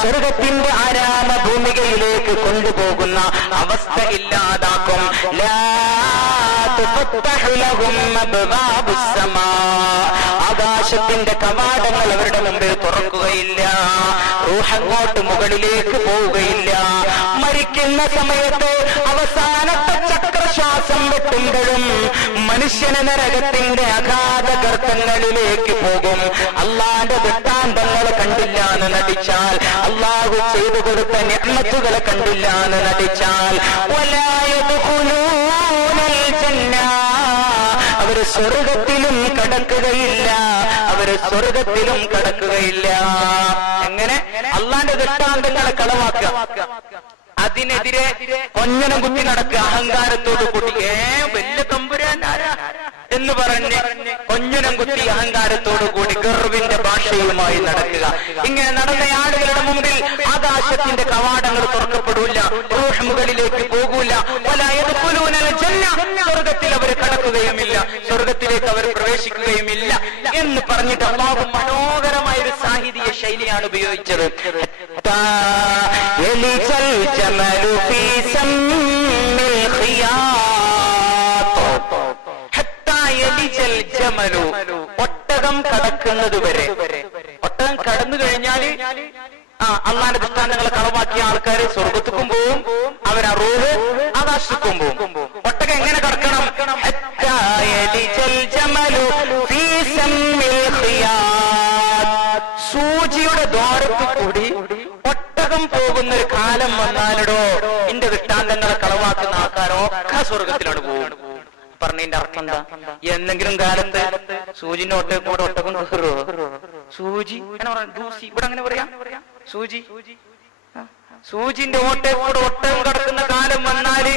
സ്വർഗത്തിന്റെ ആരാമ ഭൂമികയിലേക്ക് കൊണ്ടുപോകുന്ന അവസ്ഥ ഇല്ലാതാക്കും. ലാ തുഫത്തഹു ലഹും അബ്വാബുസ് സമാ, ആകാശത്തിന്റെ കവാടങ്ങൾ അവരുടെ മുമ്പിൽ തുറക്കുകയില്ല. റൂഹങ്ങോട്ട് മുകളിലേക്ക് പോവുകയില്ല. മരിക്കുന്ന സമയത്ത് അവസാനത്തെ ചക്രശ്വാസം വെട്ടുമ്പോഴും മനുഷ്യനെ നരകത്തിന്റെ അഗാധ ഗർത്തങ്ങളിലേക്ക് പോകും. അള്ളാന്റെ ദൃഷ്ടാന്തങ്ങൾ കണ്ടില്ല എന്ന് നടിച്ചാൽ, അള്ളാഹു ചെയ്തു കൊടുത്ത നിഅ്മത്തുകളെ കണ്ടില്ല എന്ന് നടിച്ചാൽ, വലാ യദ്ഖുലൂനൽ ജന്ന, അവര് സ്വർഗത്തിലും കടക്കുകയില്ല, അവര് സ്വർഗത്തിലും കടക്കുകയില്ല. എങ്ങനെ? അള്ളാന്റെ ദൃഷ്ടാന്തങ്ങളെ കളവാക്കുക. അതിനെതിരെ കൊഞ്ഞനം കുത്തി നടക്കുക അഹങ്കാരത്തോട് കൂടി. വലിയ തമ്പുരാൻ ആരാ എന്ന് പറഞ്ഞ് കൊഞ്ഞനം കുത്തി അഹങ്കാരത്തോടു കൂടി ഗർവിന്റെ ഭാഷയുമായി നടക്കുക. ഇങ്ങനെ നടന്ന ആളുകളുടെ മുമ്പിൽ ആകാശത്തിന്റെ കവാടങ്ങൾ തുറക്കപ്പെടൂല, റൂഹ് മുകളിലേക്ക് പോകൂല, സ്വർഗത്തിൽ അവർ കടക്കുകയുമില്ല, സ്വർഗത്തിലേക്ക് അവർ പ്രവേശിക്കുകയുമില്ല എന്ന് പറഞ്ഞിട്ട് അല്ലാഹു മനോഹരമായ ഒരു സാഹിത്യ ശൈലിയാണ് ഉപയോഗിച്ചത്. ഒട്ടകം കടക്കുന്നത് വരെ, ഒട്ടകം കടന്നു കഴിഞ്ഞാൽ അള്ളാന്റെ ദൃഷ്ടാന്തങ്ങളെ കളവാക്കിയ ആൾക്കാര് സ്വർഗത്തുക്കും പോവും, അവർ ആ റൂഹ് ആകാശത്തുക്കും പോവും. ഒട്ടകം എങ്ങനെ കടക്കണം? സൂചിയുടെ ദ്വാരത്തിൽ കൂടി ഒട്ടകം പോകുന്ന ഒരു കാലം വന്നാലിടോ എന്റെ ദൃഷ്ടാന്തങ്ങളെ കളവാക്കുന്ന ആൾക്കാരൊക്കെ സ്വർഗത്തിലാണ് പോകും. പറഞ്ഞതിന്റെ അർത്ഥം എന്താ? എന്തെങ്കിലും കാലത്ത് സൂചിന്റെ ഒട്ടകം കൂടെ ഒട്ടകം കയറുമോ? സൂചി ദൂസി ഇവിടെ അങ്ങനെ പറയാം. സൂചിന്റെ ഓട്ടയെ കൂടെ ഒട്ടകം കിടക്കുന്ന കാലം വന്നാല്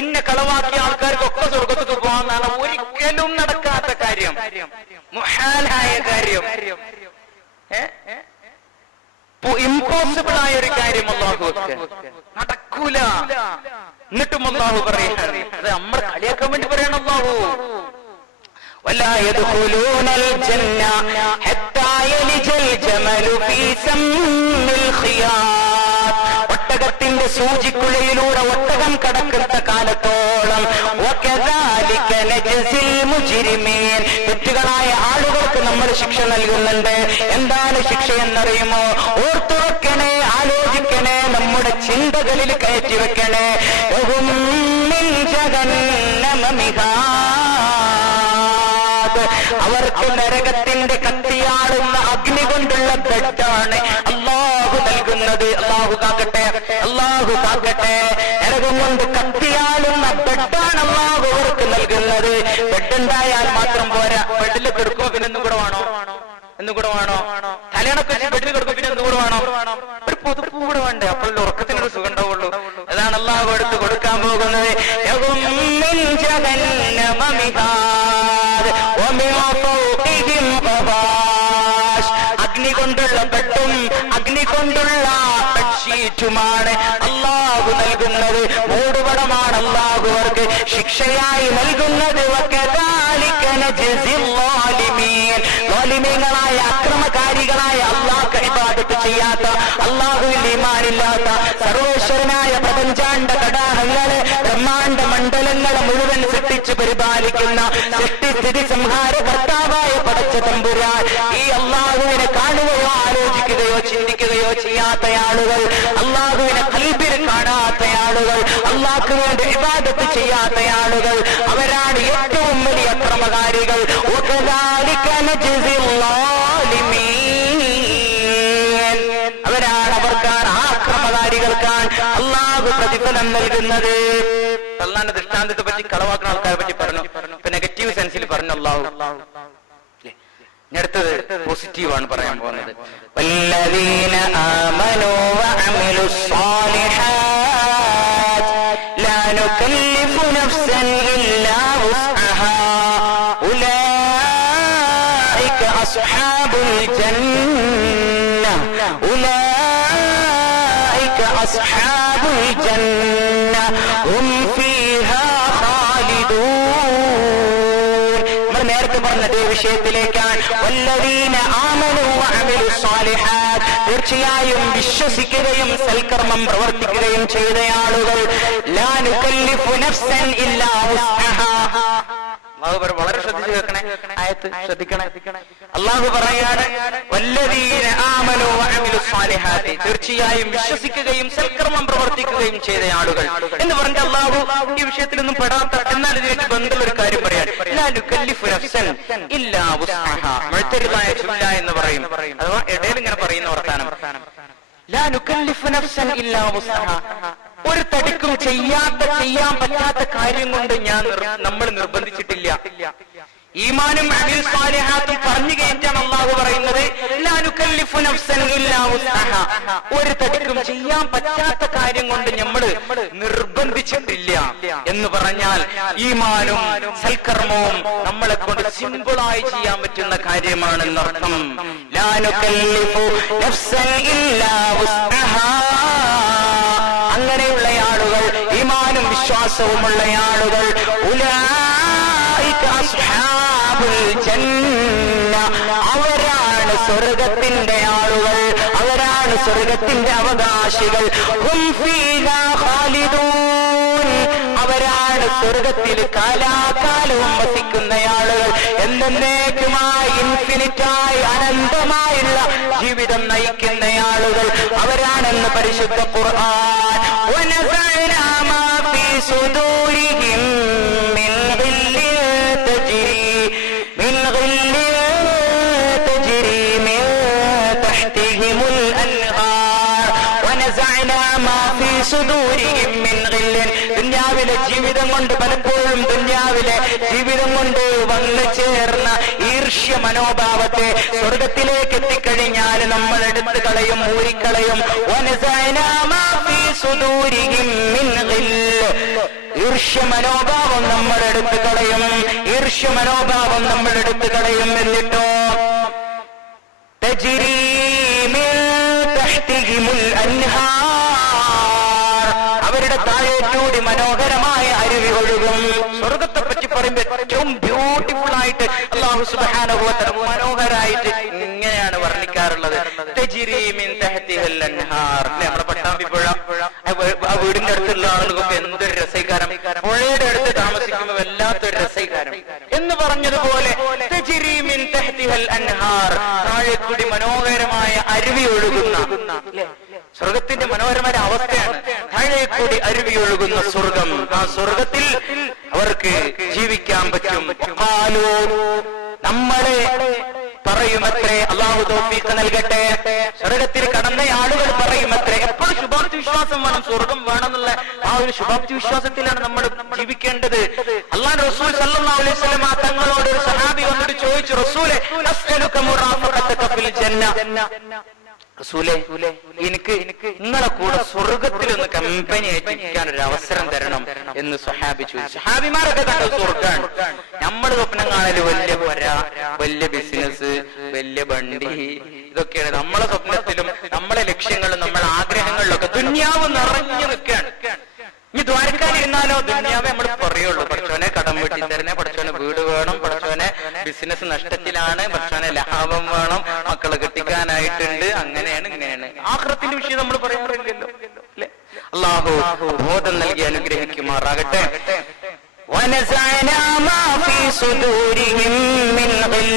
ഇന്നെ കളവാക്കിയ ആൾക്കാർക്കൊക്കെ സ്വർഗത്തിൽ പോകാന്നാണ് ഒരിക്കലും നടക്കാത്ത കാര്യം, മുഹാലായ കാര്യം, ഇമ്പോസിബിൾ ആയ ഒരു കാര്യം അല്ലാഹു നടക്കൂല. എന്നിട്ടും അല്ലാഹു പറയുന്നത് അത് നമ്മൾ കളിയാക്കാൻ വേണ്ടി പറയണം. അല്ലാഹു ولا يدخلون الجنة حتى يلج الجمل في سم الخياط. ഒട്ടകത്തിന്റെ സൂചിക്കുഴയിലൂടെ ഒട്ടകം കടക്കുന്ന കാലത്തോളം وكذلك نجزي المجرمين. തെറ്റുകളായ ആളുകൾക്ക് നമ്മൾ ശിക്ഷ നൽകുന്നുണ്ട്. എന്താണ് ശിക്ഷ എന്നറിയുമോ? ഓർത്തുവെക്കണേ, ആലോചിക്കണേ, നമ്മുടെ ചിന്തകളിൽ കയറ്റി വെക്കണേ. അവർക്ക് നരകത്തിന്റെ കത്തിയാളുന്ന അഗ്നി കൊണ്ടുള്ള ബെഡാണ് അല്ലാഹു നൽകുന്നത്. അല്ലാഹു കാക്കട്ടെ, അല്ലാഹു കാക്കട്ടെ. നരകം കൊണ്ട് കത്തിയാളുന്ന ബെഡാണ് അല്ലാഹു അവർക്ക് നൽകുന്നത്. ബെഡുണ്ടായാൽ മാത്രം പോരാ, ബെഡിൽ കിടക്കുമോ പിന്നെ എന്തുകൂടെ വേണോ? തലയണൊക്കെ ബെഡിൽ കിടക്കും പിന്നെ എന്തുകൂടെ വേണോ? ഒരു പൊതുപ്പ് കൂടെ വേണ്ടേ? അപ്പോൾ ഉറക്കത്തിനൊരു സുഖം ഉണ്ടാവുള്ളൂ. അതാണ് അല്ലാഹു എടുത്ത് കൊടുക്കാൻ പോകുന്നത്. അഗ്നി കൊണ്ടുള്ള ബെഡും അഗ്നി കൊണ്ടുള്ള ബെഡ്ഷീറ്റുമാണ് അല്ലാഹു നൽകുന്നത്. മൂടുപടമാണ് അല്ലാഹു അവർക്ക് ശിക്ഷയായി നൽകുന്നത്. ളായ അക്രമകാരികളായ അല്ലാഹു ഇബാദത്ത് ചെയ്യാത്ത, അല്ലാഹുവിൽ ഈമാനില്ലാത്ത, സർവേശ്വരനായ പ്രപഞ്ചാണ്ട കടാഹങ്ങളെ ബ്രഹ്മാണ്ഡ മണ്ഡലങ്ങളെ മുഴുവൻ സൃഷ്ടിച്ച് പരിപാലിക്കുന്ന സൃഷ്ടിസ്ഥിതി സംഹാര കർത്താവായ പടച്ച തമ്പുരാൻ ഈ അല്ലാഹുവിനെ കാണുകയോ ആലോചിക്കുകയോ ചിന്തിക്കുകയോ ചെയ്യാത്ത ആളുകൾ, അല്ലാഹുവിനെ ഖൽബിൽ കാണാത്ത ആളുകൾ, അല്ലാഹുവിന് വേണ്ടി ഇബാദത്ത് ചെയ്യാത്ത ആളുകൾ, അവരാണ് ഏറ്റവും വലിയ അക്രമകാരികൾ. അവരാണ് അവർക്കാണ് ആക്രമകാരികൾക്കാണ് അല്ലാഹു പ്രതിഫലം നൽകുന്നത്. അല്ലാഹുവിന്റെ ദൃഷ്ടാന്തത്തെ പറ്റി, കളവാക്കുന്ന ആൾക്കാരെ പറ്റി പറഞ്ഞു. ഇപ്പൊ നെഗറ്റീവ് സെൻസിൽ പറഞ്ഞു അല്ലാഹു. അടുത്തത് പോസിറ്റീവാണ് പറയാൻ പോകുന്നത്. വല്ലദീന ആമനൂ വഅമിലു സ്സാലിഹാത്ത് ലാ നുകല്ലിഫു നഫ്സൻ ഇല്ലാ വുസ്അഹാ ഉലൈക അസ്ഹാബുൽ ജന്ന ഉലൈക അസ്ഹാബുൽ ജന്ന ഹും ഫീഹാ ഖാലിദൂൻ. നമ്മൾ നേരത്തെ പറഞ്ഞത് വിഷയത്തിലേക്കാണ്. വല്ലദീന ആമനൂ വഅമിലു സ്സാലിഹാത്ത്, തീർച്ചയായും വിശ്വസിക്കുകയും സൽക്കർമ്മം പ്രവർത്തിക്കുകയും ചെയ്ത ആളുകൾ, ലാ നുകല്ലിഫു നഫ്സൻ ഇല്ലാ വുസ്അഹാ. വളരെ ശ്രദ്ധിച്ചു കേൾക്കണേ, ആയത്ത് ശ്രദ്ധിക്കണേ. അല്ലാഹു പറയാണ് വല്ലദീന ആമനൂ വഅമിലു സ്സാലിഹാത്തി, തീർച്ചയായും വിശ്വസിക്കുകയും സൽക്കർമ്മം പ്രവർത്തിക്കുകയും ചെയ്ത ആളുകൾ എന്ന് പറഞ്ഞ അല്ലാഹു ഈ വിഷയത്തിലൊന്നും പെടാത്ത, എന്നാൽ ഇതിലേക്ക് ബന്ധമുള്ള ഒരു കാര്യം പറയാൻ, ലാ നുകല്ലിഫു നഫ്സൻ ഇല്ലാ വുസ്അഹാ. മുഅ്തരിദായ ജുംല എന്ന് പറയും, അഥവാ ഇടയിൽ ഇങ്ങനെ പറയുന്ന വർത്താനം. ലാ നുകല്ലിഫു നഫ്സൻ ഇല്ലാ വുസ്അഹാ. ഒരു തടിക്കും ചെയ്യാൻ പറ്റാത്ത കാര്യം കൊണ്ട് നമ്മൾ നിർബന്ധിച്ചിട്ടില്ല. ഈമാനും അമൽ സാലിഹാത്തും പറഞ്ഞു കയറ്റാൻ അല്ലാഹു പറയുന്നത് ലാ നുകല്ലിഫു നഫ്സൻ ഇല്ലാ വുസ്അഹാ. ഒരു തടിക്കും ചെയ്യാൻ പറ്റാത്ത കാര്യം കൊണ്ട് നമ്മൾ നിർബന്ധിച്ചിട്ടില്ല എന്ന് പറഞ്ഞാൽ ഈമാനും സൽക്കർമ്മവും നമ്മളെ കൊണ്ട് സിമ്പിളായി ചെയ്യാൻ പറ്റുന്ന കാര്യമാണെന്നർത്ഥം. ലാ നുകല്ലിഫു നഫ്സൻ ഇല്ലാ വുസ്അഹാ. അങ്ങനെയുള്ള ആളുകൾ, ഈമാനും വിശ്വാസവുമുള്ള ആളുകൾ, അവരാണ് സ്വർഗത്തിന്റെ ആളുകൾ, അവരാണ് സ്വർഗത്തിന്റെ അവകാശികൾ. അവരാണ് സ്വർഗത്തിൽ കാലാകാലവും വസിക്കുന്ന ആളുകൾ, എന്നേക്കുമായി ഇൻഫിനിറ്റായി അനന്തമായുള്ള ജീവിതം നയിക്കുന്ന ആളുകൾ അവരാണെന്ന് പരിശുദ്ധ ഖുർആൻ. ദുന്യാവിലെ ജീവിതം കൊണ്ട്, പലപ്പോഴും ദുന്യാവിലെ ജീവിതം കൊണ്ട് വന്നു ചേർന്ന ഈർഷ്യ മനോഭാവത്തെ സ്വർഗത്തിലേക്ക് എത്തിക്കഴിഞ്ഞാൽ നമ്മൾ എടുത്തു കളയും, ഊരിക്കളയും. ഈർഷ്യ മനോഭാവം നമ്മൾ എടുത്തു കളയും, ഈർഷ്യ മനോഭാവം നമ്മൾ എടുത്തു കളയും. എന്നിട്ടോ തജ്രീ മിൻ തഹ്തിഹിമുൽ അൻഹാർ, അവരുടെ താഴേക്കൂടി മനോഹരമായ അരുവി ഒഴുകും. സ്വർഗത്തെ പറ്റി പറയുമ്പോൾ ഏറ്റവും ബ്യൂട്ടിഫുൾ ആയിട്ട് അല്ലാഹു സുബ്ഹാനഹു വ തആല മനോഹരായിട്ട് ഇങ്ങനെയാണ് വർണ്ണിക്കാറുള്ളത്. തജ്രീ മിൻ തഹ്തിഹിൽ അൻഹാർ. നമ്മുടെ പട്ടാമ്പി പുഴ, ആ വീടിന്റെ അടുത്തുള്ള ആളുകൾക്ക് എന്തൊരു രസീകാരം, പുഴയുടെ അടുത്ത് താമസിക്കുമ്പോൾ വല്ലാത്തൊരു രസീകാരം എന്ന് പറഞ്ഞതുപോലെ തജ്രീ മിൻ തഹ്തിഹിൽ അൻഹാർ, താഴേക്കൂടി മനോഹരമായ അരുവി ഒഴുകുന്ന സ്വർഗത്തിന്റെ മനോഹരമായ അവസ്ഥയാണ്. താഴേക്കൂടി അരുവി ഒഴുകുന്ന സ്വർഗം, ആ സ്വർഗത്തിൽ അവർക്ക് ജീവിക്കാൻ പറ്റും. നമ്മളെ പറയുമത്രേ, അല്ലാഹു തൗഫീഖ് നൽകട്ടെ, സ്വർഗത്തിൽ കടന്ന ആളുകൾ പറയുമത്രേ, എപ്പോഴും ശുഭാപ്തി വിശ്വാസം വേണം, സ്വർഗം വേണമെന്നുള്ള ആ ഒരു ശുഭാപ്തി വിശ്വാസത്തിലാണ് നമ്മൾ ജീവിക്കേണ്ടത്. അല്ലാഹുവിന്റെ റസൂൽ സല്ലല്ലാഹു അലൈഹി വസല്ലം തങ്ങളോട് ഒരു സഹാബി വന്നിട്ട് ചോദിച്ചു, റസൂലേ അസ്അലുക മുറാഫഖതക ഫിൽ ജന്ന, റസൂലേ എനിക്ക് നിങ്ങളെ കൂടെ സ്വർഗത്തിൽ ഒന്ന് കമ്പനി ആയിട്ടിരിക്കാൻ ഒരു അവസരം തരണം എന്ന് സ്വഹാബി ചോദിച്ചു. സ്വഹാബിമാരൊക്കെ കണ്ട സ്വർഗാണ്. നമ്മുടെ സ്വപ്നം കാണല് വലിയ പുര, വലിയ ബിസിനസ്, വലിയ വണ്ടി, ഇതൊക്കെയാണ് നമ്മളെ സ്വപ്നത്തിലും നമ്മളെ ലക്ഷ്യങ്ങളും നമ്മളെ ആഗ്രഹങ്ങളിലൊക്കെ. ദുന്യാവ് നിറഞ്ഞു നിൽക്കുകയാണ്. ഇനി ദ്വാരക്കാനിരുന്നാലോ ദുന്യാവെ നമ്മൾ പറയുള്ളൂ, പഠിച്ചോനെ കടം വീട്ടി തരണേ, പഠിച്ചോനെ വീട് വേണം, പഠിച്ചോനെ ബിസിനസ് നഷ്ടത്തിലാണ്, പഠിച്ചോനെ ലാഭം വേണം, മക്കളെ കെട്ടിക്കാനായിട്ടുണ്ട്, അങ്ങനെയാണ് ഇങ്ങനെയാണ്. ആഖിറത്തിന്റെ വിഷയം നമ്മൾ പറയാറില്ലല്ലോ അല്ലെ? അല്ലാഹു ബോധം നൽകി അനുഗ്രഹിക്കുമാറാകട്ടെ. ونزعنا ما في صدورهم من غل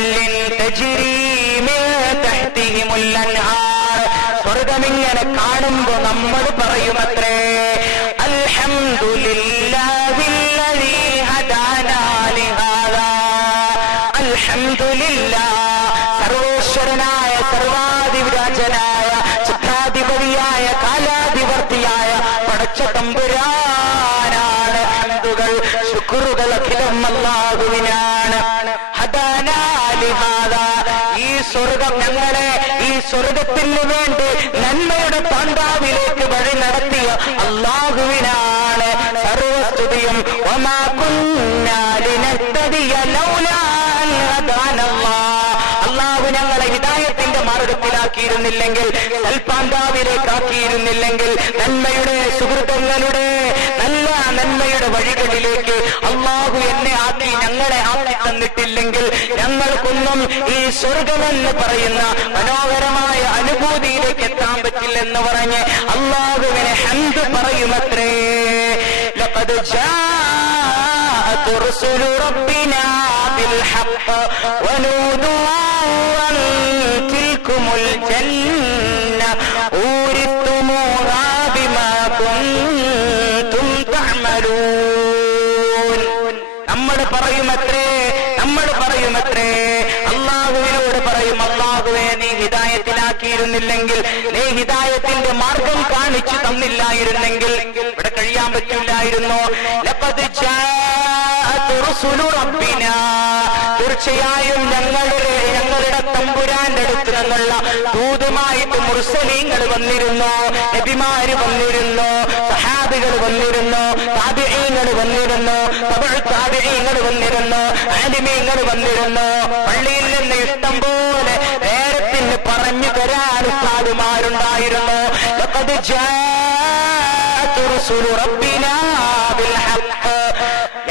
تجري من تحتهم الأنهار. സ്വർഗമിങ്ങനെ കാണുമ്പോ നമ്മൾ പറയുമത്രേ, അൽഹംദുലില്ലാഹില്ലദീ ഹദാനാ ലിഹാദാ. അൽഹംദുലില്ലാഹ്, സർവേശ്വരനായ സർവാധിരാജനായ ചിത്രാധിപതിയായ കാലാധിപർത്തിയായ പടച്ച തമ്പുരാനാണ്. ഹംദുകൾ ശുക്റുകൾ അഖിലം അല്ലാഹുവിനാണ്. ഹദാനാ ലിഹാദാ, ഈ സ്വർഗം ഞങ്ങളെ ഈ സ്വർഗത്തിന് വേണ്ടി നന്മയുടെ താണ്ടാവിലേക്ക് വഴി നടത്തിയ അല്ലാഹുവിനാണ് സർവസ്തുതിയും. വമാ കുന്നാ ലിനഹ്തദിയ ലൗലാ അൻ ഹദാനല്ലാഹ്. അല്ലാഹു ഞങ്ങളെ ഹിദായത്തിന്റെ മാർഗത്തിലാക്കിയിരുന്നില്ലെങ്കിൽ, സൽപാന്താവിലേക്കാക്കിയിരുന്നില്ലെങ്കിൽ, നന്മയുടെ സുഹൃത്തുക്കളുടെ നല്ല നന്മയുടെ വഴികളിലേക്ക് അല്ലാഹു എന്നെ ആക്കി ഞങ്ങളെ ആക്കി തന്നിട്ടില്ലെങ്കിൽ ഞങ്ങൾക്കൊന്നും ഈ സ്വർഗമെന്ന് പറയുന്ന മനോഹരമായ അനുഭൂതിയിലേക്ക് എത്താൻ പറ്റില്ലെന്ന് പറഞ്ഞ് അല്ലാഹുവിനെ ഹംദ് പറയുമത്രേ. ലഖദ് ജാഅത് റസൂലു റബ്ബിനാ ബിൽ ഹഖ് വനൂദൂ അൻ തിൽകുമുൽ ജന്ന ഊരിത്തുമൂഹാ ബിമാ കുൻതും തഅമലൂൻ. നമ്മൾ പറയുമത്രേ, അല്ലാഹുവിനോട് പറയും, അല്ലാഹുവേ നീ ഹിദായത്തിലാക്കിയിരുന്നില്ലെങ്കിൽ, നീ ഹിദായത്തിന്റെ മാർഗം കാണിച്ചു തന്നില്ലായിരുന്നെങ്കിൽ ഇവിടെ കഴിയാൻ പറ്റില്ലായിരുന്നു. ലഖദ് ജാഅത് തീർച്ചയായും ഞങ്ങളുടെ തമ്പുരാന്റെ അടുത്ത് നിന്നുള്ള ദൂതുമായിട്ട് മുർസലീങ്ങൾ വന്നിരുന്നു, നബിമാര് വന്നിരുന്നു, സഹാബികൾ വന്നിരുന്നു, താബിഈങ്ങൾ വന്നിരുന്നു, തബഉ താബിഈങ്ങൾ വന്നിരുന്നു, ആലിമീങ്ങൾ വന്നിരുന്നു. പള്ളിയിൽ നിന്ന് ഇഷ്ടം പോലെ നേരത്തിന് പറഞ്ഞു തരാൻ ഉസ്താദുമാരുണ്ടായിരുന്നു. ലഖദ് ജാഅത് റസൂലു റബ്ബിനാ ബിൽ ഹഖ്,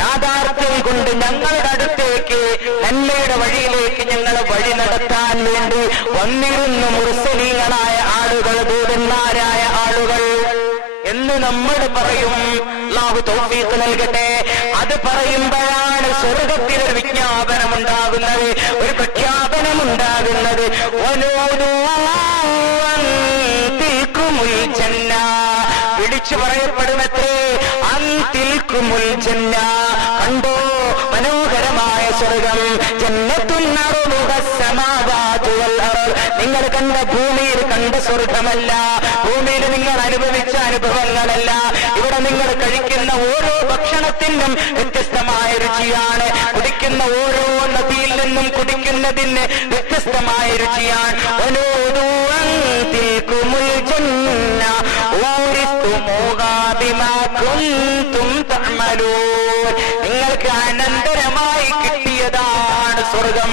യാഥാർത്ഥ്യം കൊണ്ട് ഞങ്ങളുടെ അടുത്തേക്ക് നന്മയുടെ വഴിയിലേക്ക് ഞങ്ങളെ വഴി നടത്താൻ വേണ്ടി വന്നിരുന്നു മുർസലീങ്ങളായ ആളുകൾ, ദൂതന്മാരായ ആളുകൾ എന്ന് നമ്മൾ പറയും. അല്ലാഹു തൗഫീഖ് നൽകട്ടെ. അത് പറയുമ്പോഴാണ് സ്വർഗത്തിലൊരു വിജ്ഞാപനം ഉണ്ടാകുന്നത്, ഒരു പ്രഖ്യാപനം ഉണ്ടാകുന്നത്. വിളിച്ചു പറയപ്പെടുമത്രേ, അന്തിൽക്കുമുൽ ജന്ന, കണ്ടോ മനോഹരമായ സ്വർഗം, ജന്നത്തുൻ അർളുഹസ് സമാവാതു വൽ അർള്. നിങ്ങൾ കണ്ട ഭൂമിയിൽ കണ്ട സ്വർഗമല്ല, ഭൂമിയിൽ നിങ്ങൾ അനുഭവിച്ച അനുഭവങ്ങളല്ല. ഇവിടെ നിങ്ങൾ കഴിക്കുന്ന ഓരോ ഭക്ഷണത്തിനും വ്യത്യസ്തമായ രുചിയാണ്, കുടിക്കുന്ന ഓരോ നദിയിൽ നിന്നും കുടിക്കുന്നതിന് വ്യത്യസ്തമായ രുചിയാണ്. അന്തിൽക്കുമുൽ ജന്ന ഊരിസ്തുമൂഹാ ബിമാ കുൻതും തഅമലൂൻ. നിങ്ങൾക്ക് അനന്തരമായി കിട്ടിയതാണ് സ്വർഗം.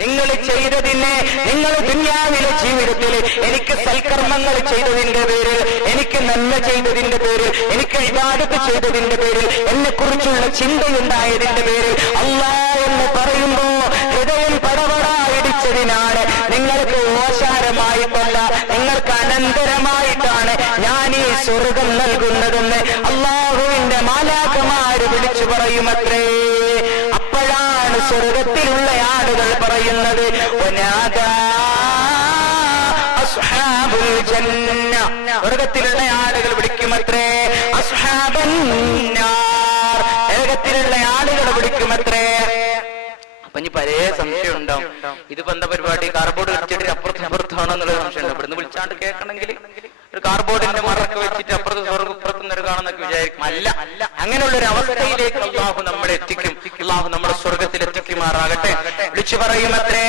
നിങ്ങൾ ചെയ്തതിനെ, നിങ്ങൾ ദുനിയാവിലെ ജീവിതത്തിൽ എനിക്ക് സൽക്കർമ്മങ്ങൾ ചെയ്തതിന്റെ പേരിൽ, എനിക്ക് നന്മ ചെയ്തതിന്റെ പേരിൽ, എനിക്ക് ഇബാദത്ത് ചെയ്തതിന്റെ പേരിൽ, എന്നെ കുറിച്ചുള്ള ചിന്തയുണ്ടായതിന്റെ പേരിൽ അല്ലാഹ് എന്ന് പറയുമ്പോ ഹൃദയം പടപടായിടിച്ചതിനാണ്. നിങ്ങൾക്ക് ഓശാരമായിട്ടല്ല, നിങ്ങൾക്ക് അനന്തരമായിട്ടാണ് ഞാൻ ഈ സ്വർഗം നൽകുന്നതെന്ന് അല്ലാഹുവിന്റെ മാലാഖമാര് വിളിച്ചു പറയുമത്രേ. അപ്പോഴാണ് സ്വർഗത്തിലുള്ള ആളുകൾ പറയുന്നത്, അസ്ഹാബുൽ ജന്ന, സ്വർഗത്തിലുള്ള ആളുകൾ വിളിക്കുമത്രേ അസ്ഹാബൻ നാർ, നരകത്തിലുള്ള ആളുകൾ വിളിക്കുമത്രേ. അപ്പൊ ഇനി പല സംശയം ഉണ്ടാവും, ഇതിപ്പോ എന്താ പരിപാടി, കാർബോർഡ് വെച്ചിട്ട് അപ്പുറത്താണോ എന്നുള്ള സംശയം ഉണ്ട്. ഇവിടുന്ന് വിളിച്ചാണ്ട് കേൾക്കണമെങ്കിൽ ഒരു കാർബോർഡിന്റെ മറൊക്കെ വെച്ചിട്ട് അപ്പുറത്ത് സ്വർഗ്ഗപ്പുറത്ത് നിരകാണെന്നൊക്കെ വിചാരിക്കും. അല്ല, അങ്ങനെയുള്ള ഒരു അവസ്ഥയിലേക്ക് അല്ലാഹു നമ്മളെ എത്തിക്കും. അല്ലാഹു നമ്മുടെ സ്വർഗത്തിൽ എത്തിക്കുമാറാകട്ടെ. വിളിച്ചു പറയുമത്രേ,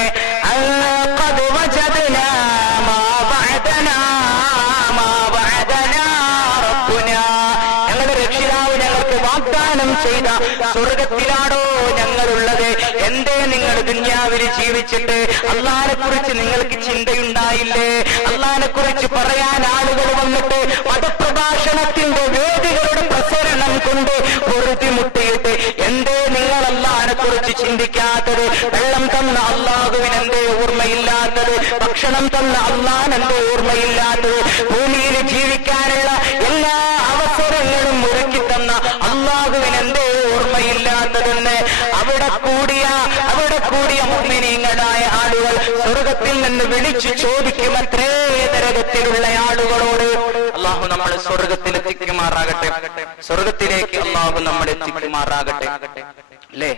ഞങ്ങളുടെ രക്ഷിതാവ് ഞങ്ങൾക്ക് വാഗ്ദാനം ചെയ്ത സ്വർഗത്തിലാണോ ഞങ്ങളുള്ളത്? എന്തേ നിങ്ങൾ ദുനിയാവിൽ ജീവിച്ചിട്ട് അല്ലാഹുവിനെ കുറിച്ച് നിങ്ങൾക്ക് ചിന്തയുണ്ടായില്ലേ? അല്ലാഹുവിനെ കുറിച്ച് പറയാൻ ആളുകൾ വന്നിട്ട് മതപ്രഭാഷണത്തിന്റെ വേദികളുടെ പ്രസരണം കൊണ്ട് പൊറുതിമുട്ടിയിട്ട് എന്തേ നിങ്ങൾ അല്ലാഹുവിനെ കുറിച്ച് ചിന്തിക്കാത്തത്? വെള്ളം തന്ന അല്ലാഹുവിന് എന്തേ ഓർമ്മയില്ലാത്തത്? ഭക്ഷണം തന്ന അല്ലാഹുവിന് എന്തേ ഓർമ്മയില്ലാത്തത്? ഭൂമിയിൽ ജീവിക്കാനുള്ള എല്ലാ അവസരങ്ങളും ഒരുക്കി തന്ന അല്ലാഹുവിന് എന്തേ ഓർമ്മയില്ലാത്തതെന്ന് അവിടെ കൂടിയ മുഅ്മിനീങ്ങളായ ആളുകൾ സ്വർഗത്തിൽ നിന്ന് വിളിച്ചു ചോദിക്കുമത്രേ നരകത്തിലുള്ള ആളുകളോട്. അല്ലാഹു നമ്മളെ സ്വർഗത്തിൽ എത്തിക്കുമാറാകട്ടെ. സ്വർഗത്തിലേക്ക് അല്ലാഹു നമ്മളെ എത്തിക്കുമാറാകട്ടെ. അല്ലേ?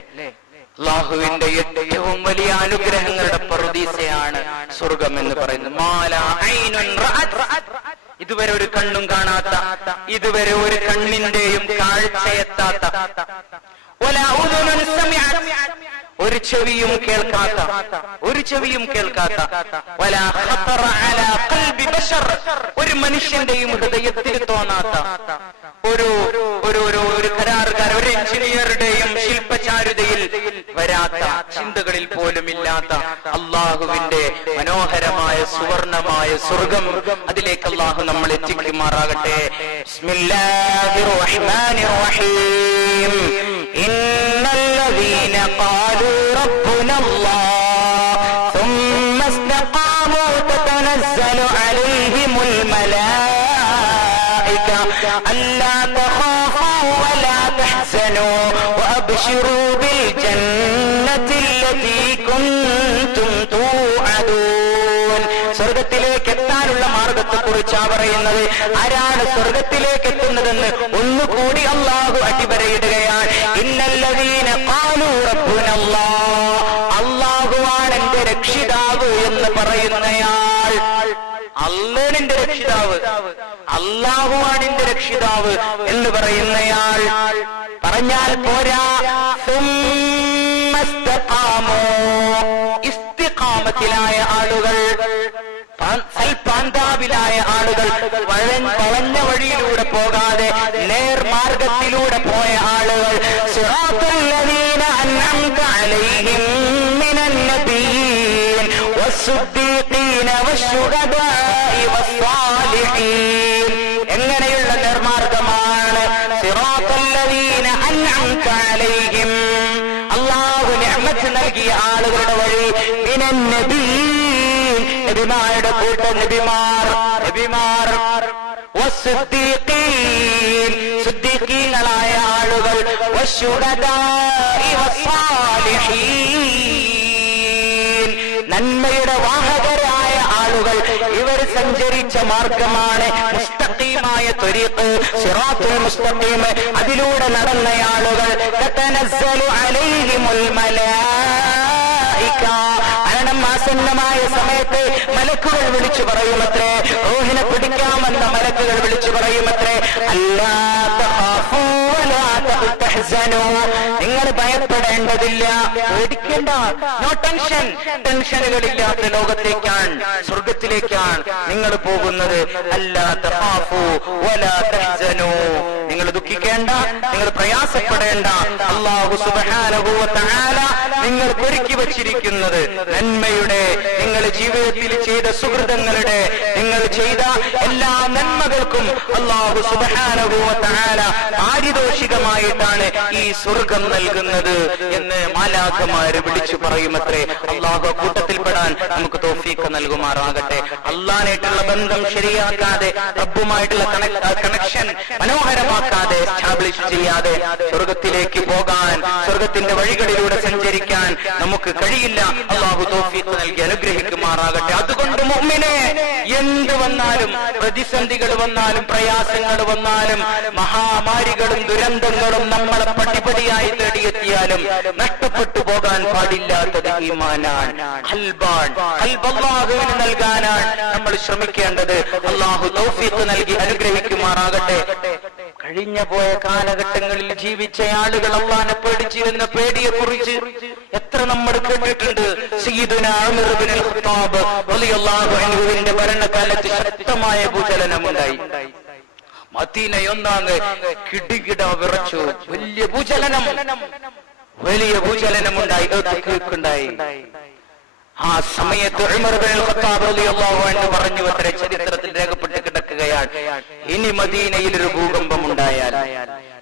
അല്ലാഹുവിന്റെ ഏറ്റവും വലിയ അനുഗ്രഹങ്ങളുടെ പറുദീസയാണ് സ്വർഗം എന്ന് പറയുന്നത്. മാലാ ഐനുൻ റഅത്, ഇതുവരെ ഒരു കണ്ണും കാണാത്ത, ഇതുവരെ ഒരു കണ്ണിന്റെയും കാഴ്ചയെത്താത്ത, വലാ ഉദുനുൻ സമിഅത്, ഒരു ചെവിയും കേൾക്കാത്ത, വലാ ഖതറ അലാ ഖൽബി ബശർ, ഒരു മനുഷ്യന്റെയും ഹൃദയത്തിൽ തോന്നാത്ത, ഒരു കരാറുകാരൻ, ഒരു എഞ്ചിനീയറുടെയും ശില്പചാരുതയിൽ വരാത്ത, ചിന്തകളിൽ പോലും ഇല്ലാത്ത അല്ലാഹുവിന്റെ മനോഹരമായ സുവർണമായ സ്വർഗം, അതിലേക്ക് അല്ലാഹു നമ്മൾ എത്തിക്കുമാറാകട്ടെ. ബിസ്മില്ലാഹിർ റഹ്മാനിർ റഹീം. ഇന്നല്ലദീന ഖാലൂ റബ്ബുനല്ലാഹ് ثم استقاموا تتنزل عليهم الملائكة ألا تخافوا ولا تحزنوا وأبشروا بالجنة التي كنتم توعدون. സ്വർഗത്തിലേക്ക് എത്താനുള്ള മാർഗത്തെ കുറിച്ചാണ് പറയുന്നത്. ആരാണ് സ്വർഗത്തിലേക്ക് എത്തുന്നതെന്ന് ഒന്നുകൂടി അല്ലാഹു അടിവരയിടുകയാണ്. ഇന്നല്ലദീന ഖാലൂ റബ്ബുനല്ലാഹ്, അല്ലാഹുവാണ് എന്റെ രക്ഷിതാവ് എന്ന് പറയുന്നയാൾ, അല്ലാഹുവിന്റെ രക്ഷിതാവ്. അല്ലാഹുവാണ് എന്റെ രക്ഷിതാവ് എന്ന് പറയുന്നയാൾ പറഞ്ഞാൽ പോരാ, ഇസ്തിഖാമത്തിലായ ആളുകൾ, സൽപാന്താവിലായ ആളുകൾ, വളഞ്ഞ വഴിയിലൂടെ പോകാതെ നേർമാർഗത്തിലൂടെ പോയ ആളുകൾ, സിറാത്തല്ലദീന അൻഅംത അലൈഹിം മിനൻ നബിയ്യീൻ വസ്സുദ്ദീഖീന വശുഹദാഇ വസ്സാലിഹീൻ. എങ്ങനെയുള്ള നേർമാർഗമാണ്? സിറാത്തല്ലദീന അൻഅംത അലൈഹിം, അല്ലാഹു നിഅമത്ത് നൽകിയ ആളുകളുടെ വഴി, മിനൻ നബിയ്യീൻ, നബിമാരുടെ കൂട്ടം നബിമാർ, വസ്സുദ്ദീഖീൻ, സുദ്ദീഖീങ്ങളായ ആളുകൾ, വശുഹദാഇ വസ്സാലിഹീൻ, നന്മയുടെ വാഹകരായ ആളുകൾ. ഇവർ സഞ്ചരിച്ച മാർഗമാണ് മുസ്തഖീമായ ത്വരീഖ്, സിറാത്തുൽ മുസ്തഖീം. അതിലൂടെ നടന്ന ആളുകൾ, തതനസ്സലു അലൈഹിമുൽ മലായിക, മരണം ആസന്നമായ സമയത്ത് മലക്കുകൾ വിളിച്ചു പറയുമത്രേ, റൂഹിനെ പിടിക്കാമെന്ന മലക്കുകൾ വിളിച്ചു പറയുമത്രേ, അല്ലാ തഖാഫൂ വലാ തഹ്സനൂ, നിങ്ങൾ ഭയപ്പെടേണ്ടതില്ല, പേടിക്കേണ്ട, നോ ടെൻഷൻ, ടെൻഷനുകളില്ലാത്ത ലോകത്തേക്കാണ്, സ്വർഗത്തിലേക്കാണ് നിങ്ങൾ പോകുന്നത്. അല്ലാ തഖാഫൂ വലാ തഹ്സനൂ, നിങ്ങൾ ദുഃഖിക്കേണ്ട, നിങ്ങൾ പ്രയാസപ്പെടേണ്ട. അല്ലാഹു സുബ്ഹാനഹു വ തആല നിങ്ങൾ ഒരുക്കി വച്ചിരിക്കുന്നത് നന്മയുടെ, നിങ്ങൾ ജീവിതത്തിൽ ചെയ്ത സുഹൃതങ്ങളുടെ, നിങ്ങൾ ചെയ്ത എല്ലാ നന്മകൾക്കും അല്ലാഹു സുബ്ഹാനഹു വ തആല പാരിതോഷികമായിട്ടാണ് ഈ സ്വർഗം നൽകുന്നത് എന്ന് മാലാഖമാര് വിളിച്ചു പറയുമത്രേ. അല്ലാഹു കൂട്ടത്തിൽപ്പെടാൻ നമുക്ക് തൗഫീഖ് നൽകുമാറാകട്ടെ. അല്ലാഹുമായിട്ടുള്ള ബന്ധം ശരിയാക്കാതെ, റബ്ബുമായിട്ടുള്ള കണക്ഷൻ മനോഹരമാക്കാതെ, എസ്റ്റാബ്ലിഷ് ചെയ്യാതെ സ്വർഗത്തിലേക്ക് പോകാൻ, സ്വർഗത്തിന്റെ വഴികളിലൂടെ സഞ്ചരിക്കാൻ നമുക്ക് കഴിയില്ല. അല്ലാഹു തൗഫീഖ് നൽകി അനുഗ്രഹിക്കുമാറാകട്ടെ. അതുകൊണ്ട് മുഅ്മിനേ, എന്ത് വന്നാലും, പ്രതിസന്ധികൾ വന്നാലും, പ്രയാസങ്ങൾ വന്നാലും, മഹാമാരികളും ദുരന്തങ്ങളും നമ്മളെ പടിപടിയായി തേടിയെത്തിയാലും നഷ്ടപ്പെട്ടു പോകാൻ പാടില്ലാത്തത് ഈമാനാണ്, ഖൽബാണ്. ഖൽബ് അല്ലാഹുവിന് നൽകാനാണ് നമ്മൾ ശ്രമിക്കേണ്ടത്. അല്ലാഹു തൗഫീഖ് നൽകി അനുഗ്രഹിക്കുമാറാകട്ടെ. കഴിഞ്ഞ പോയ കാലഘട്ടങ്ങളിൽ ജീവിച്ച ആളുകൾ അല്ലാഹുവിനെ പേടിച്ചിരുന്ന പേടിയെ കുറിച്ച് എത്ര നമ്മൾ കേട്ടിട്ടുണ്ട്. സയ്യിദുനാ ഉമർ ഇബ്നുൽ ഖത്താബ് റളിയല്ലാഹു അൻഹുവിന്റെ ഭരണകാലത്ത് ശക്തമായ ഭൂചലനമുണ്ടായി. മദീനയൊന്നാകെ കിടുകിട വിറച്ചു. വലിയ ഭൂചലനമുണ്ടായി, ഉണ്ടായി. ആ സമയത്ത് ഉമർ ഇബ്നുൽ ഖത്താബ് റളിയല്ലാഹു അൻഹു പറഞ്ഞു, അത്ര ചരിത്രത്തിൽ രേഖപ്പെട്ട് കിടക്കുകയാണ്, ഇനി മദീനയിൽ ഒരു ഭൂകമ്പം ഉണ്ടായാൽ,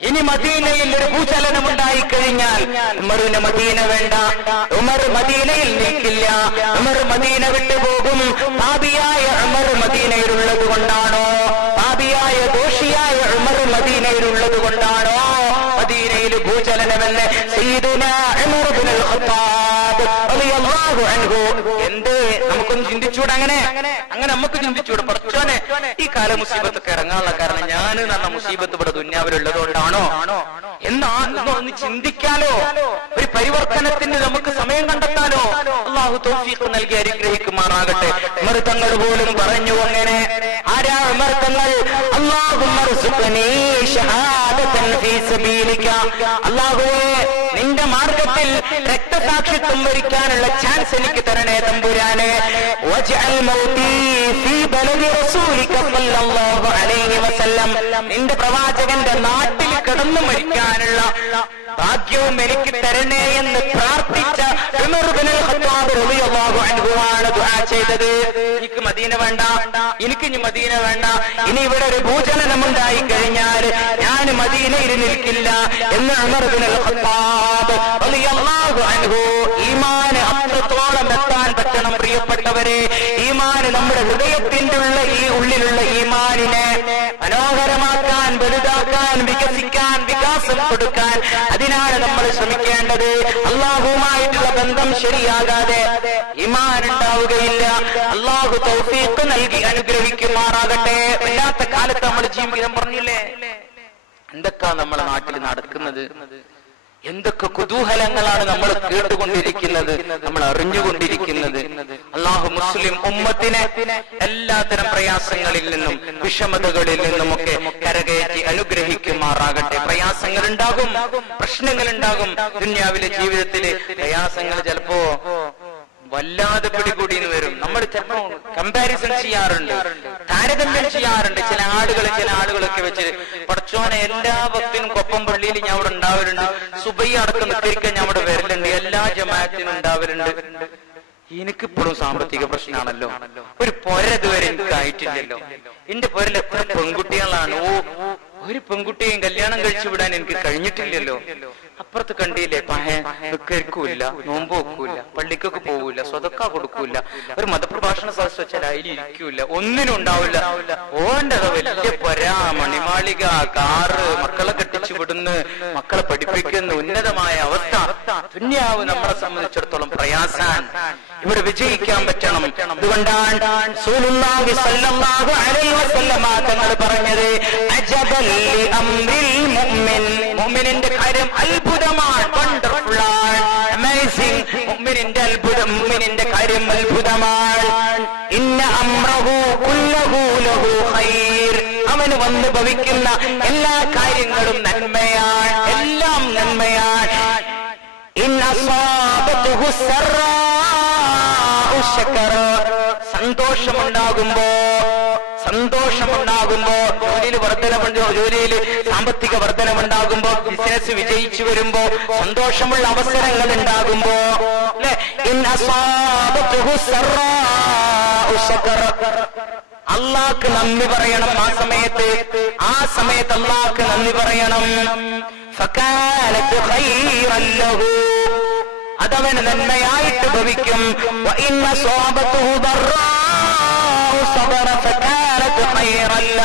ഇനി മദീനയിൽ ഒരു ഭൂചലനം ഉണ്ടായി കഴിഞ്ഞാൽ ഉമറിന് മദീന വേണ്ട, ഉമർ മദീനയിൽ നിൽക്കില്ല, ഉമർ മദീന വിട്ടുപോകും. പാപിയായ ഉമർ മദീനയിലുള്ളത് കൊണ്ടാണോ, പാപിയായ ദോഷിയായ ഉമർ മദീനയിലുള്ളത് കൊണ്ടാണോ മദീനയിൽ ഭൂചലനമെന്ന് സയ്യിദുനാ ഉമർ ഇബ്നുൽ ഖത്താബ് റളിയല്ലാഹു അൻഹു. എന്ത് നമുക്കൊന്ന് ചിന്തിച്ചൂടെ? അങ്ങനെ നമുക്ക് ചിന്തിച്ചൂടെ? പടച്ചോനെ, ഈ കാല മുസീബത്തൊക്കെ ഇറങ്ങാനുള്ള കാരണം ഞാൻ എന്ന മുസീബത്ത് ഇവിടെ ദുന്യാവിലുള്ളത് കൊണ്ടാണോ എന്നൊന്ന് ചിന്തിക്കാലോ? ഒരു പരിവർത്തനത്തിന് നമുക്ക് സമയം കണ്ടെത്താലോ? അല്ലാഹു തൗഫീഖ് നൽകി അനുഗ്രഹിക്കുമാറാകട്ടെ. ഉമർ തങ്ങൾ പോലും പറഞ്ഞു അങ്ങനെ. ആരാ ഉമർ തങ്ങൾ? അല്ലാഹുമ്മ ർസുഖ്നീ ശഹാദതൻ ഫീ സബീലിക, അല്ലാഹുവേ, നിന്റെ മാർഗത്തിൽ രക്തസാക്ഷിത്വം വരിക്കാനുള്ള ചാൻസ് എനിക്ക് തരണേ തമ്പുരാനെ. വജ്അൽ മൗതീ ഫീ ബലദി റസൂലിക സല്ലല്ലാഹു അലൈഹി വസല്ലം, നിന്റെ പ്രവാചകന്റെ നാട്ടിൽ കിടന്നു മരിക്കാനുള്ള ഭാഗ്യവും എനിക്ക് തരണേ എന്ന് പ്രാർത്ഥിച്ച ഉമർ ഇബ്നുൽ ഖത്താബ് റളിയല്ലാഹു അൻഹു ആണ് ദുആ ചെയ്തത്. എനിക്ക് മദീന വേണ്ട, എനിക്ക് ഇനി മദീന വേണ്ട, ഇനി ഇവിടെ ഒരു ഭൂചലനം ഉണ്ടായി കഴിഞ്ഞാൽ ഞാൻ മദീനയിൽ നിൽക്കില്ല എന്ന് ഉമർ ഇബ്നുൽ ഖത്താബ് റളിയല്ലാഹു അൻഹു. ഈമാൻ അത്രത്തോളം എത്താൻ പറ്റണം പ്രിയപ്പെട്ടവരെ. ഈമാൻ നമ്മുടെ ഹൃദയത്തിന്റെ ഉള്ളിലുള്ള ഈമാനിനെ മനോഹരമാക്കാൻ, വലുതാക്കാൻ, വികസിക്കാൻ, വികാസം കൊടുക്കാൻ, അതിനാണ് നമ്മൾ ശ്രമിക്കേണ്ടത്. അല്ലാഹുവുമായിട്ടുള്ള ബന്ധം ശരിയാകാതെ ഈമാൻ ഉണ്ടാവുകയില്ല. അല്ലാഹു തൗഫീഖ് നൽകി അനുഗ്രഹിക്കുമാറാകട്ടെ. വല്ലാത്ത കാലത്ത് നമ്മൾ ജീവിതം പറഞ്ഞില്ലേ, എന്തൊക്കെയാ നമ്മളെ നാട്ടിൽ നടക്കുന്നത്? എന്തൊക്കെ കുതൂഹലങ്ങളാണ് നമ്മൾ കേട്ടുകൊണ്ടിരിക്കുന്നത്, നമ്മൾ അറിഞ്ഞുകൊണ്ടിരിക്കുന്നത്. അള്ളാഹു മുസ്ലിം ഉമ്മത്തിനെ എല്ലാത്തരം പ്രയാസങ്ങളിൽ നിന്നും വിഷമതകളിൽ നിന്നുമൊക്കെ കരകയറ്റി അനുഗ്രഹിക്കുമാറാകട്ടെ. പ്രയാസങ്ങൾ ഉണ്ടാകും, പ്രശ്നങ്ങൾ ഉണ്ടാകും. ദുനിയാവിലെ ജീവിതത്തില് പ്രയാസങ്ങൾ ചിലപ്പോ വല്ലാതെ പിടികൂടിന്ന് വരും. നമ്മൾ ചിലപ്പോ കമ്പാരിസൺ ചെയ്യാറുണ്ട്, താരതമ്യം ചെയ്യാറുണ്ട്. ചില ആളുകളൊക്കെ വെച്ച് പടച്ചോനെ എല്ലാ ഭക്തിനും കൊപ്പം പള്ളിയിൽ ഞാൻ അവിടെ ഉണ്ടാവലുണ്ട്, സുബൈ അടക്കം നിസ്കരിക്കാൻ ഞാൻ അവിടെ വരലുണ്ട്, എല്ലാ ജമാഅത്തിനും ഉണ്ടാവലുണ്ട്. എനിക്കിപ്പോഴും സാമ്പത്തിക പ്രശ്നമാണല്ലോ, ഒരു പൊര ഇതുവരെ എനിക്ക് ആയിട്ടില്ലല്ലോ, എന്റെ പൊരൽ എത്ര പെൺകുട്ടികളാണ്, ഒരു പെൺകുട്ടിയെയും കല്യാണം കഴിച്ചു വിടാൻ എനിക്ക് കഴിഞ്ഞിട്ടില്ലല്ലോ. അപ്പുറത്ത് കണ്ടില്ലേ, നിസ്കരിക്കൂല, നോമ്പ് വെക്കൂല, പള്ളിക്കൊക്കെ പോകൂല, സ്വതക്ക കൊടുക്കൂല, ഒരു മതപ്രഭാഷണ സദസ് വെച്ചാൽ അതിൽ ഇരിക്കൂല, ഒന്നിനും ഉണ്ടാവില്ല. ഓണ്ടത് വലിയ പൊര, മണിമാളിക, കാറ്, മക്കളെ കെട്ടിച്ചു വിടുന്നു, മക്കളെ പഠിപ്പിക്കുന്ന ഉന്നതമായ അവസ്ഥ. ദുനിയാവ് നമ്മളെ സംബന്ധിച്ചിടത്തോളം പ്രയാസാൻ. ഇവിടെ വിജയിക്കാൻ പറ്റണം. അതുകൊണ്ടാണ് റസൂലുള്ളാഹി സ്വല്ലല്ലാഹു അലൈഹി വസല്ലമ തങ്ങൾ പറഞ്ഞത്, അജബൽ ലി അംറിൽ മുഅ്മിൻ, മുഅ്മിനിന്റെ കാര്യം അത്ഭുതമാണ്, വണ്ടർഫുൾ ആണ്, അമേസിംഗ്. മുഅ്മിനിന്റെ കാര്യം അത്ഭുതമാണ്. ഇന്ന അംറഹു കുല്ലഹു ലഹു ഖൈർ, അവന് വന്ന് ഭവിക്കുന്ന എല്ലാ കാര്യങ്ങളും നന്മയാണ്, എല്ലാം നന്മയാണ്. ഇന്ന അസാബതുഹു സറാഉ ശകറ, സന്തോഷമുണ്ടാകുമ്പോ ജോലിയിൽ സാമ്പത്തിക വർധനമുണ്ടാകുമ്പോ, ബിസിനസ് വിജയിച്ചു വരുമ്പോ, സന്തോഷമുള്ള അവസരങ്ങൾ ഉണ്ടാകുമ്പോ, അള്ളാഹ്ക്ക് നന്ദി പറയണം. ആ സമയത്ത് അള്ളാഹ്ക്ക് നന്ദി പറയണം. ഫകാലത്ത് ഖൈറൻ ലഹു, അതവന് നന്മയായിട്ട് ഭവിക്കും. വഇന്ന സ്വബതുഹു ദർറാഉ സബറ ഫകാലത്ത് ഖൈറൻ ല,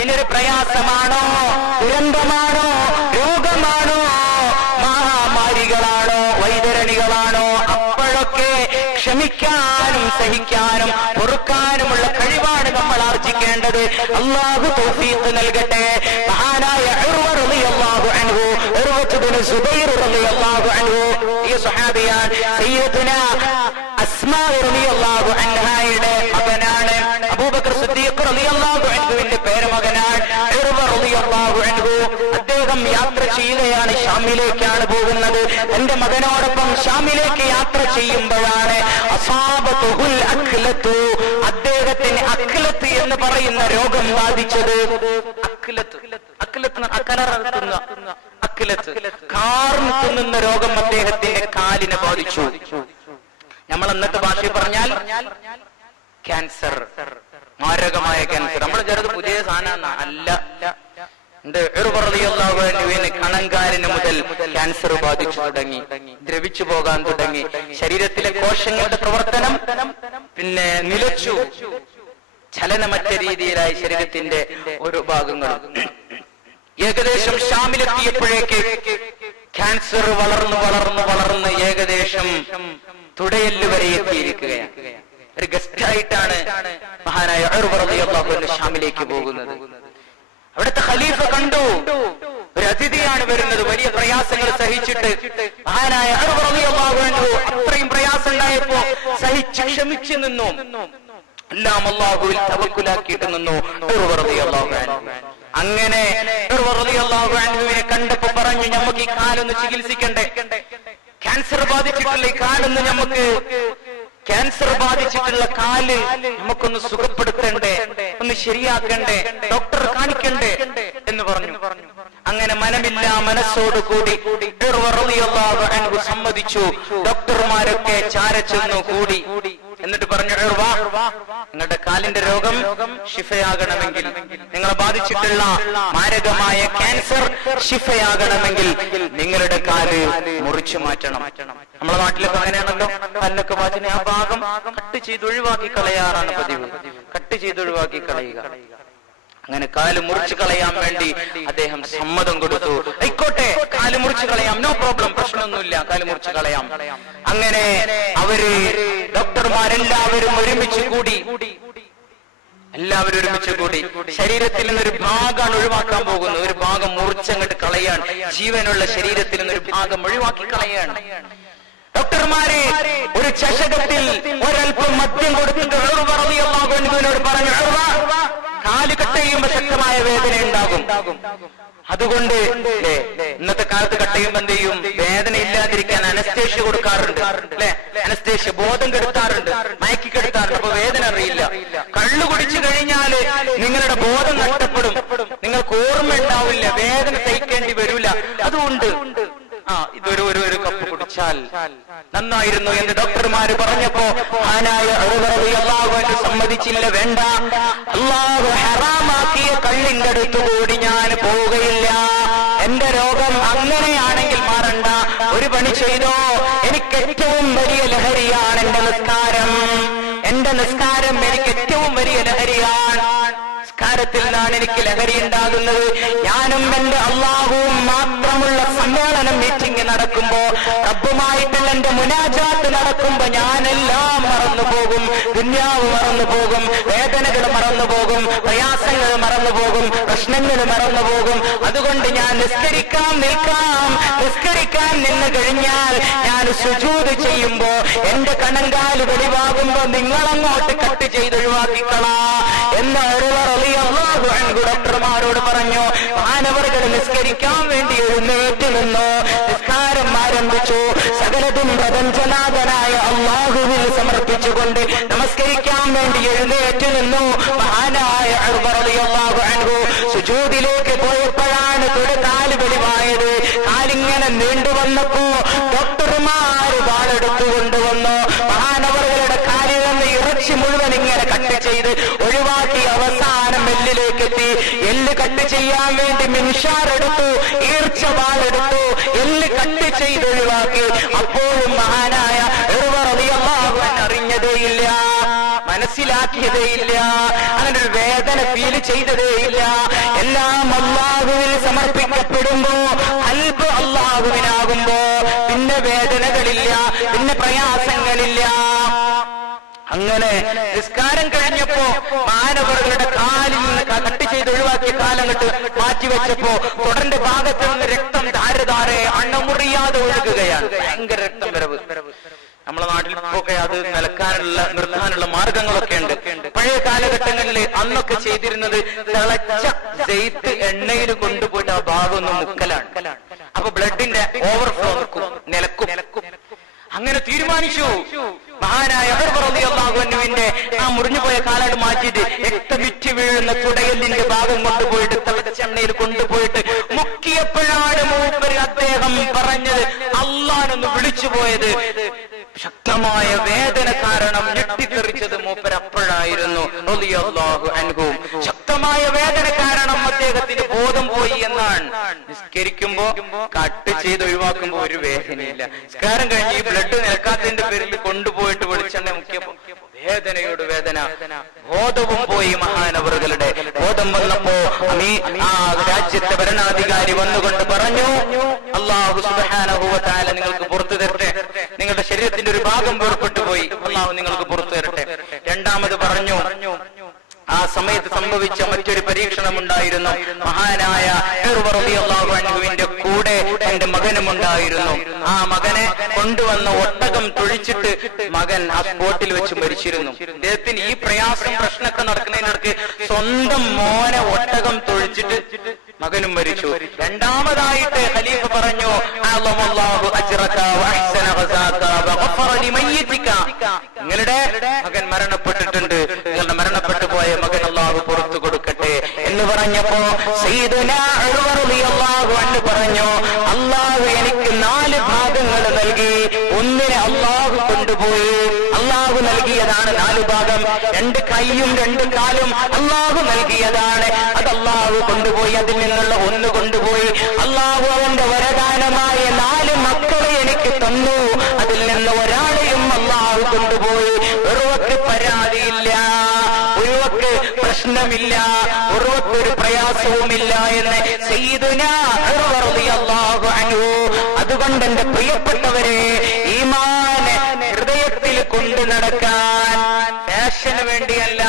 ഇനിയൊരു പ്രയാസമാണോ, ദുരന്തമാണോ, രോഗമാണോ, മഹാമാരികളാണോ, വൈതരണികളാണോ, അപ്പോഴൊക്കെ ക്ഷമിക്കാനും സഹിക്കാനും പൊറുക്കാനുമുള്ള കഴിവാണ് നമ്മൾ ആർജിക്കേണ്ടത്. അല്ലാഹു തൗഫീഖ് നൽകട്ടെ. മഹാനായ ഉർവ റളിയല്ലാഹു അൻഹു, ഉർവത്ത് ബിൻ സുബൈർ റളിയല്ലാഹു അൻഹു, ഈ സ്വഹാബിയാൻ സയ്യിദുനാ അസ്മാ റളിയല്ലാഹു അൻഹായുടെ മകനാണ്. അബൂബക്കർ സിദ്ദീഖ് റളിയല്ലാഹു അൻഹുവിന്റെ പേരമകനാണ് ഉർവ റളിയല്ലാഹു അൻഹു. അദ്ദേഹം യാത്ര ചെയ്യുകയാണ്, ഷാമിലേക്കാണ് പോകുന്നത്. എന്റെ മകനോടൊപ്പം ഷാമിലേക്ക് യാത്ര ചെയ്യുമ്പോഴാണ് അസാബതുഹുൽ അഖ്ലത്തു, അദ്ദേഹത്തിന് അഖ്ലത്ത് എന്ന് പറയുന്ന രോഗം ബാധിച്ചത്. കാർന്ന് തിന്നുന്ന രോഗം അദ്ദേഹത്തിന്റെ കാലിനെ ബാധിച്ചു. നമ്മൾ അന്നത്തെ ഭാഷയിൽ പറഞ്ഞാൽ ക്യാൻസർ, മാരകമായ ക്യാൻസർ. നമ്മൾ ചെറുത് പുതിയ സാധനം അല്ല. കണങ്കാലിന് മുതൽ ക്യാൻസർ ബാധിച്ചു തുടങ്ങി, ദ്രവിച്ചു പോകാൻ തുടങ്ങി. ശരീരത്തിലെ കോശങ്ങളുടെ പ്രവർത്തനം പിന്നെ നിലച്ചു, ചലനമറ്റ രീതിയിലായി ശരീരത്തിന്റെ ഓരോ ഭാഗങ്ങളും. ഏകദേശം ഷാമിലെത്തിയപ്പോഴേക്ക് ക്യാൻസർ വളർന്ന് ഏകദേശം തുടയല് വരെ എത്തിയിരിക്കുകയാണ്. ഒരു ഗസ്റ്റായിട്ടാണ് മഹാനായ ഉർവ റളിയല്ലാഹു അൻഹു ഷാമിലേക്ക് പോകുന്നത്. അവിടുത്തെ ഖലീഫ കണ്ടു, ഒരു അതിഥിയാണ് വരുന്നത്, വലിയ പ്രയാസങ്ങൾ സഹിച്ചിട്ട്. മഹാനായ ഉർവ റളിയല്ലാഹു അൻഹു അത്രയും പ്രയാസം ഉണ്ടായപ്പോ സഹിച്ച് ക്ഷമിച്ചു നിന്നു, എല്ലാം അല്ലാഹുവിൽ തവക്കുലാക്കിയിട്ട് നിന്നു ഉർവ റളിയല്ലാഹു അൻഹു. അങ്ങനെ ഉർവ റളിയല്ലാഹു അൻഹുവിനെ കണ്ടപ്പോ പറഞ്ഞു, നമുക്ക് ഈ കാലൊന്ന് ചികിത്സിക്കണ്ടേ, ക്യാൻസർ ബാധിച്ചിട്ടുള്ള ഈ കാലൊന്ന് നമുക്ക്, ക്യാൻസർ ബാധിച്ചിട്ടുള്ള കാല് നമുക്കൊന്ന് സുഖപ്പെടുത്തണ്ടേ, ഒന്ന് ശരിയാക്കണ്ടേ, ഡോക്ടറെ കാണിക്കണ്ടേ എന്ന് പറഞ്ഞു. അങ്ങനെ മനമില്ല മനസ്സോടുകൂടി ഉർവ റളിയല്ലാഹു അൻഹു സമ്മതിച്ചു. ഡോക്ടർമാരൊക്കെ ചാരച്ചെന്നു കൂടി. എന്നിട്ട് പറഞ്ഞു, ഉർവ, നിങ്ങളുടെ കാലിന്റെ രോഗം ശിഫയാകണമെങ്കിൽ, നിങ്ങളെ ബാധിച്ചിട്ടുള്ള മാരകമായ ക്യാൻസർ ശിഫയാകണമെങ്കിൽ നിങ്ങളുടെ കാല് മുറിച്ചു മാറ്റണം. നമ്മളെ നാട്ടിലൊക്കെ അങ്ങനെയാണല്ലോ, കാലിലൊക്കെ ബാധിച്ച ആ ഭാഗം കട്ട് ചെയ്ത് ഒഴിവാക്കി കളയാറാണ് പതിവ്. കട്ട് ചെയ്ത് ഒഴിവാക്കി കളയുക. അങ്ങനെ കാല് മുറിച്ചു കളയാൻ വേണ്ടി അദ്ദേഹം സമ്മതം കൊടുത്തു. ആയിക്കോട്ടെ, കാല് മുറിച്ചു കളയാം, നോ പ്രോബ്ലം, പ്രശ്നമൊന്നുമില്ല, കാല് മുറിച്ചു കളയാം. അങ്ങനെ അവര് ഡോക്ടർമാരെല്ലാവരും ഒരുമിച്ച് കൂടി. എല്ലാവരും ഒരുമിച്ച് കൂടി ശരീരത്തിൽ നിന്നൊരു ഭാഗമാണ് ഒഴിവാക്കാൻ പോകുന്നത്. ഒരു ഭാഗം മുറിച്ചങ്ങോട്ട് കളയാണ്. ജീവനുള്ള ശരീരത്തിൽ നിന്നൊരു ഭാഗം ഒഴിവാക്കി കളയാണ്. ഡോക്ടർമാരെ ഒരു ചഷകത്തിൽ ഒരൽപ്പം മദ്യം കൊടുത്തിട്ട് ഉമർ പറഞ്ഞു, കാല് കട്ട് ചെയ്യുമ്പോൾ ശക്തമായ വേദന ഉണ്ടാകും. അതുകൊണ്ട് ഇന്നത്തെ കാലത്ത് കട്ട് ചെയ്യുമ്പോൾ എന്ത് ചെയ്യും? വേദന ഇല്ലാതിരിക്കാൻ അനസ്തേഷ്യ കൊടുക്കാറുണ്ട് അല്ലെ? അനസ്തേഷ്യ ബോധം കെടുത്താറുണ്ട്, മയക്കി കെടുത്താറുണ്ട്. അപ്പൊ വേദന അറിയില്ല. കള്ളു കുടിച്ചു കഴിഞ്ഞാല് നിങ്ങളുടെ ബോധം നഷ്ടപ്പെടും, നിങ്ങൾക്ക് ഓർമ്മ ഉണ്ടാവില്ല, വേദന സഹിക്കേണ്ടി വരില്ല. അതുകൊണ്ട് ഇതൊരു കപ്പ് കുടിച്ചാൽ നന്നായിരുന്നു എന്ന് ഡോക്ടർമാര് പറഞ്ഞപ്പോ ആനായ അള്ളാഹു സമ്മതിച്ചില്ല. വേണ്ട, അള്ളാഹു ഹറാമാക്കിയ കള്ളിന്റെ അടുത്തുകൂടി ഞാൻ പോവുകയില്ല. എന്റെ രോഗം അങ്ങനെയാണെങ്കിൽ മാറണ്ട, ഒരു പണി ചെയ്തോ. എനിക്ക് ഏറ്റവും വലിയ ലഹരിയാണ് എന്റെ നിസ്കാരം. എന്റെ നിസ്കാരം എനിക്ക് ഏറ്റവും വലിയ ലഹരിയാണ്. നിസ്കാരത്തിൽ നിന്നാണ് എനിക്ക് ലഹരി ഉണ്ടാകുന്നത്. ഞാനും എന്റെ അള്ളാഹുവും മാത്രമുള്ള സമ്മേളനം മീറ്റിംഗ് നടക്കുമ്പോ, റബ്ബുമായിട്ടുള്ള എന്റെ മുനാജാത്ത് നടക്കുമ്പോ ഞാനെല്ലാം മറന്നു പോകും. ദുന്യാവ് മറന്നു പോകും, വേദനകൾ മറന്നു പോകും, പ്രയാസങ്ങൾ മറന്നു പോകും, പ്രശ്നങ്ങൾ മറന്നു പോകും. അതുകൊണ്ട് ഞാൻ നിസ്കരിക്കാൻ നിൽക്കാം. നിസ്കരിക്കാൻ നിന്ന് കഴിഞ്ഞാൽ ഞാൻ സുജൂദ് ചെയ്യുമ്പോ എന്റെ കണങ്കാല് വെളിവാകുമ്പോ നിങ്ങളങ്ങോട്ട് കട്ട് ചെയ്ത് ഒഴിവാക്കിക്കളാ എന്ന് ഡോക്ടർമാരോട് പറഞ്ഞു. മാനവർകൾ നിസ്കരിക്കാൻ വേണ്ടി എഴുന്നേറ്റ് നിന്നു. നിസ്കാരം ആരംഭിച്ചു. സകലതും പ്രപഞ്ചനാഥനായ അല്ലാഹുവിൽ സമർപ്പിച്ചുകൊണ്ട് നമസ്കരിക്കാൻ വേണ്ടി എഴുന്നേറ്റ് നിന്നു. മഹാനായ ഉമർ റളിയല്ലാഹു അൻഹു സുജൂദിലേക്ക് പോയപ്പോഴാണ് കാല് വെളിവായത്. കാലിങ്ങനെ നീണ്ടുവന്നപ്പോ ഡോക്ടർമാര് വാളെടുത്തു കൊണ്ടുവന്നു. മഹാനവറുകളുടെ കാലിൽ നിന്ന് ഇറച്ചി മുഴുവൻ ഇങ്ങനെ കട്ട് ചെയ്ത് ഒഴിവാക്കി അവസാനം എല്ലിലേക്ക് എത്തി. എല്ല് കട്ട് ചെയ്യാൻ വേണ്ടി മിൻഷാർ എടുത്തു, ഈർച്ച വാളെടുത്തു, എല്ല് കട്ട് ചെയ്ത് ഒഴിവാക്കി. അപ്പോഴും മഹാനായ ഉമർ റളിയല്ലാഹു അൻഹു അറിഞ്ഞതേയില്ല, മനസ്സിലാക്കിയതേയില്ല, അങ്ങനെ ഒരു വേദന ഫീൽ ചെയ്തതേയില്ല. എല്ലാം അല്ലാഹുവിൽ സമർപ്പിക്കപ്പെടുമ്പോ, ഖൽബ് അല്ലാഹുവിനാകുമ്പോ പിന്നെ വേദനകളില്ല, പിന്നെ പ്രയാസങ്ങളില്ല. അങ്ങനെ നിസ്കാരം കഴിഞ്ഞപ്പോ മാനവറുകളുടെ കാലിൽ നിന്ന് കട്ട് ചെയ്ത് ഒഴിവാക്കിയ കാലങ്ങട്ട് മാറ്റിവെച്ചപ്പോ തുടന്റെ ഭാഗത്ത് നിന്ന് രക്തം ധാരധാരെ അണമുറിയാതെ ഒഴുകുകയാണ്. ഭയങ്കര രക്തം വരവ്. നമ്മളെ നാട്ടിൽ ഒക്കെ അത് നിർത്താനുള്ള മാർഗങ്ങളൊക്കെ ഉണ്ട്. പഴയ കാലഘട്ടങ്ങളിൽ അന്നൊക്കെ ചെയ്തിരുന്നത് തിളച്ച സെയ്ത്ത് എണ്ണയിൽ കൊണ്ടുപോയിട്ട് ആ ഭാഗം ഒന്ന് മുക്കലാണ്. അപ്പൊ ബ്ലഡിന്റെ ഓവർഫ്ലോ നിലക്കും. അങ്ങനെ തീരുമാനിച്ചു. മഹാനായ ഉമർ റളിയല്ലാഹു അൻഹുവിന്റെ ആ മുറിഞ്ഞുപോയ കാലാട് മാറ്റിയിട്ട് രക്തമിറ്റി വീഴുന്ന തുടയലിന്റെ ഭാഗം കൊണ്ടുപോയിട്ട് തിളച്ചെണ്ണയിൽ കൊണ്ടുപോയിട്ട് മുക്കിയപ്പോഴാണ് മൂപ്പര് അദ്ദേഹം പറഞ്ഞത്, അള്ളാനൊന്ന് വിളിച്ചുപോയത്. ശക്തമായ വേദന കാരണം ഞെട്ടിത്തെറിച്ചത് മൂപ്പര് അപ്പോഴായിരുന്നു റളിയല്ലാഹു അൻഹു. ശക്തമായ വേദന കാരണം അദ്ദേഹത്തിന് ബോധം പോയി എന്നാണ്. നിസ്കരിക്കുമ്പോ കട്ട് ചെയ്ത് ഒഴിവാക്കുമ്പോ ഒരു വേദനയില്ല. നിസ്കാരം കഴിഞ്ഞ് ഈ ബ്ലഡ് നിൽക്കാത്തതിന്റെ പേരിൽ കൊണ്ടുപോയിട്ട് വെളിച്ചെണ്ണ മുക്കിയപ്പോ വേദനയോട് വേദന. ബോധവും പോയി മഹാനവറുകളുടെ. ബോധം വന്നപ്പോ ആ രാജ്യത്തെ ഭരണാധികാരി വന്നുകൊണ്ട് പറഞ്ഞു, അല്ലാഹു സുബ്ഹാനഹു വ തആല നിങ്ങൾക്ക് പുറത്തു തരട്ടെ. നിങ്ങളുടെ ശരീരത്തിന്റെ ഒരു ഭാഗം വേർപെട്ടു പോയി, അല്ലാഹു നിങ്ങൾക്ക് പുറത്തു തരട്ടെ. രണ്ടാമത് പറഞ്ഞു, ആ സമയത്ത് സംഭവിച്ച മറ്റൊരു പരീക്ഷണം ഉണ്ടായിരുന്നു. മഹാനായ ഉമർ റളിയല്ലാഹു അൻഹുവിന്റെ കൂടെ എന്റെ മകനും ഉണ്ടായിരുന്നു. ആ മകനെ കൊണ്ടുവന്ന ഒട്ടകം തൊഴിച്ചിട്ട് മകൻ ആ സ്പോട്ടിൽ വെച്ച് മരിച്ചിരുന്നു. അദ്ദേഹത്തിന് ഈ പ്രശ്നമൊക്കെ നടക്കുന്നതിനിടയ്ക്ക് സ്വന്തം മോനെ ഒട്ടകം തൊഴിച്ചിട്ട് മകനും മരിച്ചു. രണ്ടാമതായിട്ട് ഖലീഫ പറഞ്ഞു, അല്ലാഹു അജ്റക വഅഹ്സന ഗസാക വഗഫറ ലിമയ്യിതിക. നിങ്ങളുടെ മകൻ മരണപ്പെട്ടിട്ടുണ്ട്, നിങ്ങളുടെ മരണപ്പെട്ടു പോയ മകൻ അല്ലാഹു പുറത്തു കൊടുക്കട്ടെ എന്ന് പറഞ്ഞപ്പോ സയ്യിദുനാ ഉമർ റളിയല്ലാഹു അൻഹു പറഞ്ഞു, അല്ലാഹു എനിക്ക് 4 ഭാഗങ്ങൾ നൽകി. ഒന്നിനെ അല്ലാഹു കൊണ്ടുപോയി. അല്ലാഹു നൽകിയതാണ് 4 ഭാഗം. 2 കൈയും 2 കാലും അല്ലാഹു നൽകിയതാണ്. അത് അല്ലാഹു കൊണ്ടുപോയി. അതിൽ നിന്നുള്ള 1 കൊണ്ടുപോയി. അല്ലാഹു അവന്റെ വരദാനമായ 4 മക്കളെ എനിക്ക് തന്നു. അതിൽ നിന്ന് ഒരാളെയും അല്ലാഹു കൊണ്ടുപോയി. ഒരുവക്ക് പരാതിയില്ല, ഒരുവക്ക് പ്രശ്നമില്ല, ഒരുവക്കൊരു പ്രയാസവുമില്ല എന്ന് സയ്യിദുനാ ഉമർ റളിയല്ലാഹു അൻഹു. അതുകൊണ്ട് എന്റെ പ്രിയപ്പെട്ടവരെ, ഈമാൻ ഹൃദയത്തിൽ കൊണ്ടു നടക്കാൻ ഫാഷന് വേണ്ടിയല്ല,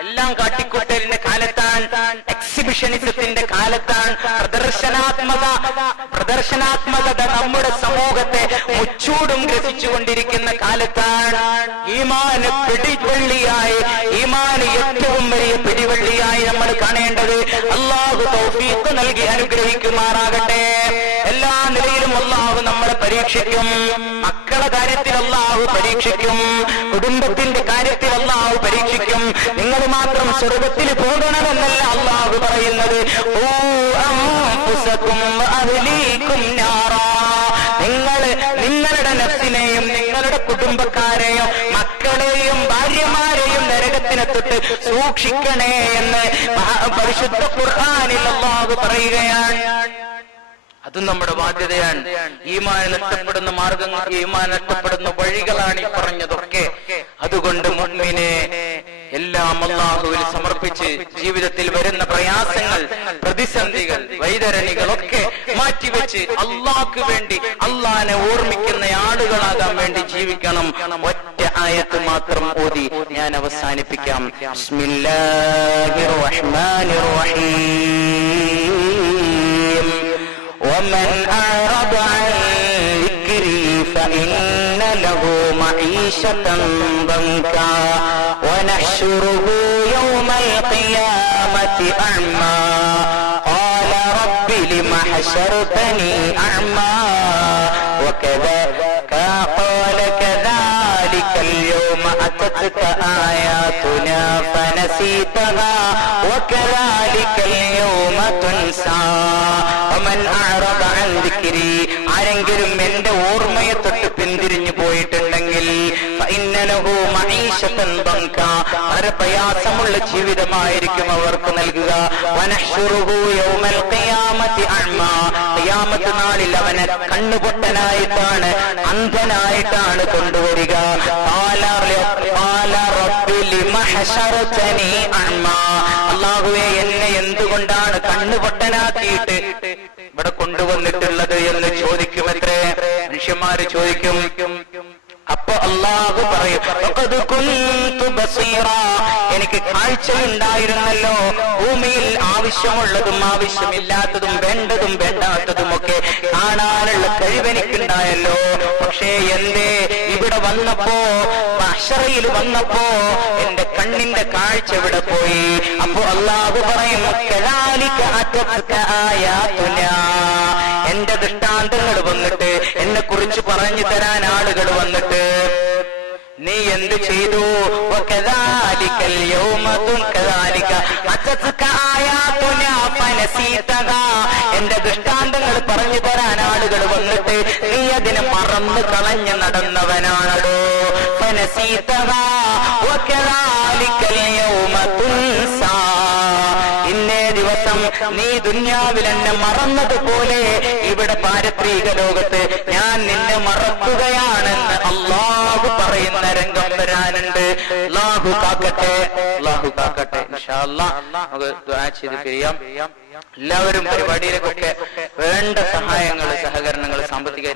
എല്ലാം കാട്ടിക്കൂട്ടലിന്റെ കാലത്താണ്, എക്സിബിഷനിസത്തിന്റെ കാലത്താണ്, പ്രദർശനാത്മകത നമ്മുടെ സമൂഹത്തെ മുച്ചൂടും ഗ്രസിച്ചുകൊണ്ടിരിക്കുന്ന കാലത്താണ്. ഈമാന് പിടിവള്ളിയായി, ഈമാന് ഏറ്റവും വലിയ പിടിവള്ളിയായി നമ്മൾ കാണേണ്ടത്. അല്ലാഹു തൗഫീഖ് നൽകി അനുഗ്രഹിക്കുമാറാകട്ടെ. എല്ലാ നിലയിലും അല്ലാഹു നമ്മളെ പരീക്ഷിക്കും. മക്കളുടെ കാര്യത്തിൽ അല്ലാഹു പരീക്ഷിക്കും, കുടുംബത്തിന്റെ കാര്യത്തിൽ അല്ലാഹു പരീക്ഷിക്കും. നിങ്ങൾ മാത്രം സ്വർഗത്തിൽ പോകണമെന്നല്ല അല്ലാഹു പറയുന്നത്. നിങ്ങളുടെ നഫ്സിനെയും നിങ്ങളുടെ കുടുംബക്കാരെയും മക്കളെയും ഭാര്യമാരെയും നരകത്തിനെ തൊട്ട് സൂക്ഷിക്കണേ എന്ന് പരിശുദ്ധ ഖുർആനിൽ അല്ലാഹു പറയുകയാണ്. അതും നമ്മുടെ ബാധ്യതയാണ്. ഈമാൻ നഷ്ടപ്പെടുന്ന മാർഗങ്ങൾ, ഈമാൻ നഷ്ടപ്പെടുന്ന വഴികളാണ് ഈ പറഞ്ഞതൊക്കെ. അതുകൊണ്ട് മുഅ്മിനെ എല്ലാം അല്ലാഹുവിൽ സമർപ്പിച്ച് ജീവിതത്തിൽ വരുന്ന പ്രയാസങ്ങൾ, പ്രതിസന്ധികൾ, വൈതരണികളൊക്കെ മാറ്റിവെച്ച് അല്ലാഹുക്ക് വേണ്ടി, അല്ലാഹനെ ഓർമ്മിക്കുന്ന ആളുകളാകാൻ വേണ്ടി ജീവിക്കണം. ഒറ്റ ആയത്ത് മാത്രം ഓതി ഞാൻ അവസാനിപ്പിക്കാം. ബിസ്മില്ലാഹിർ റഹ്മാനിർ റഹീം. ومن أعرض عن ذكري فإن له معيشة ضنكا ونحشره يوم القيامة أعمى قال رب لم حشرتني أعمى وكذلك قال كذلك اليوم أتتك آياتنا فنسيتها وكذلك اليوم تنسى. ആരെങ്കിലും എന്റെ ഓർമ്മയെ തൊട്ട് പിന്തിരിഞ്ഞു പോയിട്ടുണ്ടെങ്കിൽ വളരെ പ്രയാസമുള്ള ജീവിതമായിരിക്കും അവർക്ക് നൽകുക. ഖിയാമത്ത് നാളിൽ അവനെ കണ്ണുപൊട്ടനായിട്ടാണ്, അന്ധനായിട്ടാണ് കൊണ്ടുവരിക. അല്ലാഹുവേ, എന്നെ എന്തുകൊണ്ടാണ് കണ്ണുപൊട്ടനാക്കിയിട്ട് ഇവിടെ കൊണ്ടുവന്നിട്ടുള്ളത് എന്ന് ചോദിക്കുമത്രേ. മനുഷ്യന്മാര് ചോദിക്കും. അപ്പൊ അല്ലാഹു പറയും, എനിക്ക് കാഴ്ചയുണ്ടായിരുന്നല്ലോ, ഭൂമിയിൽ ആവശ്യമുള്ളതും ആവശ്യമില്ലാത്തതും വേണ്ടതും വേണ്ടാത്തതുമൊക്കെ കാണാനുള്ള കഴിവെനിക്കുണ്ടായല്ലോ. പക്ഷേ എന്തേ ഇവിടെ വന്നപ്പോ, മഹ്ശറയിൽ വന്നപ്പോ എന്റെ കണ്ണിന്റെ കാഴ്ച ഇവിടെ പോയി. അപ്പൊ അല്ലാഹു പറയും, എന്റെ ദൃഷ്ടാന്തങ്ങൾ വന്നിട്ട്, എന്നെ കുറിച്ച് പറഞ്ഞു തരാൻ ആളുകൾ വന്നിട്ട് നീ എന്ത് ചെയ്തു? എന്റെ ദൃഷ്ടാന്തങ്ങൾ പറഞ്ഞു തരാൻ ആളുകൾ വന്നിട്ട് നീ അതിനെ മറന്നു കളഞ്ഞു നടന്നവനാണോ? ഇന്നേ ദിവസം നീ ദുനിയാവിൽ എന്നെ മറന്നതുപോലെ ഇവിടെ പാരത്രിക ലോകത്ത് ഞാൻ നിന്നെ മറക്കുകയാണെന്ന് അല്ലാഹു പറയുന്ന രംഗം വരാനുണ്ട്. അല്ലാഹു കാക്കട്ടെ, അല്ലാഹു കാക്കട്ടെ. ഇൻഷാ അല്ലാഹ് നമുക്ക് ദുആ ചെയ്ത് പിരിയാം. എല്ലാവരും പരിപാടിയിലേക്കൊക്കെ വേണ്ട സഹായങ്ങൾ, സഹകരണങ്ങൾ, സാമ്പത്തിക